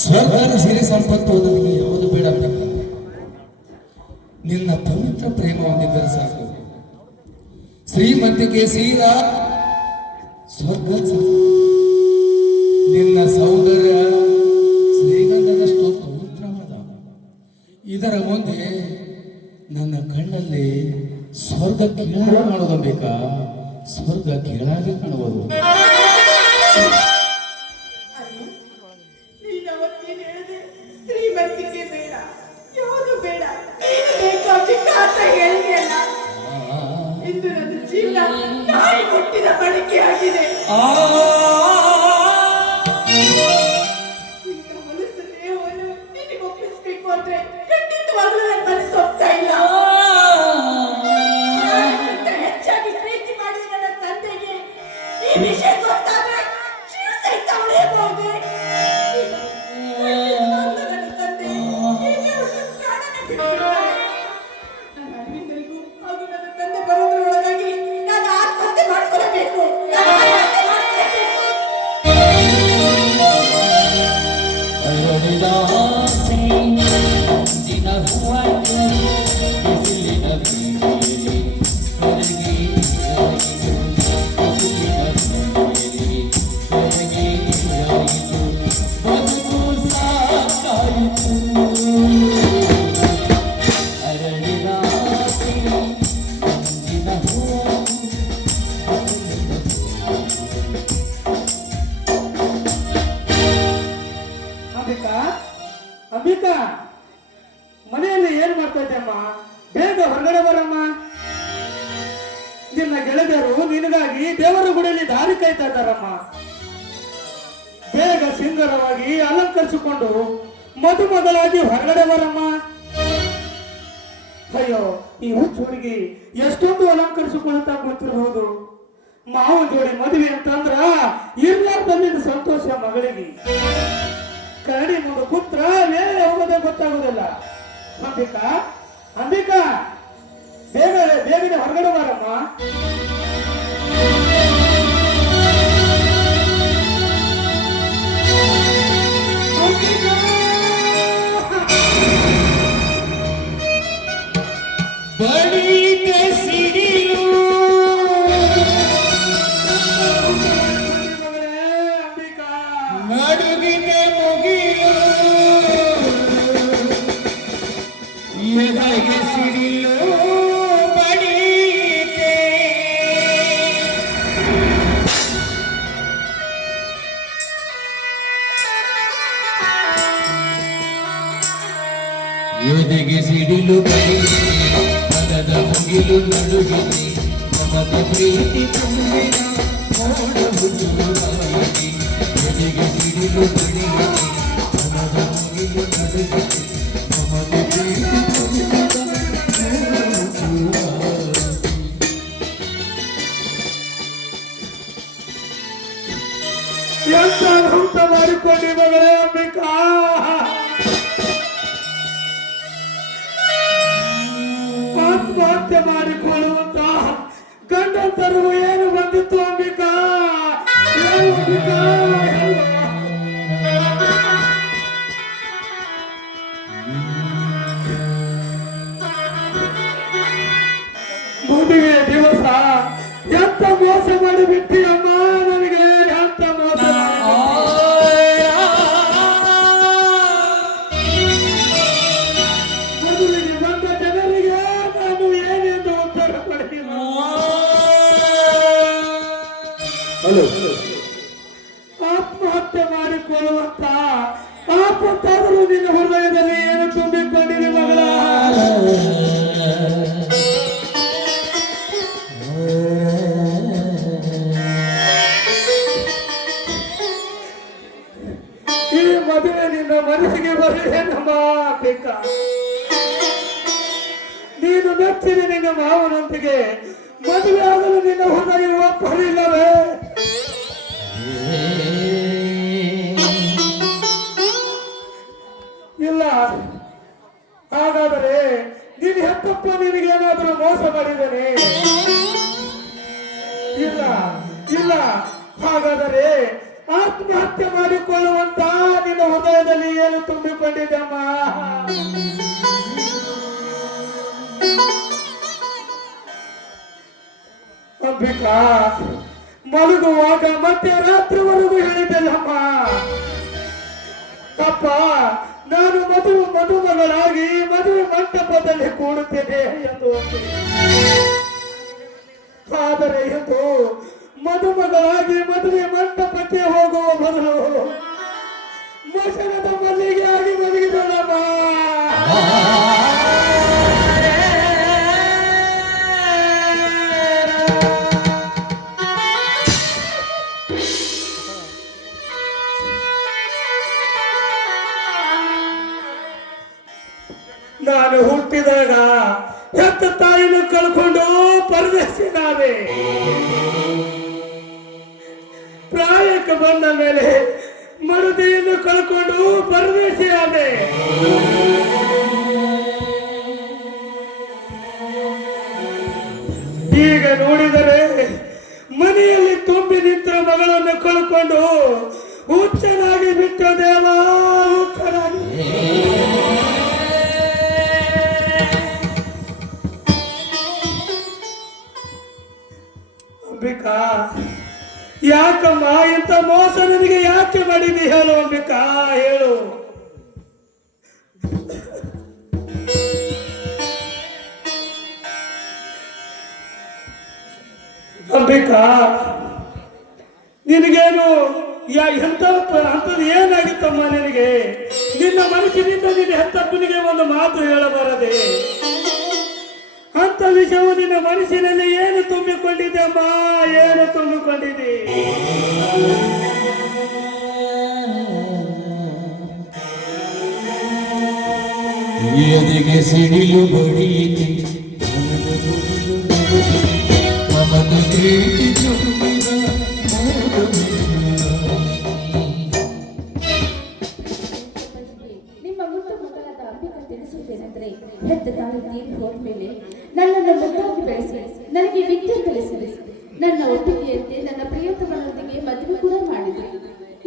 ಸ್ವರ್ಗದ ಸಿರಿ ಸಂಪತ್ತು ನನಗೆ ಯಾವುದು ಬೇಡ ಅಂಬಿಕಾ. ನಿನ್ನ ಪವಿತ್ರ ಪ್ರೇಮ ಹೊಂದಿದ್ದರೆ ಸಾಕು. ಶ್ರೀಮಂತಿಕೆ ಸೀರ ಸ್ವರ್ಗ ಸಾಕು. ನಿನ್ನ ಸೌಂದರ್ಯ ಶ್ರೀಗಂಧದಷ್ಟು ಪವಿತ್ರವಾದ. ಇದರ ಮುಂದೆ ನನ್ನ ಕಣ್ಣಲ್ಲಿ ಸ್ವರ್ಗ ಕೀಳಾಗಿ ಕಾಣೋದು ಬೇಕಾ? ಸ್ವರ್ಗ ಕೀಳಾಗಿ ಕಾಣುವುದು. ನೀನು ಅವತ್ತೇನು ಹೇಳಿದೆ? ಶ್ರೀಮಂತಿಕೆ ಬೇಡ, ಯಾವುದು ಬೇಡ, ನೀನು ಬೇಕು ಅಂಬಿಕಾ ಅಂತ ಹೇಳಿದೆಯಲ್ಲ. ಇಂದು ನನ್ನ ಜೀವನ ನಾಯಿ ಮುಟ್ಟಿದ ಮಡಿಕೆ ಆಗಿದೆ. ಇಂಥ ಹೊಲಸು ದೇಹವನ್ನು ನಿನಗೆ ಒಪ್ಪಿಸ್ಬೇಕು ಅಂದ್ರೆ ಖಂಡಿತವಾಗ್ಲೂ ನನ್ನ ಮನಸ್ಸು ಒಪ್ತಾ ಇಲ್ಲ. ನನಗಿಂತ ಹೆಚ್ಚಾಗಿ ಪ್ರೀತಿ ಮಾಡಿದ ನನ್ನ ತಂದೆಗೆ ಈ ವಿಷಯ ಗೊತ್ತಾದ್ರೆ ಜೀವ ಸಹಿತ ಉಳಿಯಬಹುದೇ? ನನ್ನ ತಂದೆ ಹೀಗೆ ಒಂದು ಪ್ರಾಣನ ಬಿಟ್ಬಿಡ್ತಾರೆ. ನನ್ನ ಅರವಿಂದನಿಗೂ ಹಾಗೂ ನನ್ನ ತಂದೆ ಬರೋದ್ರೊಳಗಾಗಿ ನಾನು ಆತ್ಮಹತ್ಯೆ ಮಾಡ್ಕೊಳ್ಳಬೇಕು. ನಾನು ಆತ್ಮಹತ್ಯೆ ಮಾಡ್ಕೊಳ್ಳಬೇಕು. ಅರಳಿದ ಆಸೆ ನಿನ್ನ ಹೂವಾಯ್ತು, ಬಿಸಿಲಿನ ಬೇರೆ ಕರಗಿ ನೀರಾಯಿತು, ಬಿಸಿಲಿನ ಬೇರೆ ಕರಗಿ ನೀರಾಯಿತು, ಬದುಕು ಸಾಕಾಯಿತು. ಅರಳಿದ ಆಸೆ ನಿನ್ನ ಹೂವಾಯ್ತು, ಅಂಬಿಕಾ, ಅಂಬಿಕಾ, ಮನೆಯಲ್ಲಿ ಏನ್ ಮಾಡ್ತಾ ಇದ್ದಮ್ಮ? ಬೇಗ ಹೊರಗಡೆ ಬರಮ್ಮ. ನಿನ್ನ ಗೆಳೆಯರು ನಿನಗಾಗಿ ದೇವರ ಗುಡಿಯಲ್ಲಿ ದಾರಿ ಕಾಯ್ತಾ ಇದ್ದಾರಮ್ಮ. ಬೇಗ ಸುಂದರವಾಗಿ ಅಲಂಕರಿಸಿಕೊಂಡು ಮದುಮಗಳಾಗಿ ಹೊರಗಡೆ ಬರಮ್ಮ. ಅಯ್ಯೋ, ಈ ಹುಚ್ಚು ಹುಡುಗಿ ಎಷ್ಟೊಂದು ಅಲಂಕರಿಸಿಕೊಳ್ತಾ ಕೂತಿರ್ಬೋದು. ಮಾವನ ಜೋಡಿ ಮದುವೆ ಅಂತಂದ್ರ ಇರ್ಲಾರ್ದಲ್ಲಿದ್ದ ಸಂತೋಷ ಮಗಳಿಗೆ. ಕರಡಿ ಮುಂದೆ ಕೂತ್ರ ಮೇಲೆ ಹೋಗೋದೇ ಗೊತ್ತಾಗೋದಿಲ್ಲ. ಅಂಬಿಕಾ, ಅಂಬಿಕಾ, ಬೇಗನೆ ಹೊರಗಡೆ ಬಾರಮ್ಮ. ಅಂಬಿಕಾ! ಬಡಿದ ಸಿಡಿಲು ಮಗಳೇ, ಸಿಡಿಲು ಬಡಿಯಿತೆ ಮನದ ಮುಗಿಲು ನಡುಗಿದೆ ಮಮತೆ ಪ್ರೀತಿ ತುಂಬಿದ ಮೋಡವು ಚೂರಾಯಿತೆ ಎದೆಗೆ ಸಿಡಿಲು ಬಡಿಯಿತೆ ಮನದ ಮುಗಿಲು ನಡುಗಿದೆ ಮಮತೆ ಪ್ರೀತಿ ತುಂಬಿದ ಮೋಡವು ಚೂರಾಯಿತೆ. ಎಂತ ಹಂತ ಮಾಡಿಕೊಂಡಿ ಮಗಳೇ ಅಂಬಿಕಾ, ಆತ್ಮಹತ್ಯೆ ಮಾಡಿಕೊಳ್ಳುವಂತ ಗಂಡಂತರವು ಏನು ಬಂದಿತ್ತು ಅಂಬಿಕಾ? ಹೇಳು ಅಂಬಿಕಾ, ಹೇಳು. ಮದುವೆ ದಿವಸ ಎಂತ ಮೋಸ ಮಾಡಿಬಿಟ್ಟಿ ಅಮ್ಮ ನನಗೆ, ಎಂತ ಮೋಸ ಮದುವೆಗೆ ಬಂದ ಜನರಿಗೆ ನಾನು ಏನೆಂದು ಉತ್ತರ ಕೊಡಲಿಲ್ಲ. ಆತ್ಮಹತ್ಯೆ ಮಾಡಿಕೊಳ್ಳುವಂತ ಆಪತ್ತಾದರೂ ನಿನ್ನ ಹೃದಯದಲ್ಲಿ ಏನು ತುಂಬಿಕೊಂಡಿದೆ ಮಗಳ? ಈ ಮದುವೆ ನಿನ್ನ ಮನಸ್ಸಿಗೆ ಬರಲೇನಮ್ಮ ಬೇಕಾ? ನೀನು ಮೆಚ್ಚಿದ ನಿನ್ನ ಮಾವನೊಂದಿಗೆ ಮದುವೆ ಆಗಲು ನಿನ್ನ ಹೃದಯ ಒಪ್ಪಲಿಲ್ಲವೇ? ಇಲ್ಲ. ಹಾಗಾದರೆ ನೀನು ಹೆತ್ತಪ್ಪ ನಿನಗೇನಾದರೂ ಮೋಸ ಮಾಡಿದ್ದೇನೆ? ಇಲ್ಲ ಇಲ್ಲ. ಹಾಗಾದರೆ ಆತ್ಮಹತ್ಯೆ ಮಾಡಿಕೊಳ್ಳುವಂತ ನಿನ್ನ ಹೃದಯದಲ್ಲಿ ಏನು ತುಂಬಿಕೊಂಡಿದ್ದಮ್ಮ? ಅಂಬಿಕಾ, ಮಲಗುವಾಗ ಮತ್ತೆ ರಾತ್ರಿವರೆಗೂ ಹೇಳಿದ್ದಲ್ಲಮ್ಮ, ಅಪ್ಪ ನಾನು ಮದುಮಗಳಾಗಿ ಮದುವೆ ಮಂಟಪದಲ್ಲಿ ಕೂಡುತ್ತೇನೆ ಎಂದು. ಆದರೆ ಇದು ಮದುಮಗಳಾಗಿ ಮದುವೆ ಮಂಟಪಕ್ಕೆ ಹೋಗುವ ಬದಲು ಮಸಣದ ಮಲ್ಲಿಗೆ ಆಗಿ ಮಲಗಿದಳಮ್ಮ. ನಾನು ಹುಟ್ಟಿದಾಗ ಹೆತ್ತ ತಾಯಿನ ಕಳ್ಕೊಂಡು ಪರದೇಶಿನಾದೆ. ಪ್ರಾಯಕ್ಕೆ ಬಂದ ಮೇಲೆ ಮರುದಿಯನ್ನು ಕಳ್ಕೊಂಡು ಪರದೇಶಿಯಾದೆ. ಈಗ ನೋಡಿದರೆ ಮನೆಯಲ್ಲಿ ತುಂಬಿ ನಿಂತ ಮಗಳನ್ನು ಕಳ್ಕೊಂಡು ಹುಚ್ಚನಾಗಿ ಬಿಟ್ಟ ದೇವ, ಹುಚ್ಚನಾಗಿ. ಅಂಬಿಕಾ, ಯಾಕಮ್ಮ ಇಂಥ ಮೋಸ ನನಗೆ ಯಾಕೆ ಮಾಡಿದಿ ಹೇಳು ಅಂಬಿಕಾ, ಹೇಳು. ಅಂಬಿಕಾ, ನಿನಗೇನು ಅಂಥದ್ದು ಏನಾಗಿತ್ತಮ್ಮ ನಿನಗೆ? ನಿನ್ನ ಮನಸ್ಸಿನಿಂದ ನಿನ್ನ ಹೆತ್ತಪ್ಪನಿಗೆ ಒಂದು ಮಾತು ಹೇಳಬಾರದೆ? ಅಂತ ವಿಷಯವು ನಿನ್ನ ಮನಸ್ಸಿನಲ್ಲಿ ಏನು ತುಂಬಿಕೊಂಡಿದೆ ಅಮ್ಮ, ಏನು ತುಂಬಿಕೊಂಡಿದೆ? ಎದೆಗೆ ಸಿಡಿಲು ಬಡಿಯಿತೆ ಮಮತೆ ಪ್ರೀತಿ ತುಂಬಿದ ಮೋಡವು ನಿಮ್ಮ ಮುದ್ದು ಮಗಳಾದ ಅಂಬಿಕಾ ತಿಳಿಸುತ್ತೇನೆಂದರೆ, ಹೆತ್ತ ತಾಯಿ ತೀರಿ ಹೋದ್ಮೇಲೆ ನನ್ನನ್ನು ಮುದ್ದಾಗಿ ಬೆಳೆಸಿ ನನಗೆ ವಿದ್ಯೆ ಕಲಿಸಿದೆ. ನನ್ನ ಒಪ್ಪಿಗೆಯಂತೆ ನನ್ನ ಪ್ರಿಯತಮನೊಂದಿಗೆ ಮದುವೆ ಕೂಡ ಮಾಡಿದೆ.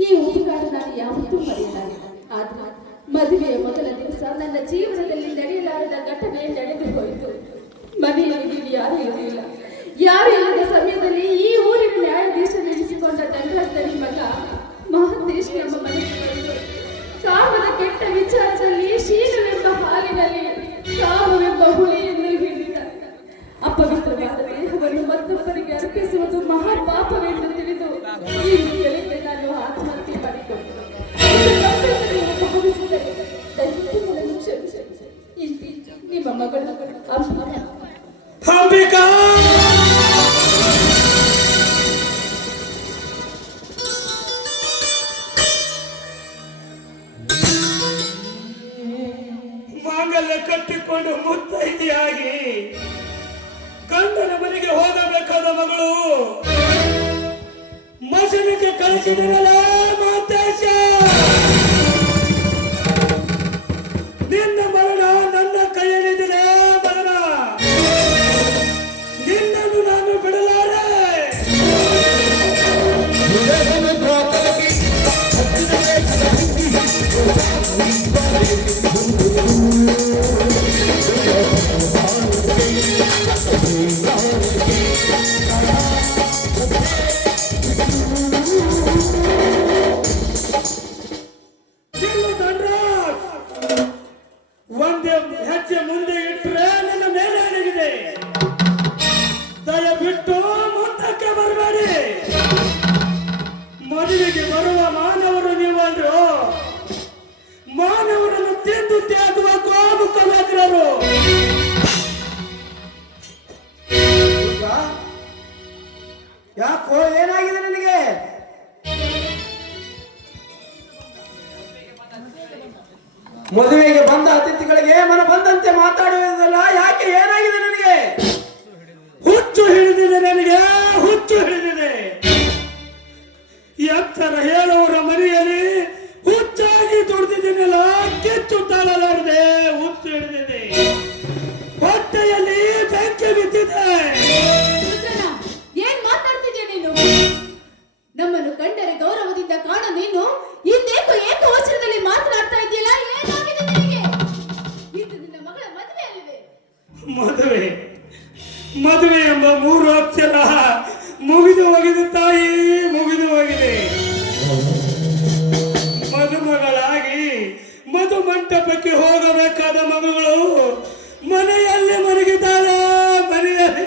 ಈ ಊರುಗಾಡು ನಾನು ಯಾವತ್ತೂ ಮರೆಯಲಾರೆ. ಆದ್ರೆ ಮದುವೆಯ ಮೊದಲ ದಿವಸ ನನ್ನ ಜೀವನದಲ್ಲಿ ನಡೆಯಲಾರದ ಘಟನೆ ನಡೆದು ಹೋಯಿತು. ಮನೆಯಲ್ಲಿ ಯಾರೂ ಇರಲಿಲ್ಲ. ಯಾರು ಇಲ್ಲದ ಸಮಯದಲ್ಲಿ ಈ ಊರಿನ ನ್ಯಾಯಾಧೀಶ ನೇಮಿಸಿಕೊಂಡ ದಂಡಾಧಿಕಾರಿ ಮಗ ಮಹಂತೇಶ್ ಎಂಬ ಮನೆಗೆ ಬಂದು ಕಾಮದ ಕೆಟ್ಟ ವಿಚಾರದಲ್ಲಿ ಶೀಲವೆಂಬ ಹಾಲಿನಲ್ಲಿ ಕಾಮವೆಂಬ ಹುಳಿಯನ್ನು ಹಿಡಿದ. ಅಪವಿತ್ರವಾದ ದೇಹವನ್ನು ಮತ್ತೊಬ್ಬರಿಗೆ ಅರ್ಪಿಸುವುದು ಮಹಾಪಾಪವೆಂದು ಮಾಡಿಕೊಂಡು ಮುತ್ತೈದೆಯಾಗಿ ಗಂಡನ ಮನೆಗೆ ಹೋಗಬೇಕಾದ ಮಗಳು ಮಸನಿಗೆ ಕಳಿಸಿದನಲ್ಲ ಮಾತೇಶ. ನಿನ್ನ ಮರಣ ನನ್ನ ಕೈಯಲ್ಲಿದೆ ಮಗನ, ನಿನ್ನನ್ನು ನಾನು ಬಿಡಲಾರೆ. ಒಂದೇ ಹೆಜ್ಜೆ ಮುಂದೆ ಇಟ್ಟರೆ ನನ್ನ ಮೇಲೆ ಅಡಗಿದೆ. ದಯವಿಟ್ಟು ಮುಂದಕ್ಕೆ ಬರಬೇಡಿ. ಮದುವೆಗೆ ಬರುವ ಮಾನವರು ನೀವಲ್ರು, ಮಾನವರನ್ನು ತಿಂದು ತ್ಯಾಗುವ ಗೋಮುಖವಾಗ್ರರು. ಯಾಕೋ ಏನಾಗಿದೆ ನಿನಗೆ? ಮದುವೆಗೆ ಬಂದ ಅತಿಥಿಗಳಿಗೆ ಮನ ಬಂದಂತೆ ಮಾತಾಡುವುದಲ್ಲ, ಯಾಕೆ ಏನಾಗಿದೆ ನನಗೆ? ಹುಚ್ಚು ಹಿಡಿದಿದೆ ನನಗೆ, ಹುಚ್ಚು ಹಿಡಿದಿದೆ. ಎತ್ತರ ಹೇಳುವರ ಮನೆಯಲ್ಲಿ ಹುಚ್ಚಾಗಿ ದುಡಿದಿದ್ದೀನಲ್ಲ, ಕಿಚ್ಚು ತಾಳಲಾರದೆ ಹುಚ್ಚು ಹಿಡಿದಿದೆ. ಹೊಟ್ಟೆಯಲ್ಲಿ ಬೆಂಕಿ ಬಿದ್ದಿದೆ. ರುದ್ರಣ್ಣ, ಏನ್ ಮಾತಾಡ್ತಿದ್ಯಾ ನೀನು? ನಮ್ಮನ್ನು ಕಂಡರೆ ಗೌರವದಿಂದ ಕಾಣ ನೀನು ಇನ್ನೇಕೋ ಏಕವಚನದಲ್ಲಿ ಮಾತನಾಡ್ತಾ ಇದೆಯಲ್ಲ, ಏನಾಗಿದೆ ನಿನಗೆ? ಇದು ನಿನ್ನ ಮಗಳ ಮದುವೆ ಅಲ್ವೇ? ಮದುವೆ ಮದುವೆ ಎಂಬ 3 ಅಕ್ಷರ ಮುಗಿದು ಹೋಗಿದೆ ತಾಯಿ, ಮುಗಿದು ಹೋಗಿದೆ. ಮದುಮಗಳಾಗಿ ಮಧು ಮಂಟಪಕ್ಕೆ ಹೋಗಬೇಕಾದ ಮಗಳು ಮನೆಯಲ್ಲಿ ಮಲಗಿದ್ದಾಳೆ, ಮನೆಯಲ್ಲಿ.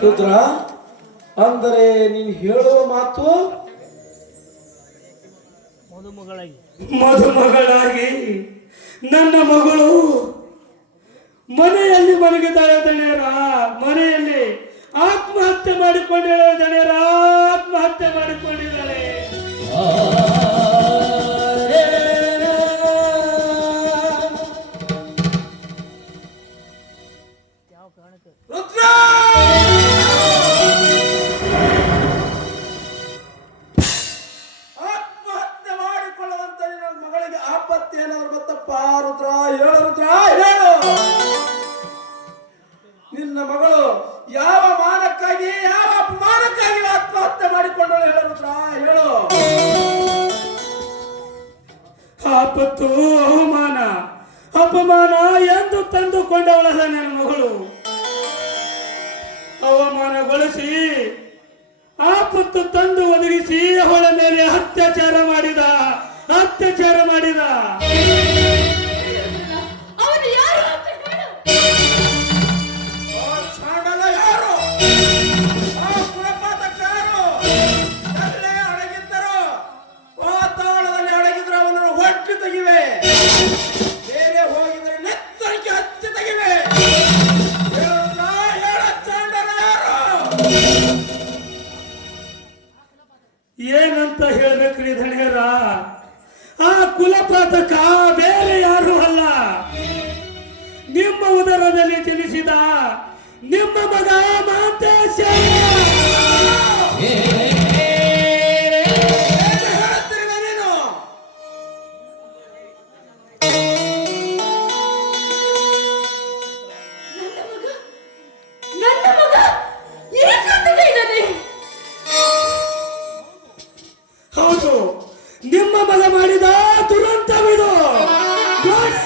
ರುದ್ರ, ಅಂದರೆ ನೀನು ಹೇಳುವ ಮಾತು ಮದುಮಗಳಾಗಿ ನನ್ನ ಮಗಳು ಮನೆಯಲ್ಲಿ ಮಲಗಿದ್ದಾಳೆ ದಣಿಯರ, ಮನೆಯಲ್ಲಿ ಆತ್ಮಹತ್ಯೆ ಮಾಡಿಕೊಂಡಿದ್ದಾಳೆ ದಣಿಯರ, ಆತ್ಮಹತ್ಯೆ ಮಾಡಿಕೊಂಡಿದ್ದಾಳೆ. ರುದ್ರ, ಆತ್ಮಹತ್ಯೆ ಮಾಡಿಕೊಳ್ಳುವಂತ ನಿನ್ನ ಮಗಳಿಗೆ ಆಪತ್ತು ಏನಾದ್ರು ಬತ್ತಪ್ಪ? ರುದ್ರ, ಹೇಳು ರುದ್ರ, ಹೇಳು. ನಿನ್ನ ಮಗಳು ಯಾವ ಮಾನಕ್ಕಾಗಿ, ಯಾವ ಅಪಮಾನಕ್ಕಾಗಿ ಆತ್ಮಹತ್ಯೆ ಮಾಡಿಕೊಂಡಳು? ಹೇಳು ರುದ್ರ, ಹೇಳು. ಆಪತ್ತು, ಅವಮಾನ, ಅಪಮಾನ ಎಂದು ತಂದುಕೊಂಡವಳಲ್ಲ ನನ್ನ ಮಗಳು. ಅವಮಾನಗೊಳಿಸಿ ಆಪತ್ತು ತಂದು ಒದಗಿಸಿ ಅವಳ ಮೇಲೆ ಅತ್ಯಾಚಾರ ಮಾಡಿದ. ಅವನು ಯಾರು ಅಂತ ಹೇಳು. ಆ ಚಾಂಡಲ ಯಾರು? ಆ ಕುಲಪಾತಕ ಯಾರು? ಅಲ್ಲೇ ಅಡಗಿದ್ದರು, ಪಾತಾಳದಲ್ಲಿ ಅಡಗಿದ್ರು ಅವನನ್ನು ಹೊಟ್ಟು ತೆಗಿವೆ, ಬೇರೆ ಹೋಗಿದರೆ ನೆತ್ತರಿಗೆ ಹಚ್ಚಿ ತೆಗಿವೆ. ಚಾಂಡಲ ಯಾರು? ಏನಂತ ಹೇಳ್ಬೇಕ್ರಿ ಧಣಿಯರ? ಆ ಕುಲಪಾತಕ ಬೇರೆ ಯಾರು ಅಲ್ಲ, ನಿಮ್ಮ ಉದರದಲ್ಲಿ ಜನಿಸಿದ ನಿಮ್ಮ ಮಗ ಮಾತೇಶ. ಹೇಳುತ್ತಿರುವೆ ನೀನು? ನನ್ನ ಮಗ ಏಕಾಂತದ ಇದ್ದಾನೆ. ಹೌದು, ನಿಮ್ಮ ಮಗ ಮಾಡಿದ ದುರಂತವಿದು. ನೋಡಿ,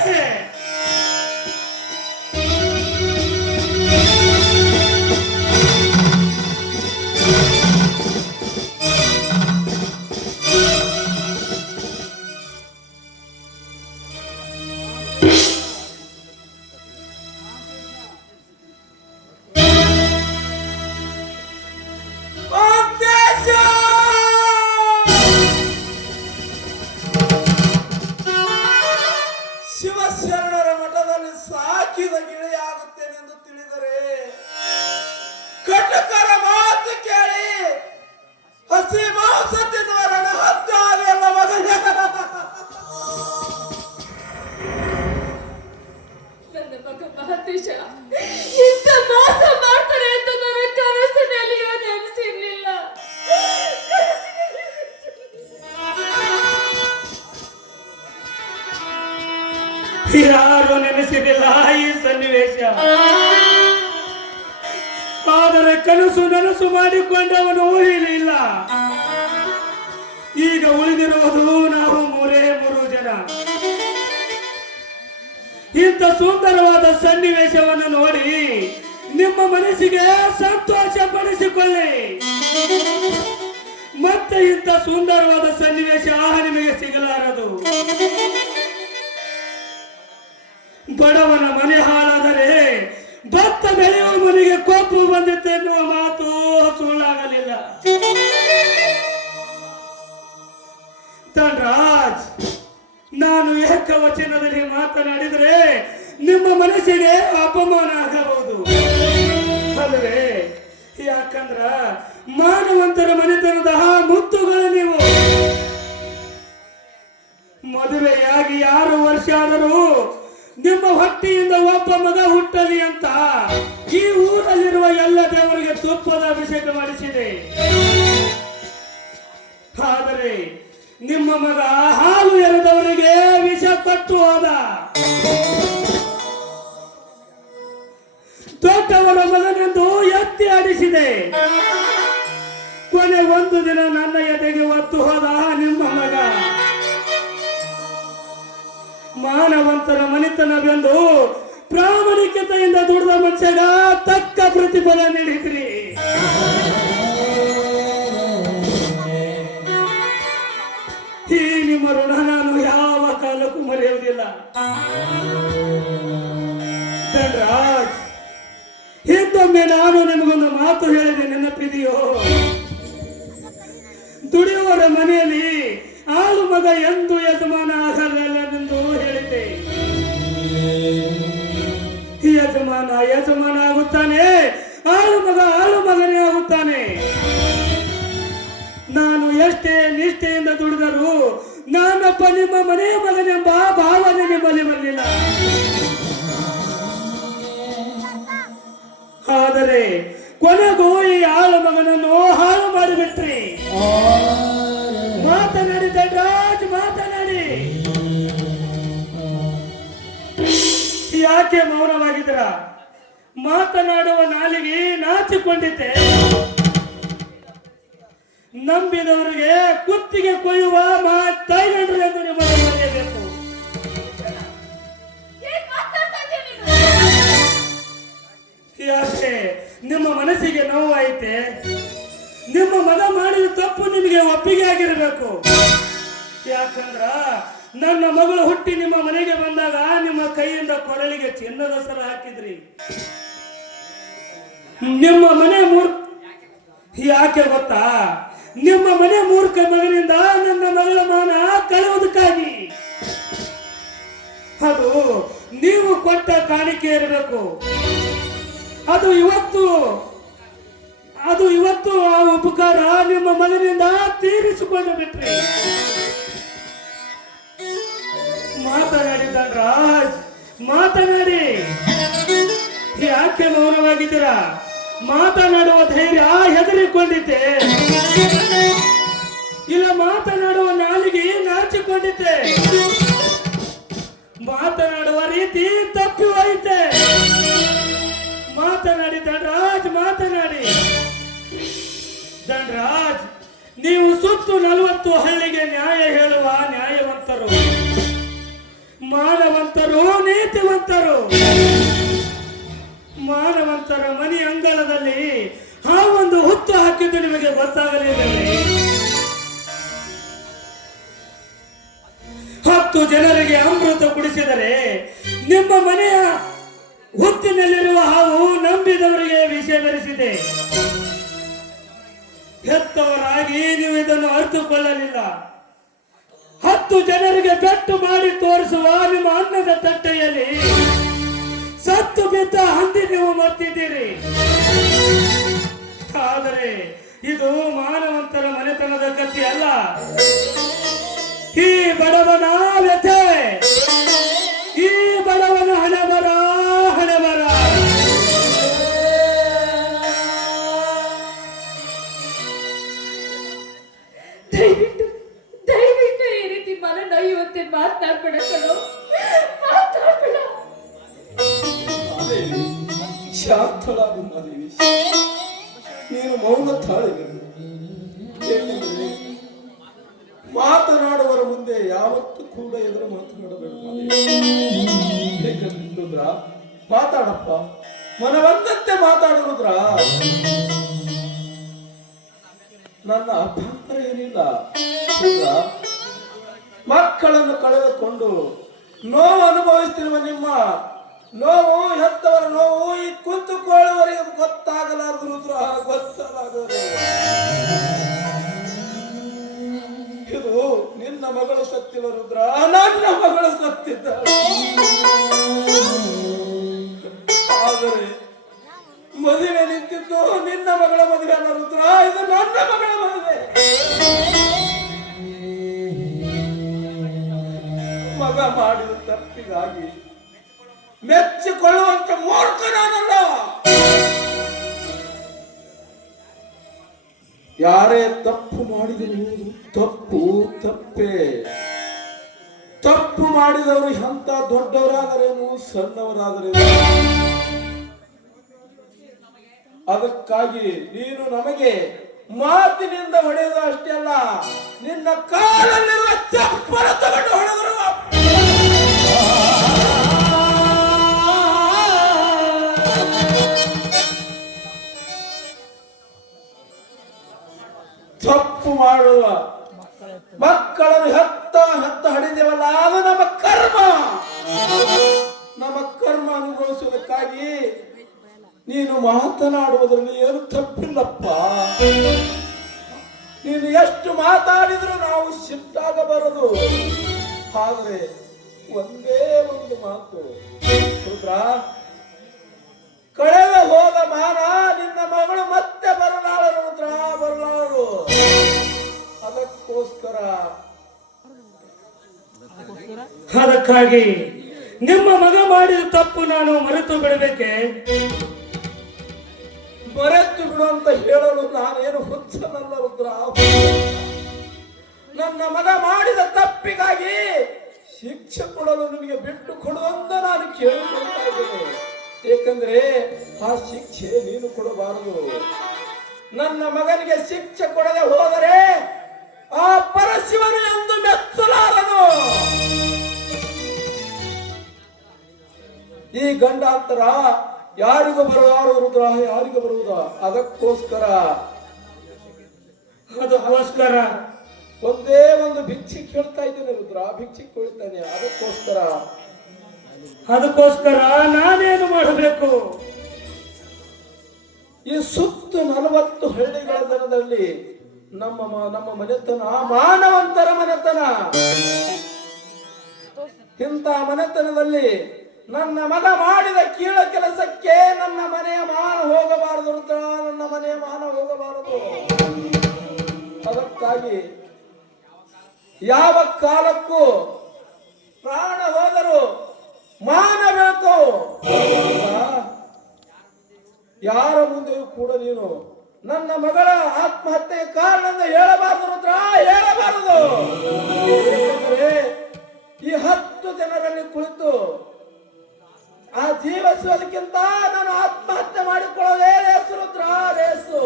ಆದರೆ ಕನಸು ನನಸು ಮಾಡಿಕೊಂಡವನು ಊಹಿಲಿಲ್ಲ. ಈಗ ಉಳಿದಿರುವುದು ನಾವು ಮೂರು ಜನ. ಇಂಥ ಸುಂದರವಾದ ಸನ್ನಿವೇಶವನ್ನು ನೋಡಿ ನಿಮ್ಮ ಮನಸ್ಸಿಗೆ ಸಂತೋಷ ಪಡಿಸಿಕೊಳ್ಳಿ. ಮತ್ತೆ ಇಂಥ ಸುಂದರವಾದ ಸನ್ನಿವೇಶ ನಿಮಗೆ ಸಿಗಲಾರದು. ಬಡವನ ಮನೆ ಹಾಳಾದರೆ ಭತ್ತ ಬೆಳೆಯುವ ಮನೆಗೆ ಕೋಪ ಬಂದಿತ್ತು ಎನ್ನುವ ಮಾತು ಸುಳ್ಳಾಗಲಿಲ್ಲ. ಧನರಾಜ್, ನಾನು ಏಕವಚನದಲ್ಲಿ ಮಾತನಾಡಿದರೆ ನಿಮ್ಮ ಮನಸ್ಸಿಗೆ ಅಪಮಾನ ಆಗಬಹುದು ಅಲ್ಲವೇ? ಯಾಕಂದ್ರ ಮಾನವಂತರ ಮನೆತನದ ಮುತ್ತುಗಳು ನೀವು. ಮದುವೆಯಾಗಿ 6 ವರ್ಷ ಆದರೂ ನಿಮ್ಮ ಹೊಟ್ಟೆಯಿಂದ ಒಬ್ಬ ಮಗ ಹುಟ್ಟಲಿ ಅಂತ ಈ ಊರಲ್ಲಿರುವ ಎಲ್ಲ ದೇವರಿಗೆ ತುಪ್ಪದ ಅಭಿಷೇಕ ಮಾಡಿಸಿದೆ. ಆದರೆ ನಿಮ್ಮ ಮಗ ಹಾಲು ಎರೆದವರಿಗೆ ವಿಷ ಕೊಟ್ಟು ಹೋದ. ದೊಡ್ಡವರ ಮಗನೆಂದು ಎತ್ತಿ ಆಡಿಸಿದೆ. ಕೊನೆ ಒಂದು ದಿನ ನನ್ನ ಎದೆಗೆ ಒತ್ತು ಹೋದ ನಿಮ್ಮ ಮಗ. ಮಾನವಂತರ ಮನೆತನವೆಂದು ಪ್ರಾಮಾಣಿಕತೆಯಿಂದ ದುಡಿದ ಮನುಷ್ಯಗ ತಕ್ಕ ಪ್ರತಿಫಲ ನೀಡಿದ್ರಿ. ಈ ನಿಮ್ಮ ಋಣ ನಾನು ಯಾವ ಕಾಲಕ್ಕೂ ಮರೆಯುವುದಿಲ್ಲ. ಧನರಾಜ್, ಹಿಂದೊಮ್ಮೆ ನಾನು ನಿಮಗೊಂದು ಮಾತು ಹೇಳಿದೆ, ನೆನಪಿದೆಯೋ? ದುಡಿಯುವವರ ಮನೆಯಲ್ಲಿ ಆಳು ಮಗ ಎಂದು ಯಜಮಾನ ಆಗಲೆಂದು ಹೇಳಿದ್ದೆ. ಯಜಮಾನ ಆಗುತ್ತಾನೆ, ಆಳು ಮಗನೇ ಆಗುತ್ತಾನೆ. ನಾನು ಎಷ್ಟೇ ನಿಷ್ಠೆಯಿಂದ ದುಡಿದರೂ ನಾನೊಬ್ಬ ನಿಮ್ಮ ಮನೆಯ ಮಗನೆಂಬ ಭಾವನೆ ನಿಮ್ಮಲ್ಲಿ ಬರಲಿಲ್ಲ. ಆದರೆ ಕೊನೆಗೂ ಈ ಆಳು ಮಗನನ್ನು ಹಾಳು ಮಾಡಿಬಿಟ್ರಿ. ಮಾತನಾಡಿ ಧನರಾಜ್, ಮಾತನಾಡಿ. ಯಾಕೆ ಮೌನವಾಗಿದ್ದೀರ? ಮಾತನಾಡುವ ನಾಲಿಗೆ ನಾಚಿಕೊಂಡಿದ್ದೆ. ನಂಬಿದವರಿಗೆ ಕುತ್ತಿಗೆ ಕೊಯ್ಯುವ ತಾಯ್ಗಂಡ್ರು ಎಂದು ನಿಮ್ಮನ್ನು ಮರೆಯಬೇಕು. ಯಾಕೆ ನಿಮ್ಮ ಮನಸ್ಸಿಗೆ ನೋವಾಯಿತೆ? ನಿಮ್ಮ ಮಗ ಮಾಡಿದ ತಪ್ಪು ನಿಮಗೆ ಒಪ್ಪಿಗೆ ಆಗಿರಬೇಕು. ಯಾಕಂದ್ರ ನನ್ನ ಮಗಳು ಹುಟ್ಟಿ ನಿಮ್ಮ ಮನೆಗೆ ಬಂದಾಗ ನಿಮ್ಮ ಕೈಯಿಂದ ಕೊರಳಿಗೆ ಚಿನ್ನದ ಸರ ಹಾಕಿದ್ರಿ. ನಿಮ್ಮ ಮನೆ ಯಾಕೆ ಗೊತ್ತಾ? ನಿಮ್ಮ ಮನೆ ಮೂರ್ಖ ಮಗನಿಂದ ನನ್ನ ಮಗಳ ಮಾನ ಕಳೆಯುವುದಕ್ಕಾಗಿ. ಅದು ನೀವು ಕೊಟ್ಟ ಕಾಣಿಕೆ ಇರಬೇಕು. ಅದು ಇವತ್ತು ಆ ಉಪಕಾರ ನಿಮ್ಮ ಮಗನಿಂದ ತೀರಿಸಿಕೊಂಡು ಬಿಟ್ರಿ. ಮಾತನಾಡಿ ಧನರಾಜ್, ಮಾತನಾಡಿ. ಯಾಕೆ ಮೌನವಾಗಿದ್ದೀರಾ? ಮಾತನಾಡುವ ಧೈರ್ಯ ಹೆದರಿಕೊಂಡಿದ್ದೆ, ಇಲ್ಲ ಮಾತನಾಡುವ ನಾಲಿಗೆ ನಾಚಿಕೊಂಡಿದ್ದೆ, ಮಾತನಾಡುವ ರೀತಿ ತಪ್ಪಿ ಹೋಯಿತೆ. ಮಾತನಾಡಿ ಧನರಾಜ್, ಮಾತನಾಡಿ. ಧನರಾಜ್, ನೀವು ಸುತ್ತು 40 ಹಳ್ಳಿಗೆ ನ್ಯಾಯ ಹೇಳುವ ನ್ಯಾಯವಂತರು, ಮಾನವಂತರು, ನೀತಿವಂತರು. ಮಾನವಂತರ ಮನೆ ಅಂಗಳದಲ್ಲಿ ಹಾವೊಂದು ಹುತ್ತು ಹಾಕಿದ್ದು ನಿಮಗೆ ಗೊತ್ತಾಗಲಿಲ್ಲ. 10 ಜನರಿಗೆ ಅಮೃತ ಕುಡಿಸಿದರೆ ನಿಮ್ಮ ಮನೆಯ ಹುತ್ತಿನಲ್ಲಿರುವ ಹಾವು ನಂಬಿದವರಿಗೆ ವಿಷ ಬೆರೆಸಿದೆ. ಹೆತ್ತವರಾಗಿ ನೀವು ಇದನ್ನು ಅರ್ಥಕೊಳ್ಳಲಿಲ್ಲ. 10 ಜನರಿಗೆ ಪೆಟ್ಟು ಮಾಡಿ ತೋರಿಸುವ ನಿಮ್ಮ ಅನ್ನದ ತಟ್ಟೆಯಲ್ಲಿ ಸತ್ತು ಬಿದ್ದ ಹಂದಿ ನೀವು ಮರ್ತಿದ್ದೀರಿ. ಆದರೆ ಇದು ಮಾನವಂತರ ಮನೆತನದ ಕಥೆ ಅಲ್ಲ. ಈ ಬಡವನ ವ್ಯಥೆ, ಈ ಬಡವನ ಹಣೆಬರ. ದಯವಿಟ್ಟು ಈ ರೀತಿ ಮನ ನೋಯುವಂತೆ ಮಾತನಾಡ್ಬೇಡ ಕಣೋ, ಮಾತನಾಡ್ಬೇಡ. ಮಾದೇವಿ, ನೀನು ಮೌನ ತಾಳಿದರು. ಏಕೆಂದರೆ ಮಾತನಾಡುವರ ಮುಂದೆ ಯಾವತ್ತೂ ಕೂಡ ಎದುರು ಮಾತನಾಡಬೇಕು ಮಾದೇವಿ. ಏಕೆಂದ್ರೆ ರುದ್ರ, ಮಾತಾಡಪ್ಪ, ಮನವಂದಂತೆ ಮಾತಾಡು ರುದ್ರ. ನನ್ನ ಅಭ್ಯಂತರ ಏನಿಲ್ಲ ರುದ್ರ. ಮಕ್ಕಳನ್ನು ಕಳೆದುಕೊಂಡು ನೋವು ಅನುಭವಿಸ್ತಿರುವ ನಿಮ್ಮ ನೋವು, ಹೆತ್ತವರ ನೋವು ಈ ಕುಂತುಕೊಳ್ಳುವವರೆಗೆ ಗೊತ್ತಾಗಲಾರದು ರುದ್ರ, ಗೊತ್ತಾಗಲಾರದು. ಇದು ನಿನ್ನ ಮಗಳು ಸತ್ತಿಲ್ಲ ರುದ್ರ, ನನ್ನ ಮಗಳು ಸತ್ತಿದ್ದಾಳೆ. ಆದರೆ ಮದುವೆ ನಿಂತಿದ್ದು ನಿನ್ನ ಮಗಳ ಮದುವೆ ಅಲ್ಲ ರುದ್ರ, ಇದು ನನ್ನ ಮಗಳ ಮದುವೆ. ಮಗ ಮಾಡಿದ ತಪ್ಪಿಗಾಗಿ ಮೆಚ್ಚಿಕೊಳ್ಳುವಂತ ಮೂರ್ಖ ನಾನಲ್ಲ. ಯಾರೇ ತಪ್ಪು ಮಾಡಿದರು ತಪ್ಪು ತಪ್ಪೇ. ತಪ್ಪು ಮಾಡಿದವರು ಎಂತ ದೊಡ್ಡವರಾದರೇನು ಸಣ್ಣವರಾದರೇನು, ಅದಕ್ಕಾಗಿ ನೀನು ನಮಗೆ ಮಾತಿನಿಂದ ಹೊಡೆಯುವುದು ಅಷ್ಟೇ ಅಲ್ಲ, ನಿನ್ನ ಕಾಲಲ್ಲಿರುವ ಚಪ್ಪಲ ತಗೊಂಡು ಹೊಡೆದರು. ತಪ್ಪು ಮಾಡುವ ಮಕ್ಕಳನ್ನು ಹೆತ್ತ ಹಡಿದೇವಲ್ಲ, ಅದು ನಮ್ಮ ಕರ್ಮ. ನಮ್ಮ ಕರ್ಮ ಅನುಭವಿಸುವುದಕ್ಕಾಗಿ ನೀನು ಮಾತನಾಡುವುದರಲ್ಲಿ ಏನು ತಪ್ಪಿಲ್ಲಪ್ಪ. ನೀನು ಎಷ್ಟು ಮಾತಾಡಿದ್ರು ನಾವು ಸಿಟ್ಟಾಗಬಾರದು. ಆದ್ರೆ ಒಂದೇ ಒಂದು ಮಾತು ರುದ್ರ, ಕಳೆದ ಹೋದ ಮಾನ ನಿನ್ನ ಮಗಳು ಮತ್ತೆ ಬರಲಾರರು ರುದ್ರ, ಬರಲಾರರು. ಅದಕ್ಕಾಗಿ ನಿಮ್ಮ ಮಗ ಮಾಡಿದ ತಪ್ಪು ನಾನು ಮರೆತು ಬಿಡಬೇಕೆ? ಮರೆತು ಬಿಡು ಅಂತ ಹೇಳಲು ನಾನೇನು ಹುಚ್ಚನಲ್ಲ ರುದ್ರ. ನನ್ನ ಮಗ ಮಾಡಿದ ತಪ್ಪಿಗಾಗಿ ಶಿಕ್ಷೆ ಕೊಡಲು ನಿನಗೆ ಬಿಟ್ಟು ಕೊಡುವಂತ ನಾನು ಕೇಳಿಕೊಳ್ತಾ ಇದ್ದೇನೆ. ಏಕೆಂದ್ರೆ ಆ ಶಿಕ್ಷೆ ನೀನು ಕೊಡಬಾರದು. ನನ್ನ ಮಗನಿಗೆ ಶಿಕ್ಷೆ ಕೊಡದೆ ಹೋದರೆ ಆ ಪರಶಿವನು ಎಂದು ಮೆಚ್ಚಲಾರನು. ಈ ಗಂಡಾಂತರ ಯಾರಿಗೂ ಬರುವುದು ರುದ್ರ, ಯಾರಿಗೂ ಬರುವುದ? ಅದಕ್ಕೋಸ್ಕರ ಒಂದೇ ಒಂದು ಭಿಕ್ಷೆ ಕೇಳ್ತಾ ಇದ್ದೇನೆ ರುದ್ರ, ಭಿಕ್ಷೆ ಕೇಳ್ತಾನೆ. ಅದಕ್ಕೋಸ್ಕರ ನಾನೇನು ಮಾಡಬೇಕು? ಈ ಸುತ್ತ 40 ಹಳ್ಳಿಗಳ ಜನದಲ್ಲಿ ನಮ್ಮ ಮನೆತನ ಮಾನವಂತರ ಮನೆತನ. ಇಂಥ ಮನೆತನದಲ್ಲಿ ನನ್ನ ಮಗ ಮಾಡಿದ ಕೀಳ ಕೆಲಸಕ್ಕೆ ನನ್ನ ಮನೆಯ ಮಾನ ಹೋಗಬಾರದು ರುದ್ರ, ನನ್ನ ಮನೆಯ ಮಾನ ಹೋಗಬಾರದು. ಅದಕ್ಕಾಗಿ ಯಾವ ಕಾಲಕ್ಕೂ ಪ್ರಾಣ ಹೋದರೂ ಮಾನ ಬೇಕು. ಯಾರ ಮುಂದೆಯೂ ಕೂಡ ನೀನು ನನ್ನ ಮಗಳ ಆತ್ಮಹತ್ಯೆ ಕಾರಣ ಹೇಳಬಾರದು ರುದ್ರ, ಹೇಳಬಾರದು. ಈ 10 ಜನರಲ್ಲಿ ಕುಳಿತು ಆ ಜೀವಿಸೋದಕ್ಕಿಂತ ನಾನು ಆತ್ಮಹತ್ಯೆ ಮಾಡಿಕೊಳ್ಳೋದೇ ರೇಸು ರುದ್ರ, ರೇಸು.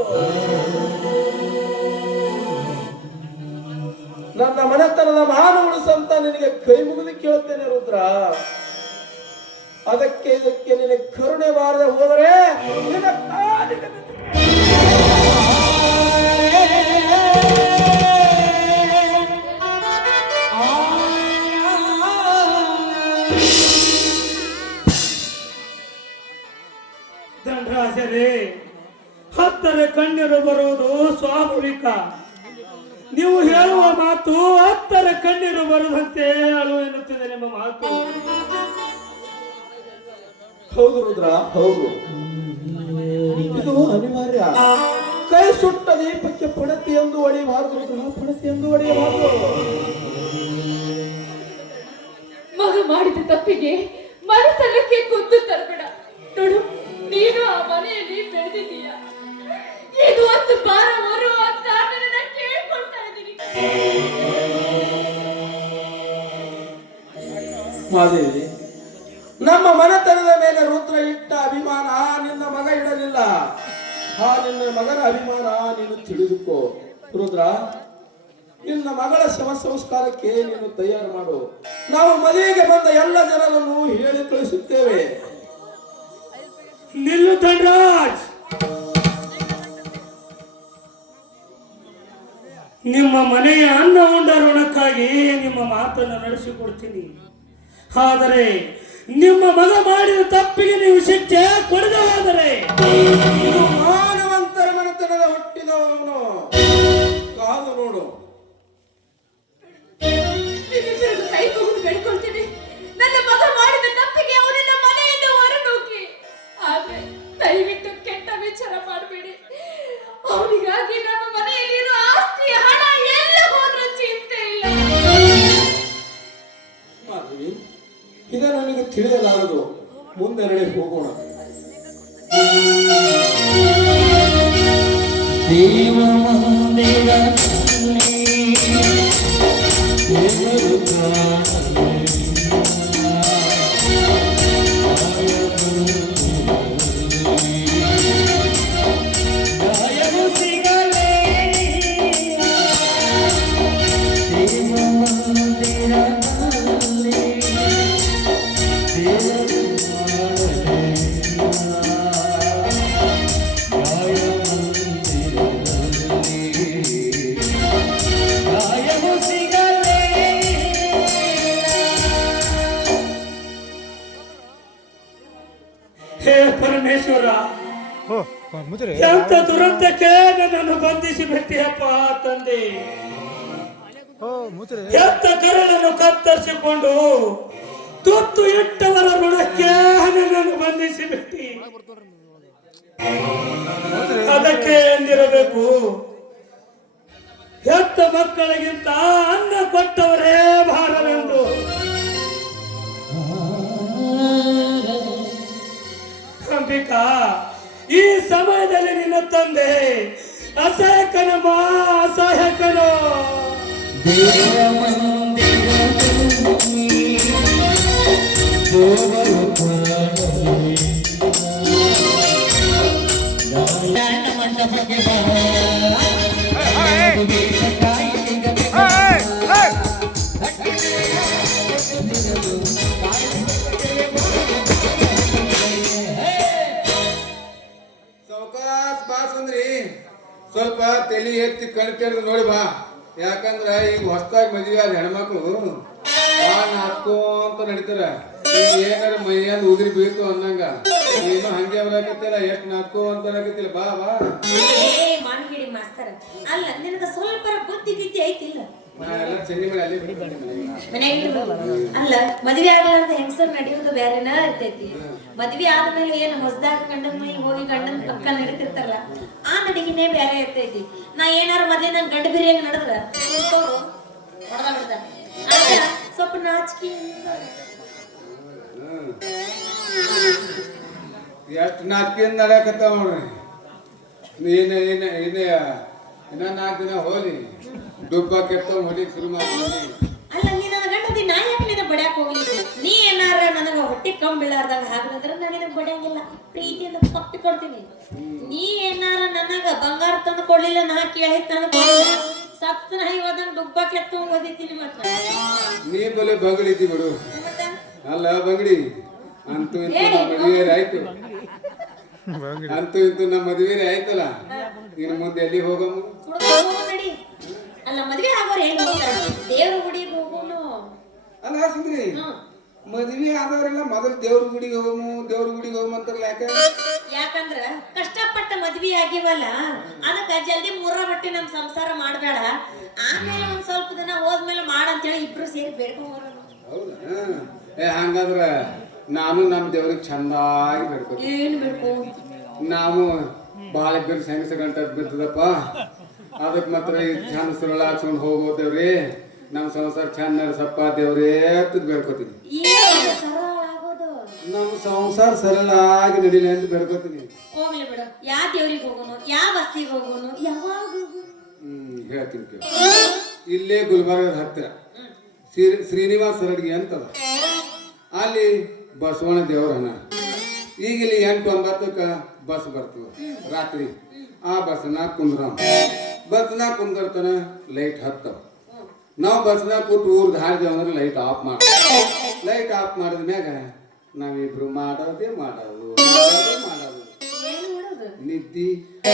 ನನ್ನ ಮನೆತನದ ಮಾನ ಉಳಿಸಂತ ನಿನಗೆ ಕೈ ಮುಗಿದು ಕೇಳುತ್ತೇನೆ ರುದ್ರ. ಅದಕ್ಕೆ ಇದಕ್ಕೆ ನಿನಗೆ ಕರುಣೆ ಬಾರದೆ ಹೋದರೆ ನಿನ್ನ ಕಾಲಿಗೆ ದಂಡರಾಜರೇ, 10 ಕಣ್ಣೀರು ಬರುವುದು ಸ್ವಾಭಾವಿಕ. ನೀವು ಹೇಳುವ ಮಾತು 10 ಕಣ್ಣೀರು ಬರುವಂತೆ ಅಳು ಎನ್ನುತ್ತದೆ ನಿಮ್ಮ ಮಾತು. ಹೌದು ರುದ್ರ, ಹೌದು. ಇದು ಅನಿವಾರ್ಯ. ಕೈ ಸುಟ್ಟ ದೀಪಕ್ಕೆ ಪಣತಿಯೊಂದು ಹೊಡೆಯಬಾರದು ರುದ್ರ, ಪಣತಿಯೊಂದು ಹೊಡೆಯಬಾರದು. ಮಗ ಮಾಡಿದ ತಪ್ಪಿಗೆ ಮನತನಕ್ಕೆ ಕುದ್ದು ತರಬೇಡ. ನೋಡು, ನೀನು ಆ ಮನೆಯಲ್ಲಿ ಬೆಳೆದಿದ್ದೀಯ. ಇದು ಒಂದು ಬಾರ ಹೊರು ಅಂತ ನಿನ್ನ ಕೇಳ್ಕೊಳ್ತಾ ಇದ್ದೀನಿ. ಮಾದೇವಿ, ನಮ್ಮ ಮನೆತನದ ಮೇಲೆ ರುದ್ರ ಇಟ್ಟ ಅಭಿಮಾನ ನಿನ್ನ ಮಗ ಇಡಲಿಲ್ಲ. ಆ ನಿನ್ನ ಮಗನ ಅಭಿಮಾನ ನೀನು ತಿಳಿದುಕೋ. ರುದ್ರ, ನಿನ್ನ ಮಗಳ ಶವ ಸಂಸ್ಕಾರಕ್ಕೆ ನೀನು ತಯಾರು ಮಾಡು. ನಾವು ಮದುವೆಗೆ ಬಂದ ಎಲ್ಲ ಜನರನ್ನು ಹೇಳಿ ಕಳಿಸುತ್ತೇವೆ. ನಿಲ್ಲು ಧನರಾಜ್. ನಿಮ್ಮ ಮನೆಯ ಅನ್ನ ಉಂಡ ಋಣಕ್ಕಾಗಿ ನಿಮ್ಮ ಮಾತನ್ನು ನಡೆಸಿಕೊಡ್ತೀನಿ. ಆದರೆ ನಿಮ್ಮ ಮಗ ಮಾಡಿದ ತಪ್ಪಿಗೆ ನೀವು ಶಿಕ್ಷೆ ಕೊಡದೆ ಹೋದರೆ ಇದು ಮಾನವಂತರ ಮನೆತನದ ಹುಟ್ಟಿದವನು. ಕಾದು ನೋಡು. ಕೈ ಮುಗಿದು ಬೇಡ್ಕೊಳ್ತೀನಿ, ನನ್ನ ಮಗ ಮಾಡಿದ ತಪ್ಪಿಗೆ ಅವನಿಂದ ಮನೆಯಿಂದ ಹೊರನೂಕಿ. ಆದ್ರೆ ದಯವಿಟ್ಟು ಕೆಟ್ಟ ವಿಚಾರ ಮಾಡಬೇಡಿ. ಅವನಿಗಾಗಿ ನಮ್ಮ ಮನೆಯಲ್ಲಿರೋ ಆಸ್ತಿ ಹಣ ಎಲ್ಲ ಹೋದ್ರೂ ಚಿಂತೆ ಇಲ್ಲ. ಮಾಧವಿ, ಇದನ್ನು ನನಗೆ ತಿಳಿಯಲಾಗದು. ಮುಂದೆ ನಡೆ ಹೋಗೋಣ. ದೇವ ಮಂದಿರ ದೇವರು ಗಾಯವು ಸಿಗಲೇ ದೇವ ಮಂದಿರದಲ್ಲಿ ದೇವರು ಹೇ ಪರಮೇಶ್ವರ, ಎಂತ ದುರಂತಕ್ಕೆ ನನ್ನನ್ನು ಬಂಧಿಸಿ ಬಿಟ್ಟಿಯಪ್ಪ ತಂದೆ. ಎಂತ ಕರಳನ್ನು ಕತ್ತರಿಸಿಕೊಂಡು ತುತ್ತು ಇಟ್ಟವರ ಋಣಕ್ಕೆ ನನ್ನನ್ನು ಬಂಧಿಸಿ ಬಿಟ್ಟಿ. ಅದಕ್ಕೆ ಎಂದಿರಬೇಕು, ಹೆತ್ತ ಮಕ್ಕಳಿಗಿಂತ ಅನ್ನ ಕೊಟ್ಟವರೇ ಭಾರವೆಂದು. ಅಂಬಿಕಾ, ಈ ಸಮಯದಲ್ಲಿ ನಿನ್ನ ತಂದೆ ಅಸಹಾಯಕನಮ್ಮ, ಅಸಹಾಯಕನು. ದೇವ ಮಂದಿರದಲ್ಲಿ ದೇವರು ಮಂಟಪಕ್ಕೆ ಸೌಕಾಸ್ ಬಾ ಸುಂದ್ರಿ, ಸ್ವಲ್ಪ ತಲೆ ಎತ್ತಿ ಕಣ್ತೆರೆದು ನೋಡಿ ಬಾ. ಯಾಕಂದ್ರ ಈಗ ಹೊಸದಾಗಿ ಮದುವೆ ಆದ ಹೆಣ್ಮಕ್ಳು ಬಾ ನಾಚ್ಕೊಂತ ನಡೀತಾರ. ಈಗ ಏನಾರ ಮೈಯಂದ್ ಉದುರಿ ಬೀಳ್ತು ಅನ್ನಂಗ ನೀನು ಹಂಗೆ ಬರಾಕತ್ತಿಲ್ಲ, ಎಷ್ಟು ನಾಚ್ಕೊಂತ ಬರಾಕತ್ತಿಲ್ಲ. ಬಾ ಬಾ. ಮಾನಗಿಡಿ ಮಾಸ್ತರ ಅಲ್ಲ, ನಿನಗ ಸ್ವಲ್ಪ ಬುದ್ಧಿ ಗಿದ್ದಿ ಐತಿಲ್ಲ? ಎಲ್ಲ ಚೆನ್ನಿ ಮೇಲೆ ಅಲ್ಲಿ ಮನೆಯಾಗ ಅಲ್ಲ, ಮದ್ವೆ ಆಗಲಾರ್ದ ಹೆಂಗಸರ್ ನಡೆಯೋದು ಬೇರೆನ ಇರ್ತೈತಿ. ಮದ್ವೆ ಆದ್ಮೇಲೆ ಏನು ಹೊಸದಾಗ ಗಂಡನ ಮೈ ಹೋಗಿ ಗಂಡನ ಪಕ್ಕ ನಡೀತಿರ್ತಾರಲ್ಲ, ಆ ನಡಿಗೆನೇ ಬೇರೆ ಇರ್ತೈತಿ. ನಾ ಏನಾರ ಮೊದ್ಲೇ ನನ್ ಗಂಡ ಬಿರಿಯಂಗ ನಡೆದ್ರ ಸ್ವಲ್ಪ ನಾಚಿಕೆ. ಎಷ್ಟು ನಾಲ್ಕಿಂದ ನಡೆಯಕತ್ತಾವ ನೋಡ್ರಿ. ಇನ್ನ 4 ದಿನ ಹೋಲಿ ಡುಬ್ಬ ಕೆತ್ತವ್ ಹೊಡಿಕ್ ಶುರು ಮಾಡ್ತೀನಿ. ಅಲ್ಲ, ನೀ ನನ್ನ ಗಂಡದಿ, ನಾ ಯಾಕೆ ನಿನ್ನ ಬಡ್ಯಾಕ ಹೋಗ್ಲಿ? ನೀ ಏನಾರ ನನಗ ಹೊಟ್ಟೆ ಕಮ್ಮಿ ಬೀಳಾರ್ದಾಗ ಹಾಗಂದ್ರ ನಾ ನಿನಗ್ ಬಡ್ಯಾಂಗಿಲ್ಲ, ಪ್ರೀತಿಯಿಂದ ಕೊಟ್ಟು ಕೊಡ್ತೀನಿ. ನೀ ಏನಾರ ನನಗ ಬಂಗಾರ ತಂದು ಕೊಡ್ಲಿಲ್ಲ, ನಾ ಕೇಳಿ ತಂದು ಕೊಡ್ಲಿಲ್ಲ, ಸತ್ತನ ಹೋದಂಗ ಡುಬ್ಬ ಕೆತ್ತ ಓದಿತೀನಿ. ಮತ್ತ ನೀ ಬಲೆ ಬಗಳಿದ್ದಿ ಬಿಡು. ಅಲ್ಲ ಬಂಗಡಿ, ಅಂತೂ ಇಂತೂ ನಮ್ಮ ಮದುವೆ ಆಯ್ತು. ಅಂತೂ ಇಂತೂ ನಮ್ಮ ಮದುವೆ ಆಯ್ತಲ್ಲ, ಇನ್ನು ಮುಂದೆ ಎಲ್ಲಿ ಹೋಗಮ್ಮ? ನಡಿ. ಅಲ್ಲ, ಮದ್ವೆ ಆಗೋರು ಹೆಂಗ್ ಹೋಗ್ತಾರ? ದೇವ್ರ ಗುಡಿಗೆ ಹೋಗೋನು. ಅಲ್ಲ ಸುಂದ್ರಿ, ಮದುವೆ ಆದವರೆಲ್ಲ ಮೊದಲು ದೇವ್ರ ಗುಡಿಗೆ ಹೋಗಮ್ ಅಂತಾರಲ್ಲ. ಯಾಕಂದ್ರ ಕಷ್ಟಪಟ್ಟ ಮದ್ವಿ ಆಗಿವಲ್ಲ, ಅದಕ್ಕ ಜಲ್ದಿ ಮೂರ ಬಟ್ಟೆ ನಮ್ ಸಂಸಾರ ಮಾಡ್ಬೇಡ, ಆಮೇಲೆ ಒಂದ್ ಸ್ವಲ್ಪ ದಿನ ಹೋದ್ಮೇಲೆ ಮಾಡಂತೇಳಿ ಇಬ್ರು ಸೇರಿ ಬೇಡ್ಕೊಂಡ್. ಹೌದಾ? ಹಂಗಂದ್ರ ನಾನು ನಮ್ಮ ದೇವ್ರಿಗೆ ಚಂದಾಗಿ ಬೇಡ್ಕೊತೀನಿ. ಏನ್ ಬೇಡ್ಕೊ? ನಾವು ಬಾಳ ಹೆಂಗಸ ಗಂಟ ಬಿದ್ದದಪ್ಪ, ಅದಕ್ಕೆ ಮಾತ್ರ ಚಂದ ಸುರಳ ಹಾಕ್ಸ್ಕೊಂಡು ಹೋಗೋದೇವ್ರಿ. ನಮ್ಮ ಸಂಸಾರ ಚಂದ ನಡೆಸಪ್ಪ ದೇವ್ರೇ ಅಂತ ಬೇಡ್ಕೊತೀನಿ. ನಮ್ಮ ಸಂಸಾರ ಸರಳಾಗಿ ನಡಿಲಿ ಅಂತ ಬೇಡ್ಕೊತೀನಿ. ಹೋಗ್ಲಿ ಬಿಡು, ಯಾವ ದೇವ್ರಿಗೆ ಹೋಗೋನು, ಯಾವ ಬಸ್ಸಿಗೆ ಹೋಗೋನು, ಯಾವಾಗ ಹೇಳ್ತೀನಿ ಕೇಳಿ. ಇಲ್ಲೇ ಗುಲ್ಬರ್ಗದ ಹತ್ತಿರ ಶ್ರೀನಿವಾಸ ರಡ್ಗಿ ಅಂತದ. ಅಲ್ಲಿ ಬಸವಣ್ಣ ದೇವ್ರನ ಈಗ ಇಲ್ಲಿ 8-9ಕ್ಕೆ ಬಸ್ ಬರ್ತದೆ ರಾತ್ರಿ. ಆ ಬಸ್ನಾಗ ಕುಂದಿರ್ತಾನ ಲೈಟ್ ಹತ್ತವ. ನಾವು ಬಸ್ನಾಗ ಕೂತು ಊರ್ ದಾಡ್ದೇವ್ ಅಂದ್ರೆ ಲೈಟ್ ಆಫ್ ಮಾಡಿದ್ಮ್ಯಾಗ ನಾವಿಬ್ರು ಮಾಡೋದು ಏನ್ ಮಾಡೋದು ನಿದ್ದಿ.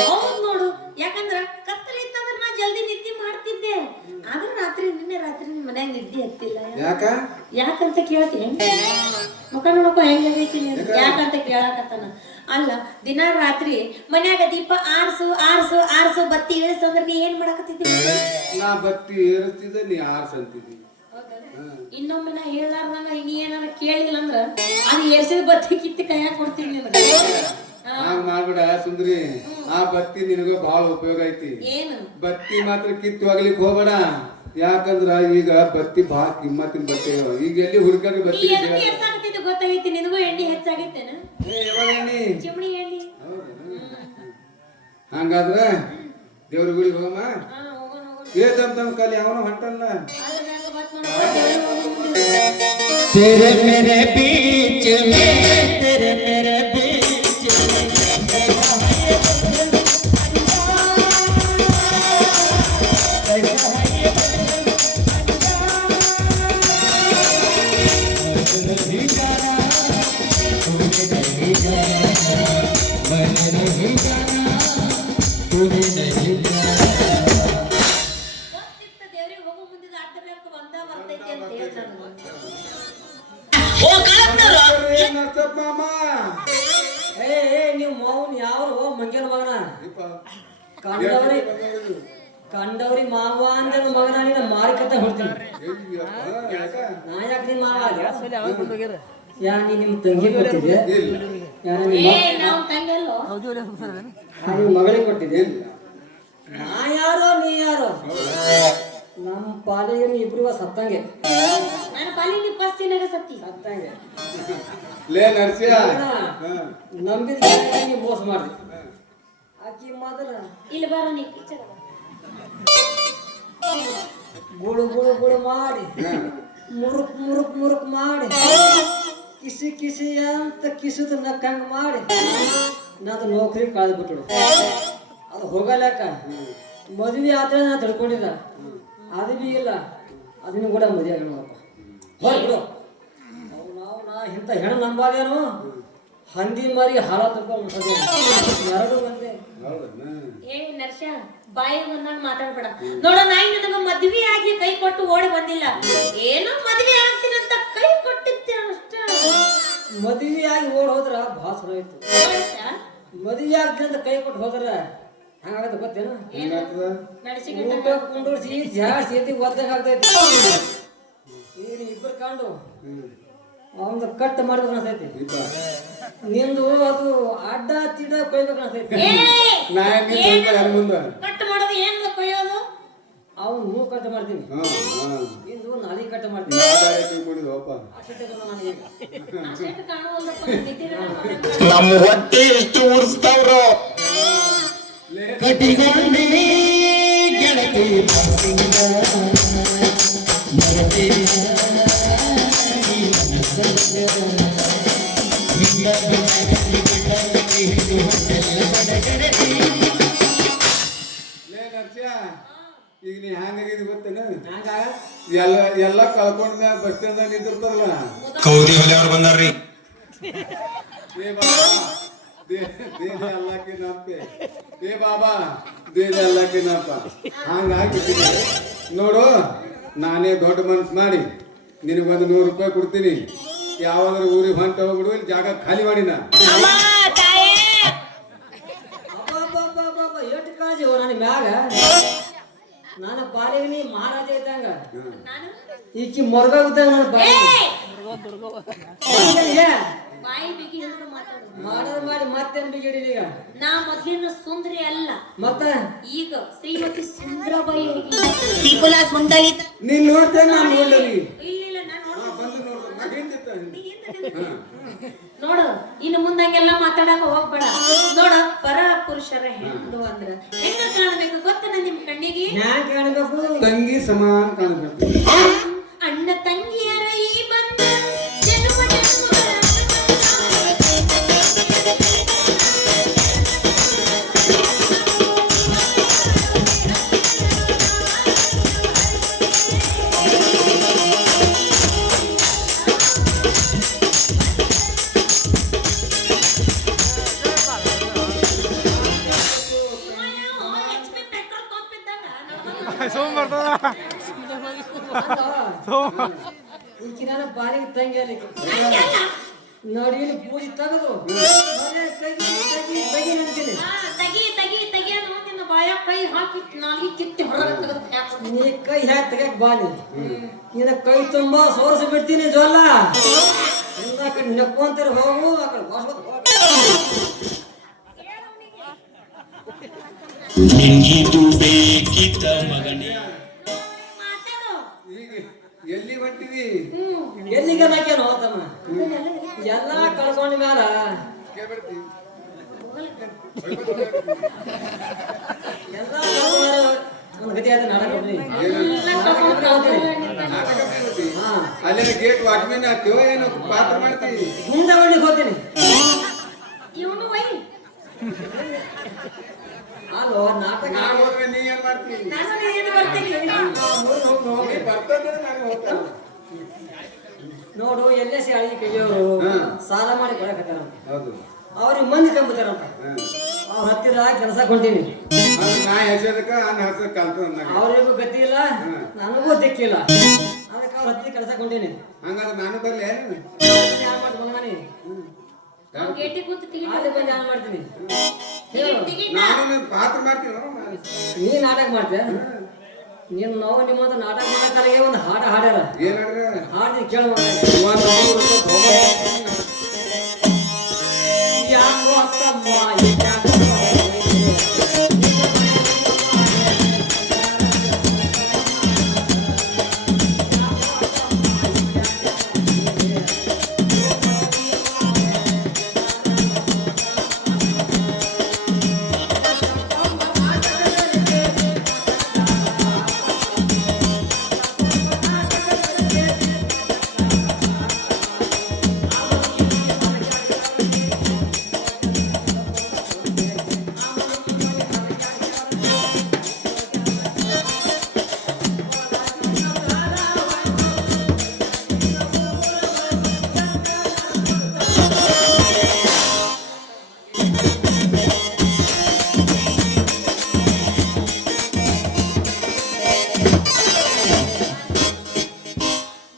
ಹೌದ್ ನೋಡು, ಯಾಕಂದ್ರ ಕತ್ತಲೆ ಇತ್ತಂದ್ರ ನಾ ಜಲ್ದಿ ನಿದ್ದೆ ಮಾಡ್ತಿದ್ದೆ. ಆದ್ರೆ ನಿನ್ನೆ ರಾತ್ರಿ ನಿಮ್ ಮನ್ಯಾಗ ನಿದ್ದೆ ಹತ್ತಿಲ್ಲ. ಯಾಕಂತ ಕೇಳ್ತೀನಿ, ಮುಖ ನೋಡಪ್ಪ ಹೆಂಗೈತಿ ನೀನು. ಯಾಕಂತ ಕೇಳಾಕತ್ತಾನ. ಅಲ್ಲ, ದಿನ ರಾತ್ರಿ ಮನ್ಯಾಗ ದೀಪ ಆರ್ಸು ಬತ್ತಿ ಇಳಿಸಂದ್ರ ನೀ ಏನ್ ಮಾಡಕತ್ತಿದ್ದಿ? ನಾ ಬತ್ತಿ ಏರಿಸ್ತಿದ್ದೆ, ನೀ ಆರ್ಸಂತಿದ್ದಿ. ಇನ್ನೊಮ್ಮೆ ನಾ ಹೇಳಾರ್ದಂಗ ನೀ ಏನಾರ ಕೇಳಿಲ್ಲ ಅಂದ್ರ ಅದು ಏರ್ಸಿದ ಬತ್ತಿ ಕಿತ್ತಿ ಕೈಯಾಗ ಕೊಡ್ತೀನಿ ನಿನಗೆ. ಹಾಂಗ್ ಮಾಡ್ಬಿಡ ಸುಂದ್ರಿ. ಆ ಬತ್ತಿ ನಿನಗ ಬಹಳ ಉಪಯೋಗ ಐತಿ. ಏನು ಬತ್ತಿ ಮಾತ್ರ ಕಿತ್ತು ಹೋಗ್ಲಿಕ್ಕೆ ಹೋಗ್ಬೇಡ. ಯಾಕಂದ್ರ ಈಗ ಬತ್ತಿ ಬಹಳ ಕಿಮ್ಮತ್ತಿನ ಬತ್ತಿ ಅವ. ಈಗ ಎಲ್ಲಿ ಹುಡುಕಾಡಿ ಬತ್ತಿ ಹೆಚ್ಚಾಗತ್ತಿದ್ದು ಗೊತ್ತಾಗೈತಿ. ನಿನಗೂ ಎಣ್ಣೆ ಹೆಚ್ಚಾಗೈತೇನ? ಚಿಮಣಿ ಎಣ್ಣೆ. ಹಂಗಾದ್ರ ದೇವ್ರ ಗುಡಿಗೆ ಹೋಗಮ್ಮ. ತಮ್ಮ ಕಲಿ ಅವನು ಹೊಂಟಲ್ಲ. तेरे मेरे बीच में, तेरे मेरे बीच में नहीं जाना, तूने नहीं जाना, मैंने नहीं जाना, तूने नहीं जाना. ದೇವ್ರಿಗೆ ಹೋಗೋ ಮುಂದೆ ಅಡ್ಡಬೇಕು ಬರ್ತೈತಿ ಅಂತ ಹೇಳ್ತಾನ. ನೀವು ಮಾವನ್ ಯಾರು ಮಂಗ್ಯನ ಮಗನ ಕಂಡವ್ರಿ ಮಾವ ಅಂದ ಮಗನ ನೀನು ಮಾರಿಕತ್ತ ಹೊಡ್ತೀನಿ. ನಾ ಯಾಕೆ ನಿಮ್ಮ ಮಾವ ಯಾ ನೀ ನಿಮ್ ತಂಗಿ ಕೊಟ್ಟಿದ್ದೆ, ಮಗಳಿಗೆ ಕೊಟ್ಟಿದ್ದೆ. ನಾ ಯಾರೋ ನೀ ಯಾರೋ? ನಮ್ಮ ಪಾಲಿಗೆ ಇಬ್ರು ಸತ್ತಂಗೆ. ಸತ್ತಂಗೆ ಲೇ ನರ್ಸಿಯ ನಂಬಿದ ನೀವು ಮೋಸ ಮಾಡ್ರಿ. ಆಕಿ ಮೊದಲ ಇಲ್ಲಿ ಬರ ನೀ ಗುಳು ಮಾಡಿ ಮುರುಕ್ ಮಾಡಿ ಕಿಸಿ ಅಂತ ಕಿಸಿದ ನಕ್ಕಂಗ ಮಾಡಿ ನಾದು ನೌಕರಿ ಕಳೆದ್ಬಿಟ್ಟು ಅದು ಹೋಗಲಕ್ಕ. ಮದುವೆ ಆದ್ರೆ ನಾ ತಿಳ್ಕೊಂಡಿದ್ದ, ಅದು ಬಿ ಇಲ್ಲ. ಅದನ್ನು ಕೂಡ ಮದುವೆ ಆಗಪ್ಪ ಹೊರಬಿಡು. ನಾ ಇಂಥ ಹೆಣ್ಣು ನಂಬಾದೇನು? ಹಂದಿ ಮಾರಿ ಹಾಲ ತಗೊಂಡು ಎರಡು ಒಂದೇ. ಏ ನರ್ಷ, ಬಾಯಿ ಬಂದಾಗ ಮಾತಾಡ್ಬೇಡ. ನೋಡ, ನಾಯಿ ನನಗ ಮದ್ವೆ ಆಗಿ ಕೈ ಕೊಟ್ಟು ಓಡಿ ಬಂದಿಲ್ಲ. ಏನೋ ಮದ್ವೆ ಆಗ್ತೀನಂತ ಕೈ ಕೊಟ್ಟಿದ್ದೆ ಅಷ್ಟ. ಮದುವೆ ಆಗಿ ಓಡ್ ಹೋದ್ರ ಭಾಳ ಚಲೋ ಇತ್ತು. ಮದುವೆ ಆಗ್ತಂತ ಕೈ ಕೊಟ್ಟು ಹೋದ್ರ ಹಂಗಾಗತ್ತ ಗೊತ್ತೇನು? ಊಟ ಕುಂಡೋರ್ಸಿ ಜಾಸ್ತಿ ಎತ್ತಿ ಒದ್ದಾಗ ಆಗ್ತೈತಿ. ಈಗ ಇಬ್ಬರು ಕಂಡು ಅವನು ಕಟ್ ಮಾಡಿದ್ರೆ ಅನ್ಸೈತಿ. ನಿಂದು ಅದು ಅಡ್ಡ ತಿಡ್ಡ ಕೊಯ್ಬೇಕು ಅನ್ಸೈತಿ. ಕಟ್ ಮಾಡೋದು ಏನ್ ಕೊಯ್ಯೋದು? ಅವ್ನು ಹೂ ಕಟ್ ಮಾಡ್ತೀನಿ, ನಿಂದು ನಾಲಿ ಕಟ್ ಮಾಡ್ತೀನಿ. ನಮ್ಮ ಹೊಟ್ಟೆ ಎಷ್ಟು ಉರ್ಸ್ತಾವ್ರೋ ಕಟಿಗೊಂಡಿ ಗೆಳತಿ ಈಗ ನೀ ಹ್ಯಾಂಗಾಗಿದ್ ಗೊತ್ತೇನ? ಎಲ್ಲ ಕಳ್ಕೊಂಡ್ಮ್ಯಾಗ ಬಸ್ ಸ್ಟ್ಯಾಂಡ್ ನಿಂತಿರ್ತಾರಲ್ಲ, ಕೌದಿ ಹೊಲೆ ಅವ್ರು ಬಂದಾರ್ರಿ. ಹಂಗಾಗಿ ನೋಡು, ನಾನೇ ದೊಡ್ಡ ಮನ್ಸು ಮಾಡಿ ನಿನಗೊಂದು 100 ರೂಪಾಯಿ ಕೊಡ್ತೀನಿ. ಯಾವಾದ್ರೂ ಊರಿಗೆ ಹೊಂಟ ಹೋಗ್ಬಿಡು, ಇಲ್ಲಿ ಜಾಗ ಖಾಲಿ ಮಾಡಿನ. ಎಷ್ಟು ಕಾಳಜಿ ನನ್ನ ಮ್ಯಾಗ. ನಾನು ಬಾಲಿಗೆ ನೀ ಮಹಾರಾಜ ಇದ್ದಂಗ, ಈಕಿ ಮೊರ್ಗೋಗ್ತಾಗ ನನ್ನ ಬಾಯಿ ಮಾಡೋದು ಮಾಡಿ ಮತ್ತೇನ್ ಬಿಗಿಡಿದ. ಈಗ ನಾ ಮೊದ್ಲಿನ ಸುಂದರಿ ಅಲ್ಲ, ಮತ್ತ ಈಗ ಶ್ರೀಮತಿ ಸುಂದರಬಾಯಿ. ನೀನ್ ನೋಡ್ತೇನೆ, ನಾನು ನೋಡಲಿ. ಇಲ್ಲ ನಾನು ನೋಡು, ಇನ್ನು ಮುಂದಂಗೆಲ್ಲ ಮಾತಾಡಕ ಹೋಗ್ಬೇಡ. ನೋಡ, ಪರ ಪುರುಷರ ಹೆಣ್ಣು ಅಂದ್ರ ಹೆಂಗ ಕಾಣಬೇಕು ಗೊತ್ತನ ನಿಮ್ ಕಣ್ಣಿಗೆ? ಹ್ಯಾಂಗ ಕಾಣಬೇಕು? ತಂಗಿ ಸಮಾನ ಕಾಣಬೇಕು. ಅಣ್ಣ ತಂಗಿಯರ ಈ ಬಂದ ಜನ್ಮ ಜನ್ಮಗಳ ಈಕಿ ನಾನು ಬಾರಿಗೆ ತಂಗಿ ಅಲ್ಲಿ ನೋಡಿ ಇಲ್ಲಿ ಪೂಜೆ ತೆಗೆದು ತೆಗಿ ಅಂತೀನಿ. ತಗಿ ತಗಿ ತಗಿ ಅನ್ನೋ ನಿನ್ನ ಬಾಯ ಕೈ ಹಾಕಿ ನಾಲ್ಗಿ ಕಿತ್ತಿ ಹೊರಗೆ ತೆಗೆದು ಹಾಕು. ನೀ ಕೈ ಹಾಕಿ ತೆಗಿಯಕ್ ಬಾನಿ ನಿನ್ನ ಕೈ ತುಂಬಾ ಸೋರಿಸಿ ಬಿಡ್ತೀನಿ ಜೋಲ್ಲ. ಎಲ್ಲ ಕಡೆ ನಕ್ಕೊಂತಾರೆ ಹೋಗು ಆ ಕಡೆ ವಾಸ್ಕೊತ ಹೋಗು. ನಿಂಗಿದು ಬೇಕಿದ್ದ ಮಗನೇ. ಮಾತಾಡು. ಈಗ ಎಲ್ಲಿ ಹೊಂಟಿದಿ? ಎಲ್ಲಿಗೆ ನಾಕೇನು ಹೋತಮ್ಮ ಎಲ್ಲ ಕಳ್ಕೊಂಡ ಮ್ಯಾಲ ಕೇಳ್ಬಿಡ್ತಿ. ಎಲ್ಲ ಒಂದು ಗತಿ ಆದ ನಾಟಕ ನೋಡ್ರಿ. ನಾಟಕ ಬೀಳ್ತಿ. ಹಾ ಅಲ್ಲೇನ ಗೇಟ್ ವಾಚ್ಮೆನ್ ಆಗ್ತೀವ ಏನು ಪಾತ್ರ ಮಾಡ್ತೀವಿ? ಮುಂದೆ ಒಳ್ಳಿಗೆ ಹೋಗ್ತೀನಿ. ಇವನು ವೈ ಅಲ್ಲೋ ನಾಟಕ ನಾ ಹೋದ್ರೆ ನೀ ಏನ್ ಮಾಡ್ತೀನಿ? ನಾನು ನೀನು ಬರ್ತೀನಿ. ನೀ ಬರ್ತಂದ್ರೆ ನಾನು ಹೋಗ್ತಾನೆ. ನೋಡು ಎಲ್ಲೇ ಅಳಿಗೆ ಕೈಯವರು ಹ್ಮ್. ಸಾಲ ಮಾಡಿ ಕೊಡಕತ್ತಾರ ಹೌದು. ಅವ್ರಿಗೆ ಮಂದಿ ಕಂಬತಾರಂತ ಅವ್ರ ಹತ್ತಿರ ಕೆಲಸ ಕೊಂಟೀನಿ. ಅದು ನಾ ಹೆಸರಕ್ಕ ಅನ್ನ ಹೆಸರು ಕಲ್ತು ಅಂದಾಗ ಅವ್ರಿಗೂ ಗತಿ ಇಲ್ಲ ನನಗೂ ದಿಕ್ಕಿಲ್ಲ ಅದಕ್ಕೆ ಅವ್ರ ಹತ್ತಿರ ಕೆಲಸ ಕೊಂಟೀನಿ. ಹಂಗಾದ್ರೆ ನಾನು ಬರ್ಲಿ ಏನು? ಯಾರು ಮಾಡಿ ಬಂದಾನಿ ಅವ್ನು ಗೇಟಿಗೆ ಕೂತು ಟಿಕೆಟ್ ಅಲ್ಲಿ ಬಂದು ಯಾರು ಮಾಡ್ತೀನಿ ಹೇಳು. ಟಿಕೆಟ್ ನಾನು ನನ್ನ ಪಾತ್ರ ಮಾಡ್ತೀನಿ. ನೀ ನಾಟಕ ಮಾಡ್ತೀಯ ನೀನು ನಾವು ನಿಮ್ಮ ಹತ್ರ ನಾಟಕ ಮಾಡಕ್ಕಾಗೆ ಒಂದು ಹಾಡ ಹಾಡ್ಯಾರ ಏನಾದ್ರೆ ಹಾಡ್ತೀನಿ ಕೇಳ ಒಂದು 100 ರೂಪಾಯಿ ಯಾಕೋ ಅತ್ತಮ್ಮ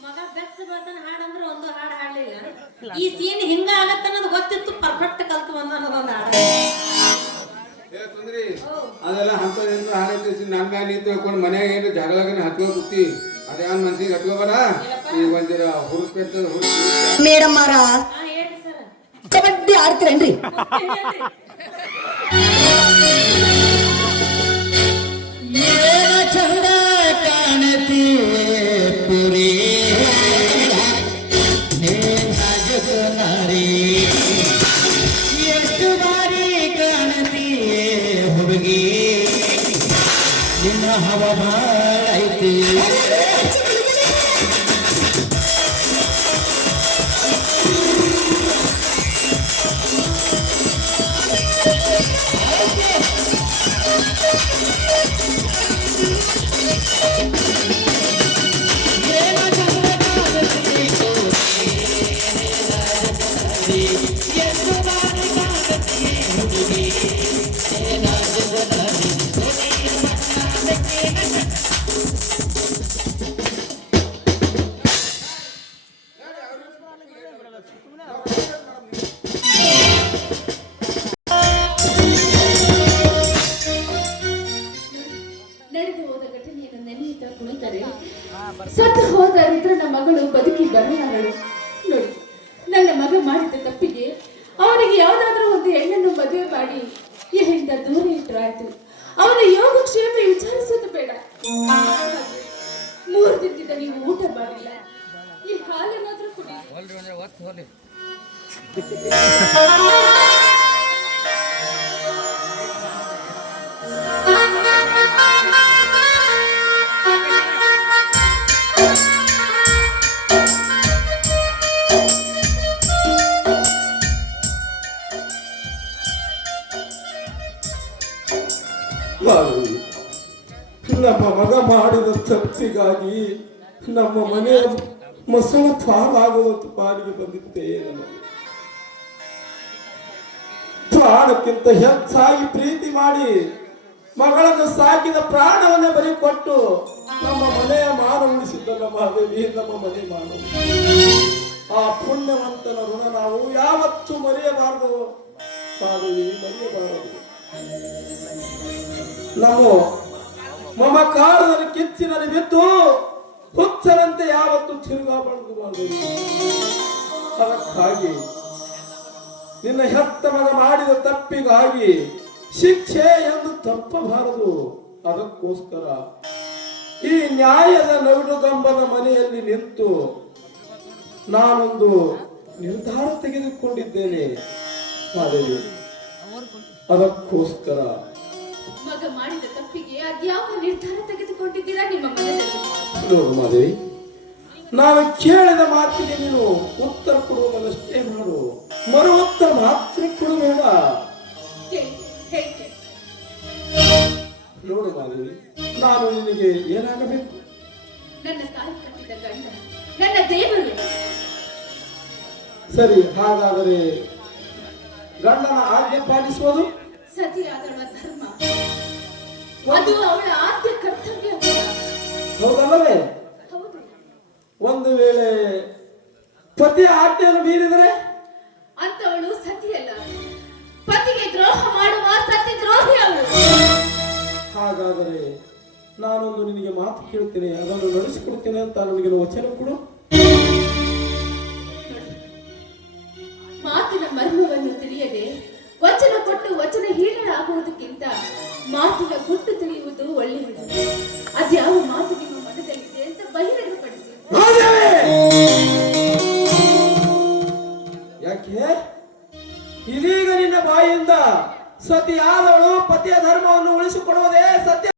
ಮಗ ಬೆಚ್ಚ ಬರ್ತಾನೆ ಹಾಡಂದ್ರೆ ಒಂದು ಹಾಡು ಹಾಡ್ಲಿಲ್ಲ. ಈ ಸೀನ್ ಹಿಂಗ ಆಗತ್ತ ಅನ್ನೋದು ಗೊತ್ತಿತ್ತು, ಪರ್ಫೆಕ್ಟ್ ಕಲ್ತು ಬಂದ ಅನ್ನೋದೊಂದು ಹಾಡು. ಏ ಸುಂದ್ರಿ, ಅದೆಲ್ಲ ಹಂತದಿಂದ ಹಾರೈಸಿ ನನ್ನ ಮ್ಯಾಲ ನೀ ತಿಳ್ಕೊಂಡು ಮನ್ಯಾಗ ಏನು ಜಗಳಗನ ಹತ್ಕೋ ಕೂತಿ ಅದೇನ್ ಮನ್ಸಿಗೆ ಹತ್ಕೋಬೇಡ. ಈ ಒಂದಿರ ಹುರುಸ್ಬೇಕು ಮೇಡಮ್ ಅವರ ಹಾ ಹೇಳಿ ಸರ್. ಕಬಡ್ಡಿ ಆಡ್ತೀರೇನ್ರಿ? ಏನ ಚಂದ ಕಾಣತಿ ಪುರಿ ನೇ ನಾಜುಕ ನಾರಿ ಎಷ್ಟು ಬಾರಿ ಕಾಣತಿ ಹುಡುಗಿ ನಿನ್ನ ಹವ ಭಾಳ ಐತಿ. ನಡೆದು ಹೋದ ಘಟನೆಯನ್ನು ನೆನೆಯುತ್ತಾ ಕುಣಿತರೆ ಸತ್ತು ಹೋದ ರುದ್ರನ ಮಗಳು ಬದುಕಿ ಬರಲಾರಳು. ನೋಡಿ, ನನ್ನ ಮಗ ಮಾಡಿದ ತಪ್ಪಿಗೆ ಅವನಿಗೆ ಯಾವುದಾದ್ರೂ ಒಂದು ಹೆಣ್ಣನ್ನು ಮದುವೆ ಮಾಡಿ ಇಲ್ಲಿಂದ ದೂರ ಇಟ್ಟರಾಯ್ತು. ಅವನ ಯೋಗಕ್ಷೇಮ ವಿಚಾರಿಸೋದು ಬೇಡ. 3 ದಿನದಿಂದ ನೀವು ಊಟ ಮಾಡಿಲ್ಲ, ಈ ಹಾಲನ್ನಾದ್ರೂ ಕುಡಿ. ನಮ್ಮ ಮಗ ಮಾಡಿದ ತಪ್ಪಿಗಾಗಿ ನಮ್ಮ ಮನೆಯ ಮಸೂಳ ಪಾಲಾಗುವಂತ ಪಾಲಿಗೆ ಬಂದಿದ್ದೇ ನಮಗೆ. ಪ್ರಾಣಕ್ಕಿಂತ ಹೆಚ್ಚಾಗಿ ಪ್ರೀತಿ ಮಾಡಿ ಮಗಳನ್ನು ಸಾಕಿದ ಪ್ರಾಣವನ್ನೇ ಬರೀ ಕೊಟ್ಟು ನಮ್ಮ ಮನೆಯ ಮಾನ ಉಳಿಸಿದ್ದಲ್ಲ ಮಹಾದೇವಿ, ನಮ್ಮ ಮನೆ ಮಾನ. ಆ ಪುಣ್ಯವಂತನ ಋಣ ನಾವು ಯಾವತ್ತೂ ಮರೆಯಬಾರದು ಮಹಾದೇವಿ, ಮರೆಯಬಾರದು. ನಾವು ಮಮಕಾರದಲ್ಲಿ ಕಿಚ್ಚಿನಲ್ಲಿ ಬಿದ್ದು ಹುಚ್ಚರಂತೆ ಯಾವತ್ತೂ ತಿರುಗಾಬಾರದು ಮಹಾದೇವಿ. ಅದಕ್ಕಾಗಿ ನಿನ್ನ ಹೆತ್ತ ಮಗ ಮಾಡಿದ ತಪ್ಪಿಗಾಗಿ ಶಿಕ್ಷೆ ಎಂದು ತಪ್ಪಬಾರದು. ಅದಕ್ಕೋಸ್ಕರ ಈ ನ್ಯಾಯದ ನಡುಗಂಬದ ಮನೆಯಲ್ಲಿ ನಿಂತು ನಾನೊಂದು ನಿರ್ಧಾರ ತೆಗೆದುಕೊಂಡಿದ್ದೇನೆ ಮಾದೇವಿ. ಅದಕ್ಕೋಸ್ಕರ ಮಗ ಮಾಡಿದ ತಪ್ಪಿಗೆ ಅದ್ಯಾವ ನಿರ್ಧಾರ ತೆಗೆದುಕೊಂಡಿದ್ದೀರಾ ನಿಮ್ಮ ಮನದಲ್ಲಿ? ನೋಡು ಮಾದೇವಿ, ನಾನು ಕೇಳಿದ ಮಾತಿಗೆ ನೀನು ಉತ್ತರ ಕೊಡುವುದಷ್ಟೇ ಮಾಡು, ಮರು ಉತ್ತರ ಮಾತ್ರ ಕೊಡಬೇಡ. ನೋಡು ಮಾದೇವಿ, ನಾನು ನಿನಗೆ ಏನಾಗಬೇಕು? ನನ್ನ ತಾಯಿ ಕಟ್ಟಿದ ಗಂಡ, ನನ್ನ ದೇವರು. ಸರಿ, ಹಾಗಾದರೆ ಗಂಡನ ಆಜ್ಞೆ ಪಾಲಿಸುವುದು ಸತಿಯಾದವ ಧರ್ಮ, ಅದು ಅವಳ ಆದ್ಯ ಕರ್ತವ್ಯ. ಹೌದಲ್ಲವೇ? ಹೌದು. ಒಂದು ವೇಳೆ ಪತಿಯ ಆಜ್ಞೆಯನ್ನು ಮೀರಿದರೆ ಅಂತವಳು ಸತಿಯಲ್ಲ, ಪತಿಗೆ ದ್ರೋಹ ಮಾಡುವ ಸತಿ ದ್ರೋಹಿ ಅವಳು. ಹಾಗಾದರೆ ನಾನೊಂದು ನಿನಗೆ ಮಾತು ಕೇಳ್ತೇನೆ, ಅದನ್ನು ನಡೆಸಿಕೊಡ್ತೇನೆ ಅಂತ ನನಗೆ ವಚನ ಕೊಡು. ಮಾತಿನ ಮರ್ಮವನ್ನು ತಿಳಿಯದೆ ವಚನ ಕೊಟ್ಟು ವಚನ ಹೀನಳಾಗುವುದಕ್ಕಿಂತ ಮಾತಿನ ಗುಟ್ಟು ತಿಳಿಯುವುದು ಒಳ್ಳೆಯದು. ಅದ್ಯಾವ ಮಾತು ನಿಮ್ಮ ಮನದಲ್ಲಿದೆ ಅಂತ ಬಹಿರಂಗಪಡಿಸಿ. ಯಾಕೆ ಇದೀಗ ನಿನ್ನ ಬಾಯಿಯಿಂದ ಸತಿಯಾದವಳು ಪತಿಯ ಧರ್ಮವನ್ನು ಉಳಿಸಿಕೊಡುವುದೇ ಸತ್ಯ